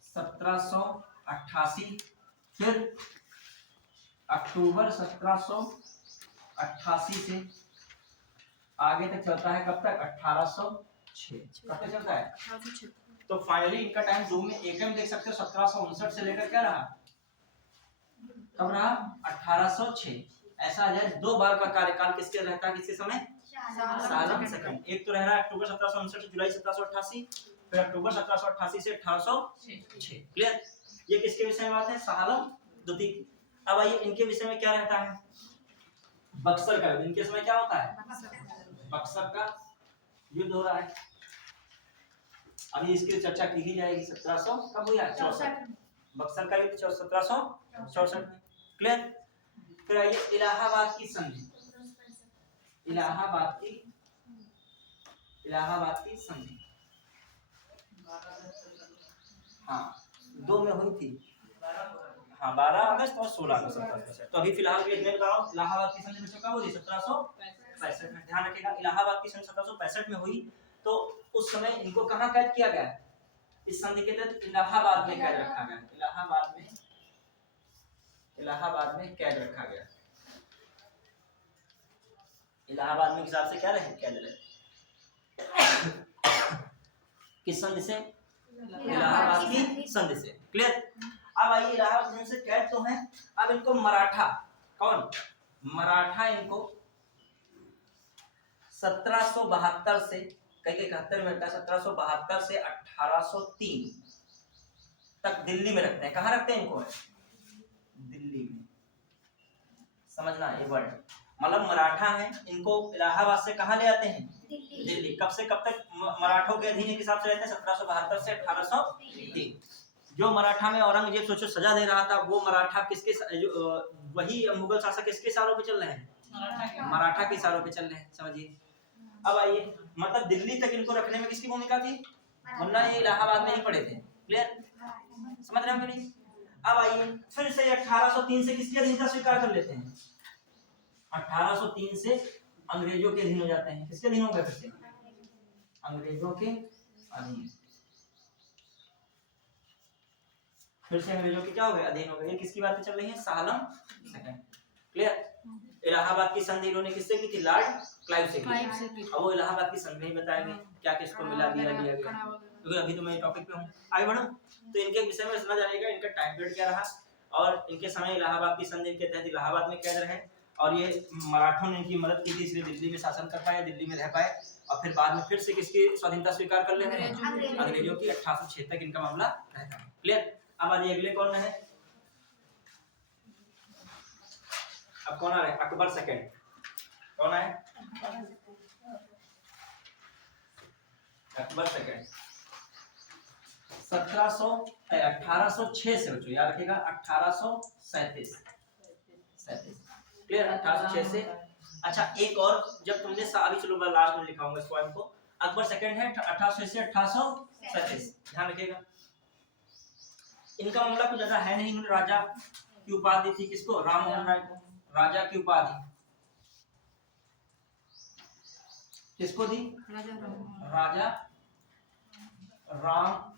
1788, फिर अक्टूबर 1788 से आगे तक चलता है, कब तक, 1806 कब तक चलता है। तो फाइनली इनका टाइम दो में एक में देख सकते हो, 1759 से लेकर क्या रहा, कब रहा, 1806। ऐसा है दो बार का कार्यकाल किसके रहता है, किसके समय, साहलम सेकंड। एक तो रह रहा है अक्टूबर 1759 से जुलाई 1788, फिर अक्टूबर 1788 से 1806। क्लियर, ये किसके विषय में बात है, साहलम द्वितीय। अब आइए इनके विषय में क्या रहता है, बक्सर का युद्ध। इनके समय क्या होता है, बक्सर का युद्ध हो रहा है। अभी इसकी चर्चा की ही जाएगी। 1700 कब हुआ, 64, बक्सर का युद्ध 1764 में। क्लियर। फिर आइए इलाहाबाद की संधि, इलाहाबाद की संधि, हाँ दो में हुई थी, हाँ 12 अगस्त और 16 अगस्त 1765। तो अभी फिलहाल मैं बताऊं इलाहाबाद की संधि बच्चों कब हुई, 1765 में। ध्यान रखिएगा इलाहाबाद की संधि 1765 में हुई। तो उस समय इनको कहाँ कैद किया गया, इस संधि के तहत इलाहाबाद में कैद रखा गया, इलाहाबाद में कैद रखा गया। इलाहाबाद में हिसाब से क्या रहे, कैद रहे। किस संधि से, इलाहाबाद की संधि से। क्लियर। अब आइए इलाहाबाद की संधि से कैद तो है, अब इनको मराठा, कौन, मराठा इनको 1772 से कई 71 में रहता है, 1772 से 1803 तक दिल्ली में रखते हैं। कहाँ रखते हैं इनको, दिल्ली में। समझना ये वर्ड, मतलब मराठा है, इनको इलाहाबाद से कहाँ ले आते हैं, दिल्ली। कब से कब तक मराठों के अधीन के हिसाब से रहते हैं, 1772 से 1803। जो मराठा में औरंगजेब सोचो सजा दे रहा था, वो मराठा किसके, वही मुगल शासक किसके इशारों पे चल रहे हैं, मराठा के इशारों पे चल रहे हैं। समझिए। अब आइए मतलब दिल्ली तक इनको रखने में किसकी भूमिका थी, वरना ये इलाहाबाद में ही पड़े थे। क्लियर, समझ रहे हो कि नहीं। अब आइए फिर से 1803 से किसकी अधीनता स्वीकार कर लेते हैं, 1803 से अंग्रेजों के अधीन हो जाते हैं। किसके अधीन हो गए, फिर से अंग्रेजों के अधीन, फिर से अंग्रेजों के क्या हो गए, अधीन हो गए। ये किसकी बातें चल रही है, साहलम सेकंड। क्लियर। इलाहाबाद की संधि इन्होंने किससे की थी, लॉर्ड क्लाइव से की। अब वो इलाहाबाद की संधि ही बताएंगे क्या किसको मिला, दिया गया, क्योंकि अभी तो मैं टॉपिक पे हूँ। आगे बढ़ो। तो इनके विषय में समझ आएगा इनका टाइम पीरियड क्या रहा, और इनके समय इलाहाबाद की संधि के तहत इलाहाबाद में कैद रहे, और ये मराठों ने इनकी मदद की थी, इसलिए दिल्ली में शासन कर पाए, दिल्ली में रह पाए। और फिर बाद में फिर से किसकी स्वाधीनता स्वीकार कर लेते हैं, अंग्रेजों की। 1806 तक इनका मामला रहता है। क्लियर। अब आइए अगले कौन है, अब कौन आ रहा है, अकबर सेकंड। कौन है, अकबर सेकंड। 1806 से बच्चों याद रखिएगा, 1837। क्लियर, 1806 से। अच्छा एक और, जब तुमने अभी चलो मैं लास्ट में लिखाऊंगा इस पॉइंट को, अकबर सेकंड है 1806 से 1837। ध्यान रखिएगा इनका मामला कुछ ज्यादा है नहीं। इन्होंने राजा की उपाधि थी किसको, राम मोहन राय को राजा की उपाधि किसको दी, राजा राम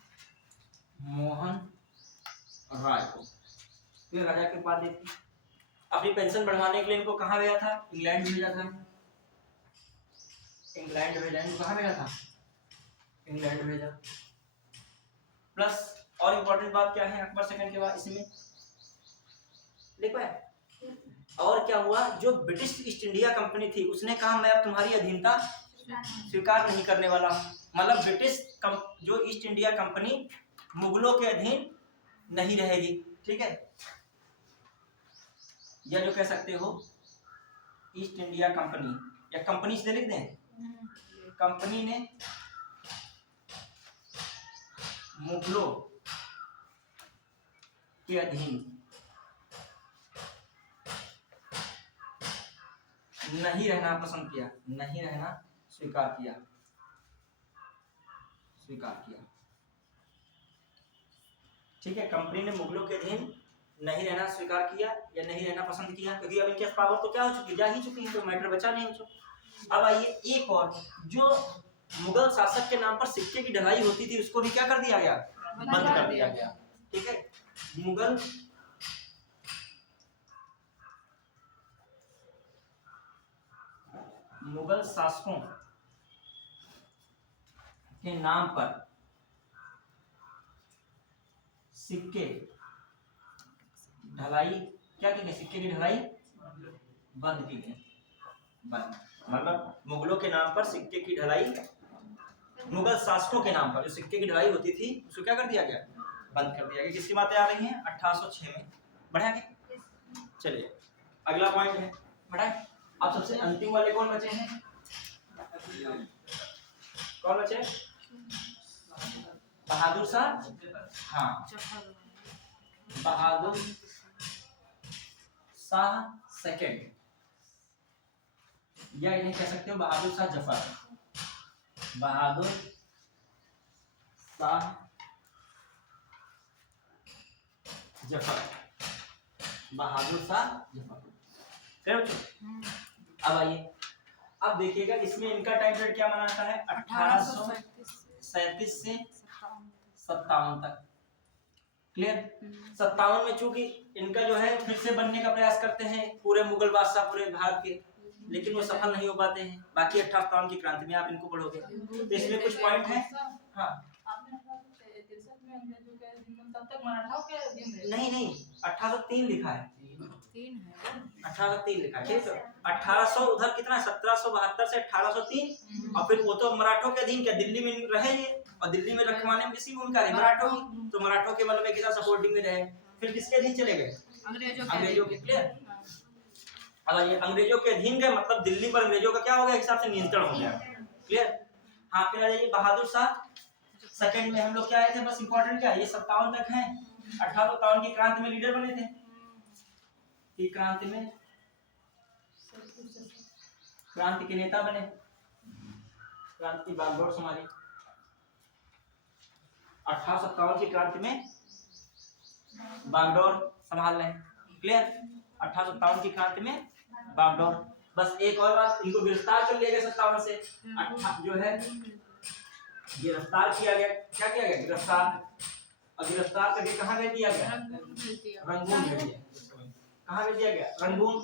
मोहन राय को, ये राजा की उपाधि थी। अपनी पेंशन बढ़वाने के लिए इनको कहाँ भेजा था, इंग्लैंड भेजा था, इंग्लैंड भेजा, इनको कहाँ भेजा था, इंग्लैंड भेजा। प्लस और इम्पोर्टेंट बात क्या है अकबर सेकंड के बाद इसमें, देखो है और क्या हुआ, जो ब्रिटिश ईस्ट इंडिया कंपनी थी उसने कहा मैं अब तुम्हारी अधीनता स्वीकार नहीं करने वाला। मतलब जो ईस्ट इंडिया कंपनी मुगलों के अधीन नहीं रहेगी, ठीक है। या जो कह सकते हो ईस्ट इंडिया कंपनी, या कंपनी से लिख दें, कंपनी ने मुगलों के अधीन नहीं रहना पसंद किया, नहीं रहना स्वीकार किया, ठीक है। कंपनी ने मुगलों के अधीन नहीं रहना स्वीकार किया या नहीं रहना पसंद किया, क्योंकि अब इनके पावर तो क्या हो चुकी, जा ही चुकी है, तो मैटर बचा नहीं हो। अब आइए एक और, जो मुगल शासक के नाम पर सिक्के की ढलाई होती थी उसको भी क्या कर दिया गया, बंद कर दिया गया, ठीक है। मुगल शासकों के नाम पर सिक्के ढलाई क्या की गई, सिक्के की ढलाई बंद की गई, बंद। मतलब मुगलों के नाम पर सिक्के की ढलाई, मुगल शासकों के नाम पर जो सिक्के की ढलाई होती थी उसको क्या कर दिया गया, बंद कर दिया गया। किसकी बातें आ रही हैं, 1806 में। बढ़िया के चलिए अगला पॉइंट है, बढ़ाए। अब सबसे अंतिम वाले कौन बचे हैं, कौन बचे, बहादुर शाह, हाँ, बहादुर शाह सेकंड, या इन्हें कह सकते हो बहादुर शाह जफर, बहादुर शाह जफर, बहादुर शाह जफर। अब आइए, अब देखिएगा इसमें इनका टाइम पीरियड क्या मनाता है, 1837 से 57 तक, क्लियर। 57 में चूंकि इनका जो है फिर से बनने का प्रयास करते हैं पूरे मुगल बादशाह पूरे भारत के, लेकिन वो सफल नहीं हो पाते हैं। बाकी 1857 की क्रांति में आप इनको पढ़ोगे, तो इसमें कुछ पॉइंट है। हाँ नहीं 1803 लिखा है, 1803 लिखा है, ठीक है। 1800 उधर कितना, 1772 से 1803, और फिर वो तो मराठों के अधीन, क्या दिल्ली में रहे ये, और दिल्ली में रखवाने में किसी भूमिका रही, मराठों की, तो मराठों के मतलब एक हिसाब सपोर्टिंग में रहे, फिर किसके अधीन चले गए, अंग्रेजों के, क्लियर। अब ये अंग्रेजों के अधीन गए, मतलब दिल्ली पर अंग्रेजों का क्या हो गया, एक हिसाब से नियंत्रण हो गया, क्लियर। हाँ फिर आ जाइए बहादुर शाह सेकंड में हम लोग क्या आए थे, बस इंपॉर्टेंट क्या है, ये 57 तक है। 1857 की क्रांति में लीडर बने थे, की क्रांति में क्रांति के नेता बने, क्रांति की बागडोर संभाली। 1857 की क्रांति में बागडोर संभाल रहे, क्लियर। 1857 की क्रांति में बागडोर। बस एक और बात, इनको गिरफ्तार कर लिया गया 57 से, जो है गिरफ्तार किया गया, क्या किया गया, गिरफ्तार, और गिरफ्तार करके कहाँ भेज दिया गया, रंगून भेज दिया, कहाँ भेज दिया गया, रंगून,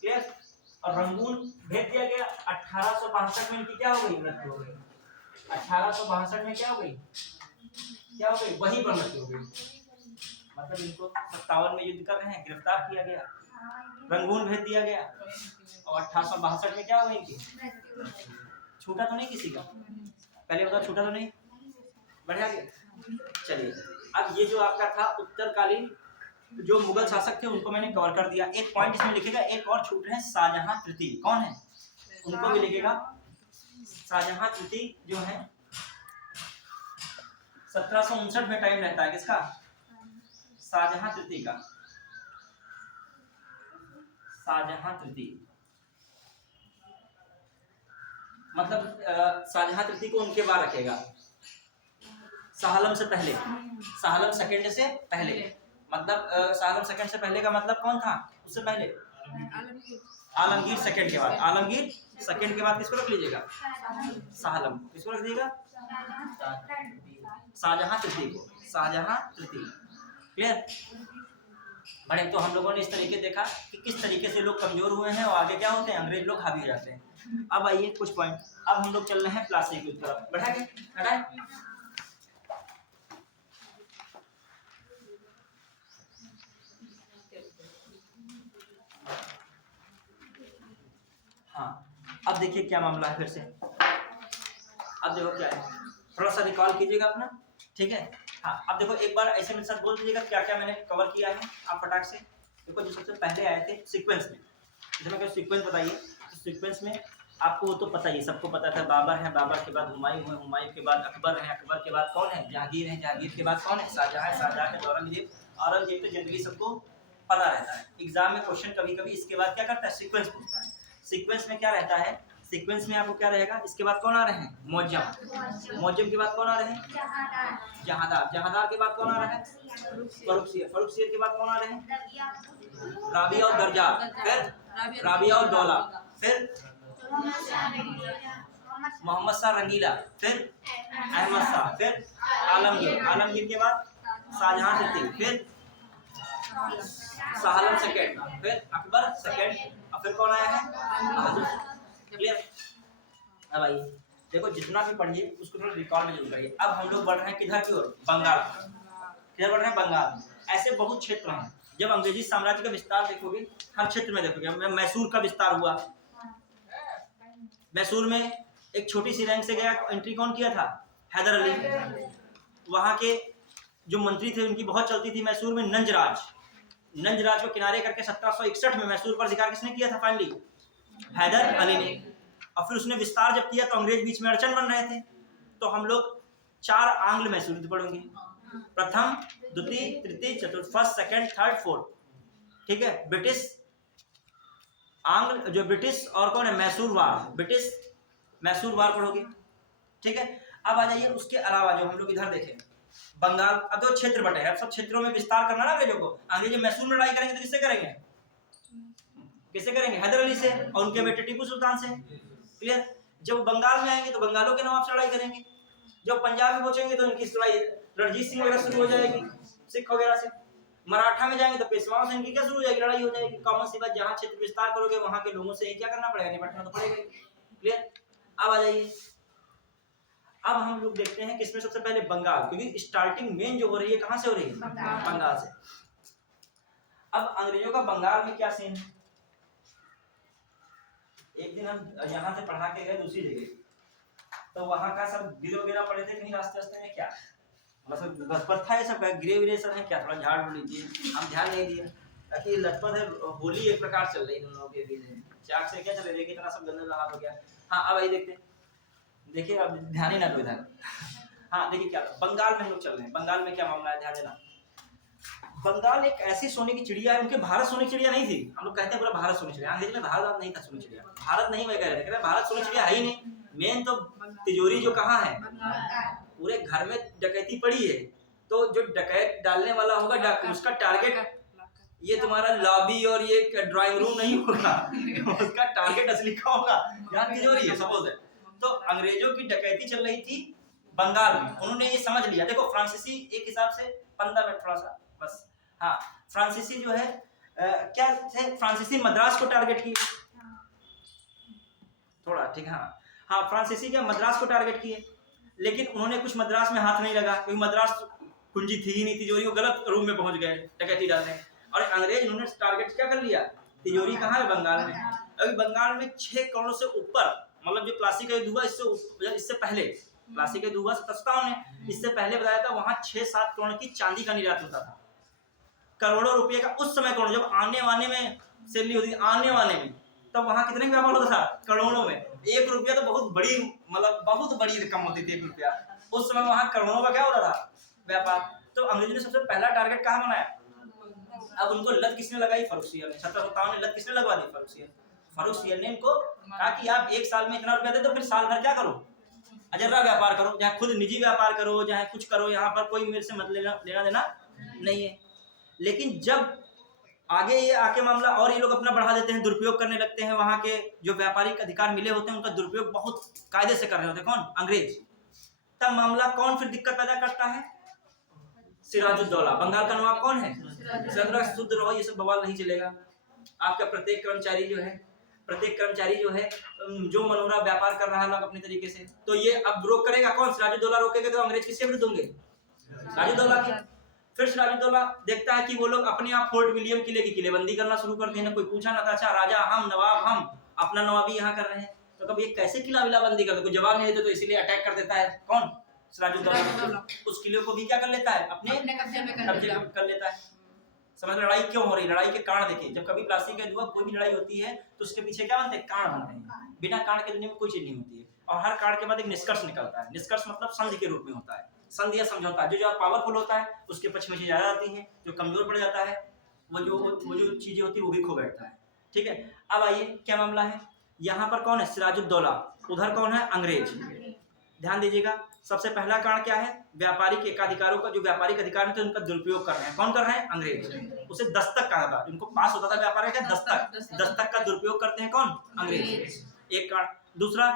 क्लियर। और रंगून भेज दिया गया। 1862 में इनकी क्या हो गई, मृत्यु हो गई। 1862 में क्या हो गई, वहीं पर मृत्यु हो गई। मतलब इनको 57 में युद्ध कर रहे हैं, गिरफ्तार किया गया, रंगून भेज दिया गया, और 1862 में क्या हो गई इनकी, छूटा तो नहीं किसी का, पहले बता, छूटा तो नहीं, बढ़िया गया। चलिए अब ये जो आपका था उत्तरकालीन जो मुगल शासक थे उनको मैंने कवर कर दिया। एक पॉइंट इसमें लिखेगा, एक और छूट रहे हैं, शाहजहां तृतीय, कौन है, उनको भी लिखेगा। शाहजहां तृतीय जो है 1759 में टाइम रहता है किसका, शाहजहां तृतीय का, शाहजहां तृतीय मतलब शाहजहां तृतीय को उनके बाद रखेगा, शाह आलम से पहले, शाह आलम सेकंड से पहले, मतलब शाह आलम सेकंड से पहले का मतलब कौन था, उससे पहले आलमगीर सेकंड के बाद, आलमगीर सेकंड के बाद किसको रख लीजिएगा, शाह आलम, किसको रख दीजिएगा, शाहजहां तृतीय को, शाहजहां तृतीय, क्लियर। बड़े तो हम लोगों ने इस तरीके देखा कि किस तरीके से लोग कमजोर हुए हैं और आगे क्या होते हैं, अंग्रेज लोग हावी हो जाते हैं। अब आइए कुछ पॉइंट, अब हम लोग चल रहे हैं प्लासी की तरफ, बढ़ाएंगे, हटाएं। अब देखिए क्या मामला है फिर से। अब देखो क्या है, थोड़ा सा रिकॉल कीजिएगा अपना, ठीक है। हाँ अब देखो एक बार ऐसे मेरे साथ बोल दीजिएगा क्या क्या मैंने कवर किया है। आप फटाक से देखो, जो सबसे पहले आए थे सीक्वेंस में, जैसे मैं सीक्वेंस बताइए, तो सीक्वेंस में आपको वो तो पता ही, सबको पता था बाबर है, बाबर के बाद हुमायूं है, हुमायूं के बाद अकबर है, अकबर के बाद कौन है, जहांगीर है, जहांगीर के बाद कौन है, शाहजहां है, शाहजहां के बाद औरंगजेब, औरंगजेब तो जनरली सबको पता रहता है। एग्जाम में क्वेश्चन कभी कभी इसके बाद क्या करता है, सीक्वेंस पूछता है। सीक्वेंस में क्या रहता है, सीक्वेंस में आपको क्या रहेगा, इसके बाद कौन आ रहे हैं, मुअज्जम, मुअज्जम के बाद कौन आ रहे हैं, जहादार, जहादार के बाद कौन आ रहा है, फर्रुखसियर, फर्रुखसियर के बाद कौन आ रहे हैं, राबिया और दरजा, फिर राबिया और दौला, फिर मोहम्मद शाह रंगीला, फिर अहमद शाह, फिर आलमगीर, आलमगीर के बाद शाहजहां तृतीय, फिर शाह आलम सेकंड, फिर अकबर सेकंड, और फिर कौन आया है, बहादुर। क्लियर। अब आइए देखो, जितना भी पढ़िए उसको थोड़ा रिकॉल में जरूर करिए। अब हम लोग बढ़ रहे हैं किधर की ओर, बंगाल। किधर बढ़ रहे हैं, बंगाल। ऐसे बहुत क्षेत्र हैं, जब अंग्रेजी साम्राज्य का विस्तार देखोगे, हर क्षेत्र में देखोगे। मैसूर का विस्तार हुआ, मैसूर में एक छोटी सी रैंक से गया, एंट्री कौन किया था, हैदर अली। वहाँ के जो मंत्री थे उनकी बहुत चलती थी मैसूर में, नंजराज, नंजराज को किनारे करके 1761 में मैसूर पर अधिकार किसने किया था, फाइनली हैदर अली ने। और फिर उसने विस्तार जब किया तो अंग्रेज बीच में अड़चन बन रहे थे, तो हम लोग 4 आंग्ल मैसूर पढ़ेंगे, प्रथम, द्वितीय, तृतीय, चतुर्थ, फर्स्ट, सेकंड, थर्ड, फोर्थ, ठीक है। ब्रिटिश, आंग्ल जो ब्रिटिश, और कौन है, मैसूर वार, ब्रिटिश मैसूर वार पढ़ोगे, ठीक है। अब आ जाइए उसके अलावा जो हम लोग इधर देखें, बंगाल। अब दो क्षेत्र बटे हैं, अब सब क्षेत्रों में विस्तार करना ना अंग्रेजों को। अंग्रेज मैसूर में लड़ाई करेंगे तो किससे करेंगे, किससे करेंगे, हैदर अली से और उनके बेटे टीपू सुल्तान से। क्लियर। जब बंगाल में आएंगे तो बंगालों के नवाब से लड़ाई करेंगे, जब पंजाब में पहुंचेंगे तो उनकी लड़ाई रणजीत सिंह वगैरह शुरू हो जाएगी, सिख वगैरह से। मराठा में जाएंगे तो पेशवाओं से इनकी क्या शुरू हो जाएगी, लड़ाई हो जाएगी। कॉमन सी बात, जहाँ क्षेत्र विस्तार करोगे वहां के लोगों से ही क्या करना पड़ेगा, निपटना तो पड़ेगा। क्लियर। अब आ जाइए, अब हम लोग देखते हैं किसमें सबसे पहले बंगाल, क्योंकि स्टार्टिंग मेन जो हो रही है कहां से हो रही है, बंगाल से। अब अंग्रेजों का बंगाल में क्या सीन है, एक दिन हम यहाँ से पढ़ा के गए दूसरी जगह, तो वहां का सब गिरे वगैरह पड़े थे कहीं रास्ते रास्ते में, क्या मतलब लथपथ था ये सब, गिरे विरे सब है क्या, थोड़ा झाड़ उड़ लीजिए, हम ध्यान नहीं दिए ताकि लथपथ है। होली एक प्रकार चल रही है लोगों के बीच में, चाक से क्या चल रही है, कितना सब गंदा हाल हो गया। हाँ अब आइए देखते हैं, देखिए अब ध्यान ही ना दो इधर। हाँ देखिए क्या बंगाल में हम लोग चल रहे हैं, बंगाल में क्या मामला है, ध्यान देना। बंगाल एक ऐसी सोने की चिड़िया है, उनके भारत सोने की चिड़िया नहीं थी। हम लोग कहते हैं पूरा भारत सोने की चिड़िया, अंग्रेजी में भारत नहीं था सोने की चिड़िया, भारत नहीं मैं कह रहे थे, भारत सोने की चिड़िया है ही नहीं। मेन तो तिजोरी जो कहाँ है, पूरे घर में डकैती पड़ी है, तो जो डकैत डालने वाला होगा डाकू, उसका टारगेट ये तुम्हारा लॉबी और ये ड्राइंग रूम नहीं होगा, उसका टारगेट असली का होगा यहाँ तिजोरी है सपोज है। तो अंग्रेजों की डकैती चल रही थी बंगाल में, उन्होंने ये समझ लिया। देखो फ्रांसीसी एक हिसाब से 15 मिनट थोड़ा सा बस, हाँ फ्रांसीसी जो है क्या थे, फ्रांसीसी मद्रास को टारगेट किए थोड़ा, ठीक है। हाँ फ्रांसीसी क्या मद्रास को टारगेट किए, लेकिन उन्होंने कुछ मद्रास में हाथ नहीं लगा, क्योंकि मद्रास कुंजी थी ही नहीं, तिजोरी, वो गलत रूम में पहुंच गए डकैती डालने। और अंग्रेज उन्होंने टारगेट क्या कर लिया, तिजोरी कहाँ है, बंगाल में। अभी बंगाल में 6 करोड़ से ऊपर, मतलब जो प्लासी का युद्ध हुआ इससे पहले, प्लासी का युद्ध हुआ 57 में, इससे पहले बताया था वहां 6-7 करोड़ की चांदी का निर्यात होता था, करोड़ों रुपए का उस समय करोड़, जब आने वाने में सैलरी होती थी, आने वाने में तब वहां कितने का व्यापार होता था, करोड़ों में। 1 रुपया तो बहुत बड़ी, मतलब बहुत बड़ी रकम होती थी 1 रुपया, उस समय वहां करोड़ों का क्या होता था व्यापार। तो अंग्रेजों ने सबसे पहला टारगेट कहाँ बनाया, अब उनको लत किसने लगाई, फर्रुखसियर ने। 1757 में लत किसने लगवा दी, फर्रुखसियर। फर्रुखसियर ने इनको कहा कि आप 1 साल में इतना रुपया दे दो, फिर साल भर क्या करो, अजर्रा व्यापार करो, चाहे खुद निजी व्यापार करो, चाहे कुछ करो, यहाँ पर कोई मेरे से मत लेना देना नहीं है। लेकिन जब आगे ये आके मामला और ये लोग अपना बढ़ा देते हैं, दुरुपयोग करने लगते हैं, वहां के जो व्यापारिक अधिकार मिले होते हैं उनका दुरुपयोग बहुत कायदे से कर रहे होते हैं, कौन, अंग्रेज। तब मामला कौन फिर दिक्कत पैदा करता है, सिराजुद्दौला। बंगाल का नवाब कौन है, सिराजुद्दौला। शुद्ध रहो, ये सब बवाल नहीं चलेगा। आपका प्रत्येक कर्मचारी जो है जो मनोरा व्यापार कर रहा है लोग अपने तरीके से, तो ये अब रोक करेगा कौन, सिराजुद्दौला रोकेगा, तो अंग्रेज किसके विरुद्ध होंगे, सिराजुद्दौला के। फिर सिराजुद्दौला देखता है कि वो लोग अपने आप फोर्ट विलियम किले की किलेबंदी करना शुरू करते हैं, कोई पूछा ना था, अच्छा राजा हम, नवाब हम, अपना नवाबी यहाँ कर रहे हैं। तो कब ये कैसे किला विला बंदी करते, कोई जवाब नहीं देते तो इसीलिए अटैक कर देता है कौन, सिराजुद्दौला। उस किले को भी क्या कर लेता है, अपने कब्जे में कब्जे कर लेता है। समझ लो लड़ाई क्यों हो रही है, लड़ाई के कारण देखिए। जब कभी प्लासी का युद्ध कोई भी लड़ाई होती है तो उसके पीछे क्या बनते हैं, कारण बनते हैं। बिना कारण के दुनिया में कोई चीज नहीं होती है। और हर कारण के बाद एक निष्कर्ष निकलता है। निष्कर्ष मतलब संधि के रूप में होता है, संधि या समझौता। जो ज्यादा पावरफुल होता है उसके पक्ष में चीजें ज्यादा आती हैं, जो कमजोर पड़ जाता है वो जो चीजें होती है वो भी खो बैठता है। ठीक है, अब आइए क्या मामला है। यहाँ पर कौन है, सिराजुद्दौला, उधर कौन है, अंग्रेज। ध्यान दीजिएगा, सबसे पहला कारण क्या है, व्यापारिक एकाधिकारों का, जो व्यापारिक अधिकार थे उनका दुरुपयोग कर रहे हैं। कौन कर रहे हैं, अंग्रेज। उसे दस्तक कहा था, इनको पास होता था व्यापार का, दस्तक का दुरुपयोग करते हैं कौन, अंग्रेज। एक कारण। दूसरा,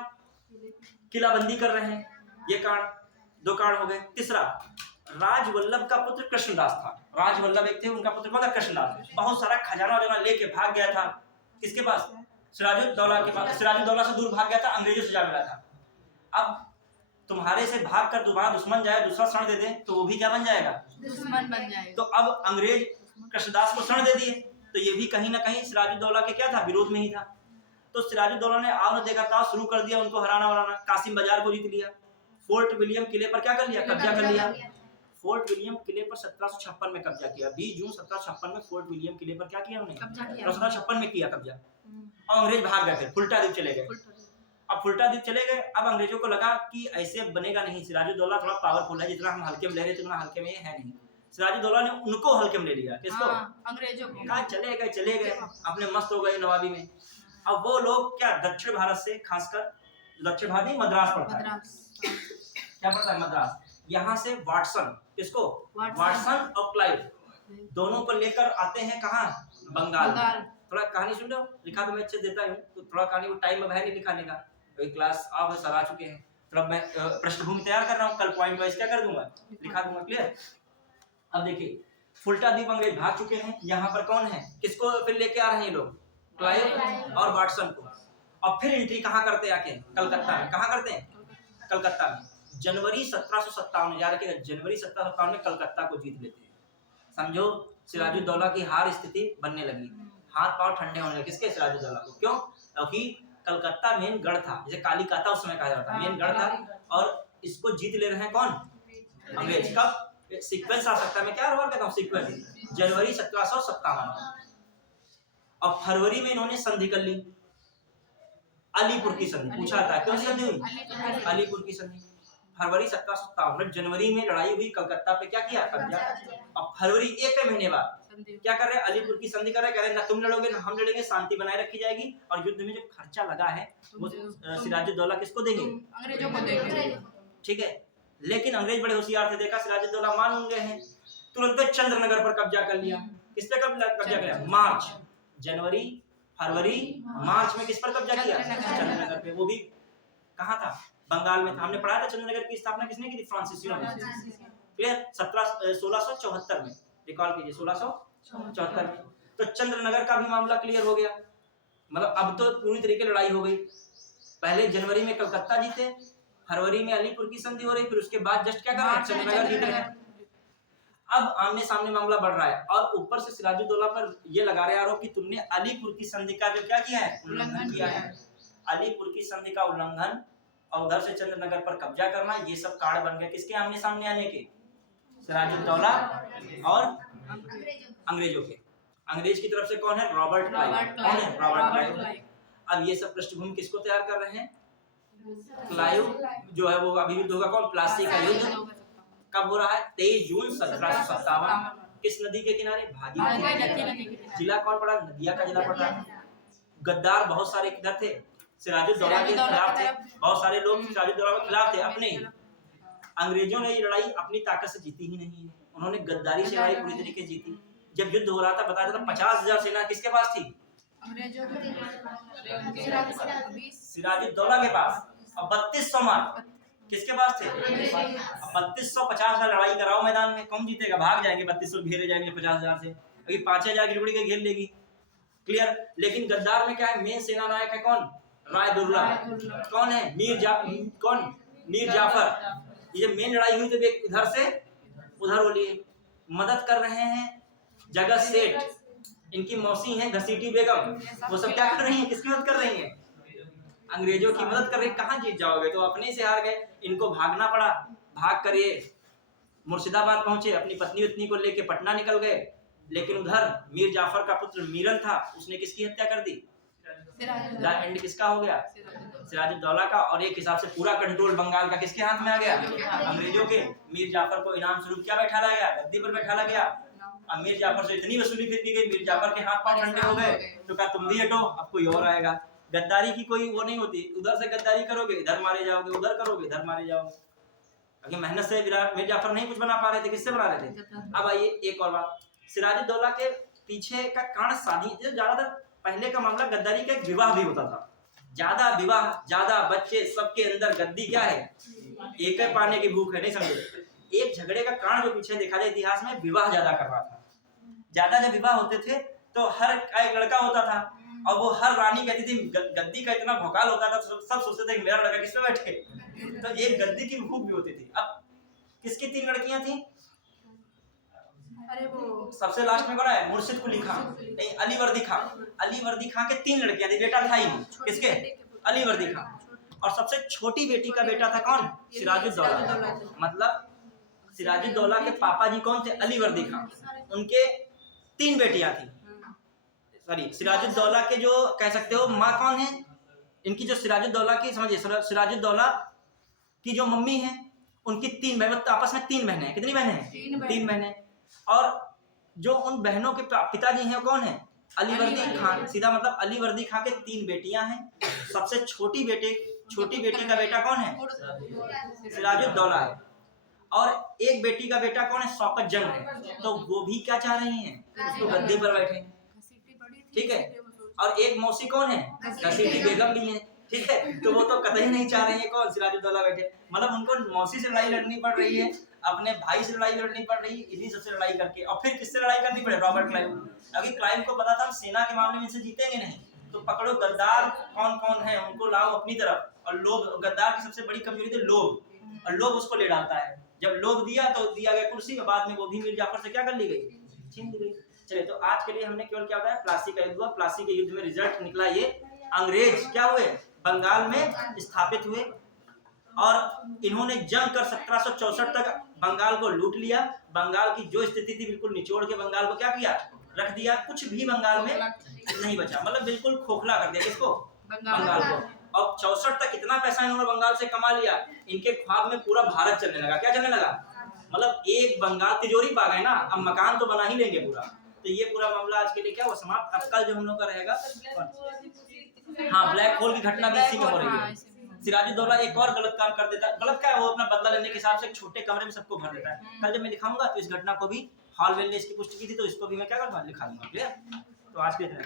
किलाबंदी कर रहे हैं, ये कारण, दो कारण हो गए। तीसरा, राजवल्लभ का पुत्र कृष्णदास था। राजवल्लभ एक थे, उनका पुत्र कौन था, कृष्णदास। बहुत सारा खजाना वजाना लेके भाग गया था, किसके पास, सिराजुद्दौला के पास। सिराजुद्दौला से दूर भाग गया था, अंग्रेजों से जा मिला था। अब तुम्हारे से भाग कर तुम्हारा दुश्मन जाए, दूसरा शरण दे दे तो वो भी क्या बन जाएगा, दुश्मन बन जाएगा। तो अब अंग्रेज कृष्णदास को शरण दे दिए, तो ये भी कहीं ना कहीं सिराजुद्दौला के क्या था, विरोध में ही था। तो सिराजुद्दौला ने आओ न देखा था शुरू कर दिया उनको हराना वराना। कासिम बाजार को जीत लिया, फोर्ट विलियम किले पर क्या कर लिया, कब्जा कर लिया। फोर्ट विलियम किले पर 1756 में कब्जा किया। 20 जून 1756 में फोर्ट विलियम किले पर क्या किया उन्होंने, 1756 में किया कब्जा। और अंग्रेज भाग गए, फिर फुल्टा द्वीप चले गए। अब फुल्टा द्वीप चले गए। अब अंग्रेजों को लगा कि ऐसे बनेगा नहीं, सिराजुद्दौला थोड़ा पावरफुल है, जितना हम हल्के में ले रहे थे उतना हल्के में है नहीं। सिराजुद्दौला ने उनको हल्के में ले लिया, किसको, अंग्रेजों को। कहा चले गए अपने मस्त हो गए नवाबी में। अब वो लोग क्या, दक्षिण भारत से, खासकर दक्षिण भारत नहीं, मद्रास पड़ता है, क्या पड़ता है, मद्रास। यहाँ से वाटसन, किसको, वाटसन और क्लाइव दोनों को लेकर आते हैं कहाँ, बंगाल। थोड़ा कहानी सुन लो, लिखा तो मैं अच्छे देता हूँ, तो थोड़ा कहानी को टाइम अब है नहीं लिखाने का, तो क्लास आप सर आ चुके हैं, थोड़ा मैं पृष्ठभूमि तैयार कर रहा हूँ, कल पॉइंट वाइज क्या कर दूंगा, लिखा दूंगा। क्लियर। अब देखिए, फुल्टा द्वीप अंग्रेज भाग चुके हैं। यहाँ पर कौन है, किसको फिर लेके आ रहे हैं ये लोग, क्लाइव और वाटसन को। और फिर एंट्री कहाँ करते हैं, आके कलकत्ता में। कहाँ करते हैं, कलकत्ता में। जनवरी 1757 याद रखिएगा, जनवरी 1757 में कलकत्ता को जीत लेते हैं। समझो सिराजुद्दौला की हार स्थिति बनने लगी, हाथ पांव ठंडे होने लगे, किसके, सिराजुद्दौला को। क्यों, क्योंकि कलकत्ता मेन गढ़ था, जैसे कालीकाता उस समय कहा जाता, मेन गढ़ था, और इसको जीत ले रहे हैं कौन, अंग्रेज। कब, सीक्वेंस आ सकता है, मैं क्या बार कहता हूँ सीक्वेंस, जनवरी 1757 और फरवरी में इन्होंने संधि कर ली, अलीपुर की संधि। पूछा था क्यों संधि हुई, अलीपुर की संधि। फरवरी 1757, जनवरी में लड़ाई हुई, कलकत्ता पे क्या किया, कब्जा। और फरवरी एक महीने बाद क्या कर रहे हैं, अलीपुर की संधि कर रहे हैं, कह रहे हैं ना तुम लड़ोगे ना हम लड़ेंगे, शांति बनाए रखी जाएगी, और युद्ध में जो खर्चा लगा है वो सिराजुद्दौला किसको देंगे, अंग्रेजों को देंगे। ठीक है। लेकिन अंग्रेज बड़े होशियार थे, देखा सिराजुद्दौला मान गए हैं, तुरंत चंद्रनगर पर कब्जा कर लिया। किस पे कब्जा कर लिया, मार्च, जनवरी, फरवरी, मार्च में किस पर कब्जा किया, चंद्रनगर पे। वो भी कहाँ था, बंगाल में था। हमने पढ़ा था चंद्रनगर की स्थापना किसने की थी, फ्रांसिसियो ने। क्लियर। 1674 में, रिकॉल कीजिए, 1674 में। तो चंद्रनगर का भी मामला क्लियर हो गया। मतलब अब तो पूरी तरीके लड़ाई हो गई। पहले जनवरी में कलकत्ता जीते, फरवरी में अलीपुर की संधि हो रही, फिर उसके बाद जस्ट क्या कर रहे हैं, चंद्रनगर जीत रहे हैं। अब आमने सामने मामला बढ़ रहा है, और ऊपर से सिराजुद्दौला पर ये लगा रहे आरोप कि तुमने अलीपुर की संधि का जो क्या किया है, उल्लंघन किया है। अलीपुर की संधि का उल्लंघन और उधर से चंद्रनगर पर कब्जा करना, ये सब कारण बन गए किसके आमने सामने आने के, सिराजुद्दौला और अंग्रेजों के। अंग्रेज की तरफ से कौन है, रॉबर्ट क्लाइव। कौन है, रॉबर्ट क्लाइव। अब ये सब पृष्ठभूमि किसको तैयार कर रहे हैं, क्लाइव जो है वो अभी युद्ध होगा कौन, प्लासी का युद्ध कब हो रहा है, 23 जून 1757। किस नदी के किनारे, भागीरथी। जिला कौन पड़ा, नदिया का जिला पड़ रहा है। गद्दार बहुत सारे किधर थे, सिराजुद्दौला के खिलाफ थे, बहुत सारे लोग सिराजुद्दौला के खिलाफ थे अपने। अंग्रेजों ने ये लड़ाई अपनी ताकत से जीती ही नहीं है, उन्होंने गद्दारी से लड़ाई पूरी तरीके जीती। जब युद्ध हो रहा था बताया था 50,000 सेना किसके पास थी, सिराजुद्दौला के पास, और 3200 मार किसके पास थे, 3250 लड़ाई कराओ मैदान में, कौन जीतेगा, भाग जाएंगे 3200, घेरे जाएंगे 50,000 से, अभी 5000 की टुकड़ी के घेर लेगी। क्लियर। लेकिन गद्दार में क्या है, मेन सेना नायक है कौन, रायदुर्ला। कौन है, मीर जाफर। ये मेन लड़ाई हुई तो इधर से उधर बोलिए, मदद कर रहे हैं जगत सेठ, इनकी मौसी हैं घसीटी बेगम, वो सब क्या कर रही हैं, किसकी मदद कर रही हैं, अंग्रेजों की मदद कर रहे, कहाँ जीत जाओगे, तो अपने ही से हार गए। इनको भागना पड़ा, भाग कर ये मुर्शिदाबाद पहुंचे, अपनी पत्नी उतनी को लेके पटना निकल गए। लेकिन उधर मीर जाफर का पुत्र मीरन था, उसने किसकी हत्या कर दी? द एंड किसका हो गया? सिराजुद्दौला का। और एक हिसाब से पूरा कंट्रोल बंगाल का किसके हाथ में आ गया? अंग्रेजों के। मीर जाफर को इनाम स्वरूप क्या बैठाला गया? गद्दी पर बैठाला गया। अब मीर जाफर से इतनी वसूली फिर की गई, मीर जाफर के हाथ पांव ठंडे हो गए, तो कहा तुम भी हटो, अब कोई और आएगा। गद्दारी की कोई वो नहीं होती, उधर से गद्दारी करोगे इधर मारे जाओगे, उधर करोगे इधर मारे जाओगे। अगर मेहनत से मीर जाफर नहीं कुछ बना पा रहे थे, किससे बना रहे थे? अब आइए एक और बात, सिराजुद्दौला के पीछे का कारण शादी, ज्यादातर पहले का मामला गद्दारी का एक विवाह भी होता था। ज्यादा विवाह, ज्यादा बच्चे, सबके अंदर गद्दी क्या है? एक है पाने की भूख है, नहीं समझे। एक झगड़े का कारण जो पीछे देखा जाए इतिहास में, विवाह ज्यादा कर रहा था। ज्यादा जब विवाह होते थे तो हर एक लड़का होता था, और वो हर रानी कहती थी, गद्दी का इतना भौकाल होता था, सब सोचते थे कि मेरा लड़का किस पे बैठे, तो एक गद्दी की भूख भी होती थी। अब किसकी 3 लड़कियां थी? अरे वो सबसे लास्ट में कौन है? मुर्शिद कुली खां, नहीं अली वर्दी खां। अली वर्दी खां के 3 लड़कियां थी, बेटा था ही नहीं, किसके? अली वर्दी खां। और सबसे छोटी बेटी का बेटा था कौन? सिराजुद्दौला। मतलब सिराजुद्दौला के पापा जी कौन थे? अली वर्दी खां। उनके 3 बेटियां थी। सॉरी, सिराजुद्दौला के जो कह सकते हो माँ कौन है इनकी, जो सिराजुद्दौला की, समझिए सिराजुद्दौला की जो मम्मी है, उनकी 3 बहनें, आपस में 3 बहनें हैं। कितनी बहनें हैं? 3 बहनें। और जो उन बहनों के पिताजी हैं कौन है? अली वर्दी खान। सीधा मतलब अली वर्दी खान के 3 बेटियां हैं। सबसे छोटी बेटी का बेटा कौन है? सिराजुद्दौला है। और एक बेटी का बेटा कौन है? शौकत जंग है। तो वो भी क्या चाह रही हैं? उसको गद्दी पर बैठे, ठीक है। और एक मौसी कौन है? घसीटी बेगम भी है, ठीक है। तो वो तो कतई नहीं चाह रही है कौन? सिराजुद्दौला बैठे। मतलब उनको मौसी से लड़ाई लड़नी पड़ रही है, अपने भाई से लड़ाई लड़नी पड़ रही है, इन्हीं सबसे लड़ाई करके। और फिर किससे लड़ाई करनी पड़े? Robert Clive. अभी क्लाइव को पता था हम सेना के मामले में इनसे जीतेंगे नहीं, तो पकड़ो गद्दार कौन कौन है उनको लाओ अपनी तरफ। और लोभ, गद्दार की सबसे बड़ी कमजोरी थी लोभ, और लोभ उसको ले डालता है। जब लोभ दिया तो दिया गया कुर्सी, और बाद में वो भी मीर जाफर से क्या कर ली गई? छीन ली गई। चलिए, तो आज के लिए हमने केवल क्या बताया? प्लासी का युद्ध हुआ। प्लासी के युद्ध में रिजल्ट निकला ये, अंग्रेज क्या हुए? बंगाल में स्थापित हुए, और इन्होंने जंग कर 1764 तक बंगाल को लूट लिया। बंगाल की जो स्थिति थी बिल्कुल निचोड़ के बंगाल को क्या किया? रख दिया। कुछ भी बंगाल में नहीं बचा, मतलब बिल्कुल खोखला कर दिया। किसको? बंगाल को। और 64 तक इतना पैसा इन्होंने बंगाल से कमा लिया, इनके ख्वाब में पूरा भारत चलने लगा। क्या चलने लगा? मतलब एक बंगाल तिजोरी पा गए ना, अब मकान तो बना ही लेंगे पूरा। तो ये पूरा मामला आज के लिए क्या हुआ? समाप्त। अब कल जो हम लोग का रहेगा, हाँ, ब्लैक होल की घटना भी इसी में हो रही है। सिराजुद्दौला एक और गलत काम कर देता है। गलत क्या है? वो अपना बदला लेने के हिसाब से एक छोटे कमरे में सबको भर देता है। कल जब मैं दिखाऊंगा तो इस घटना को भी हॉलवेल ने इसकी पुष्टि की थी, तो इसको भी मैं क्या करूंगा? लिखा दूंगा। क्लियर? तो आज के दिन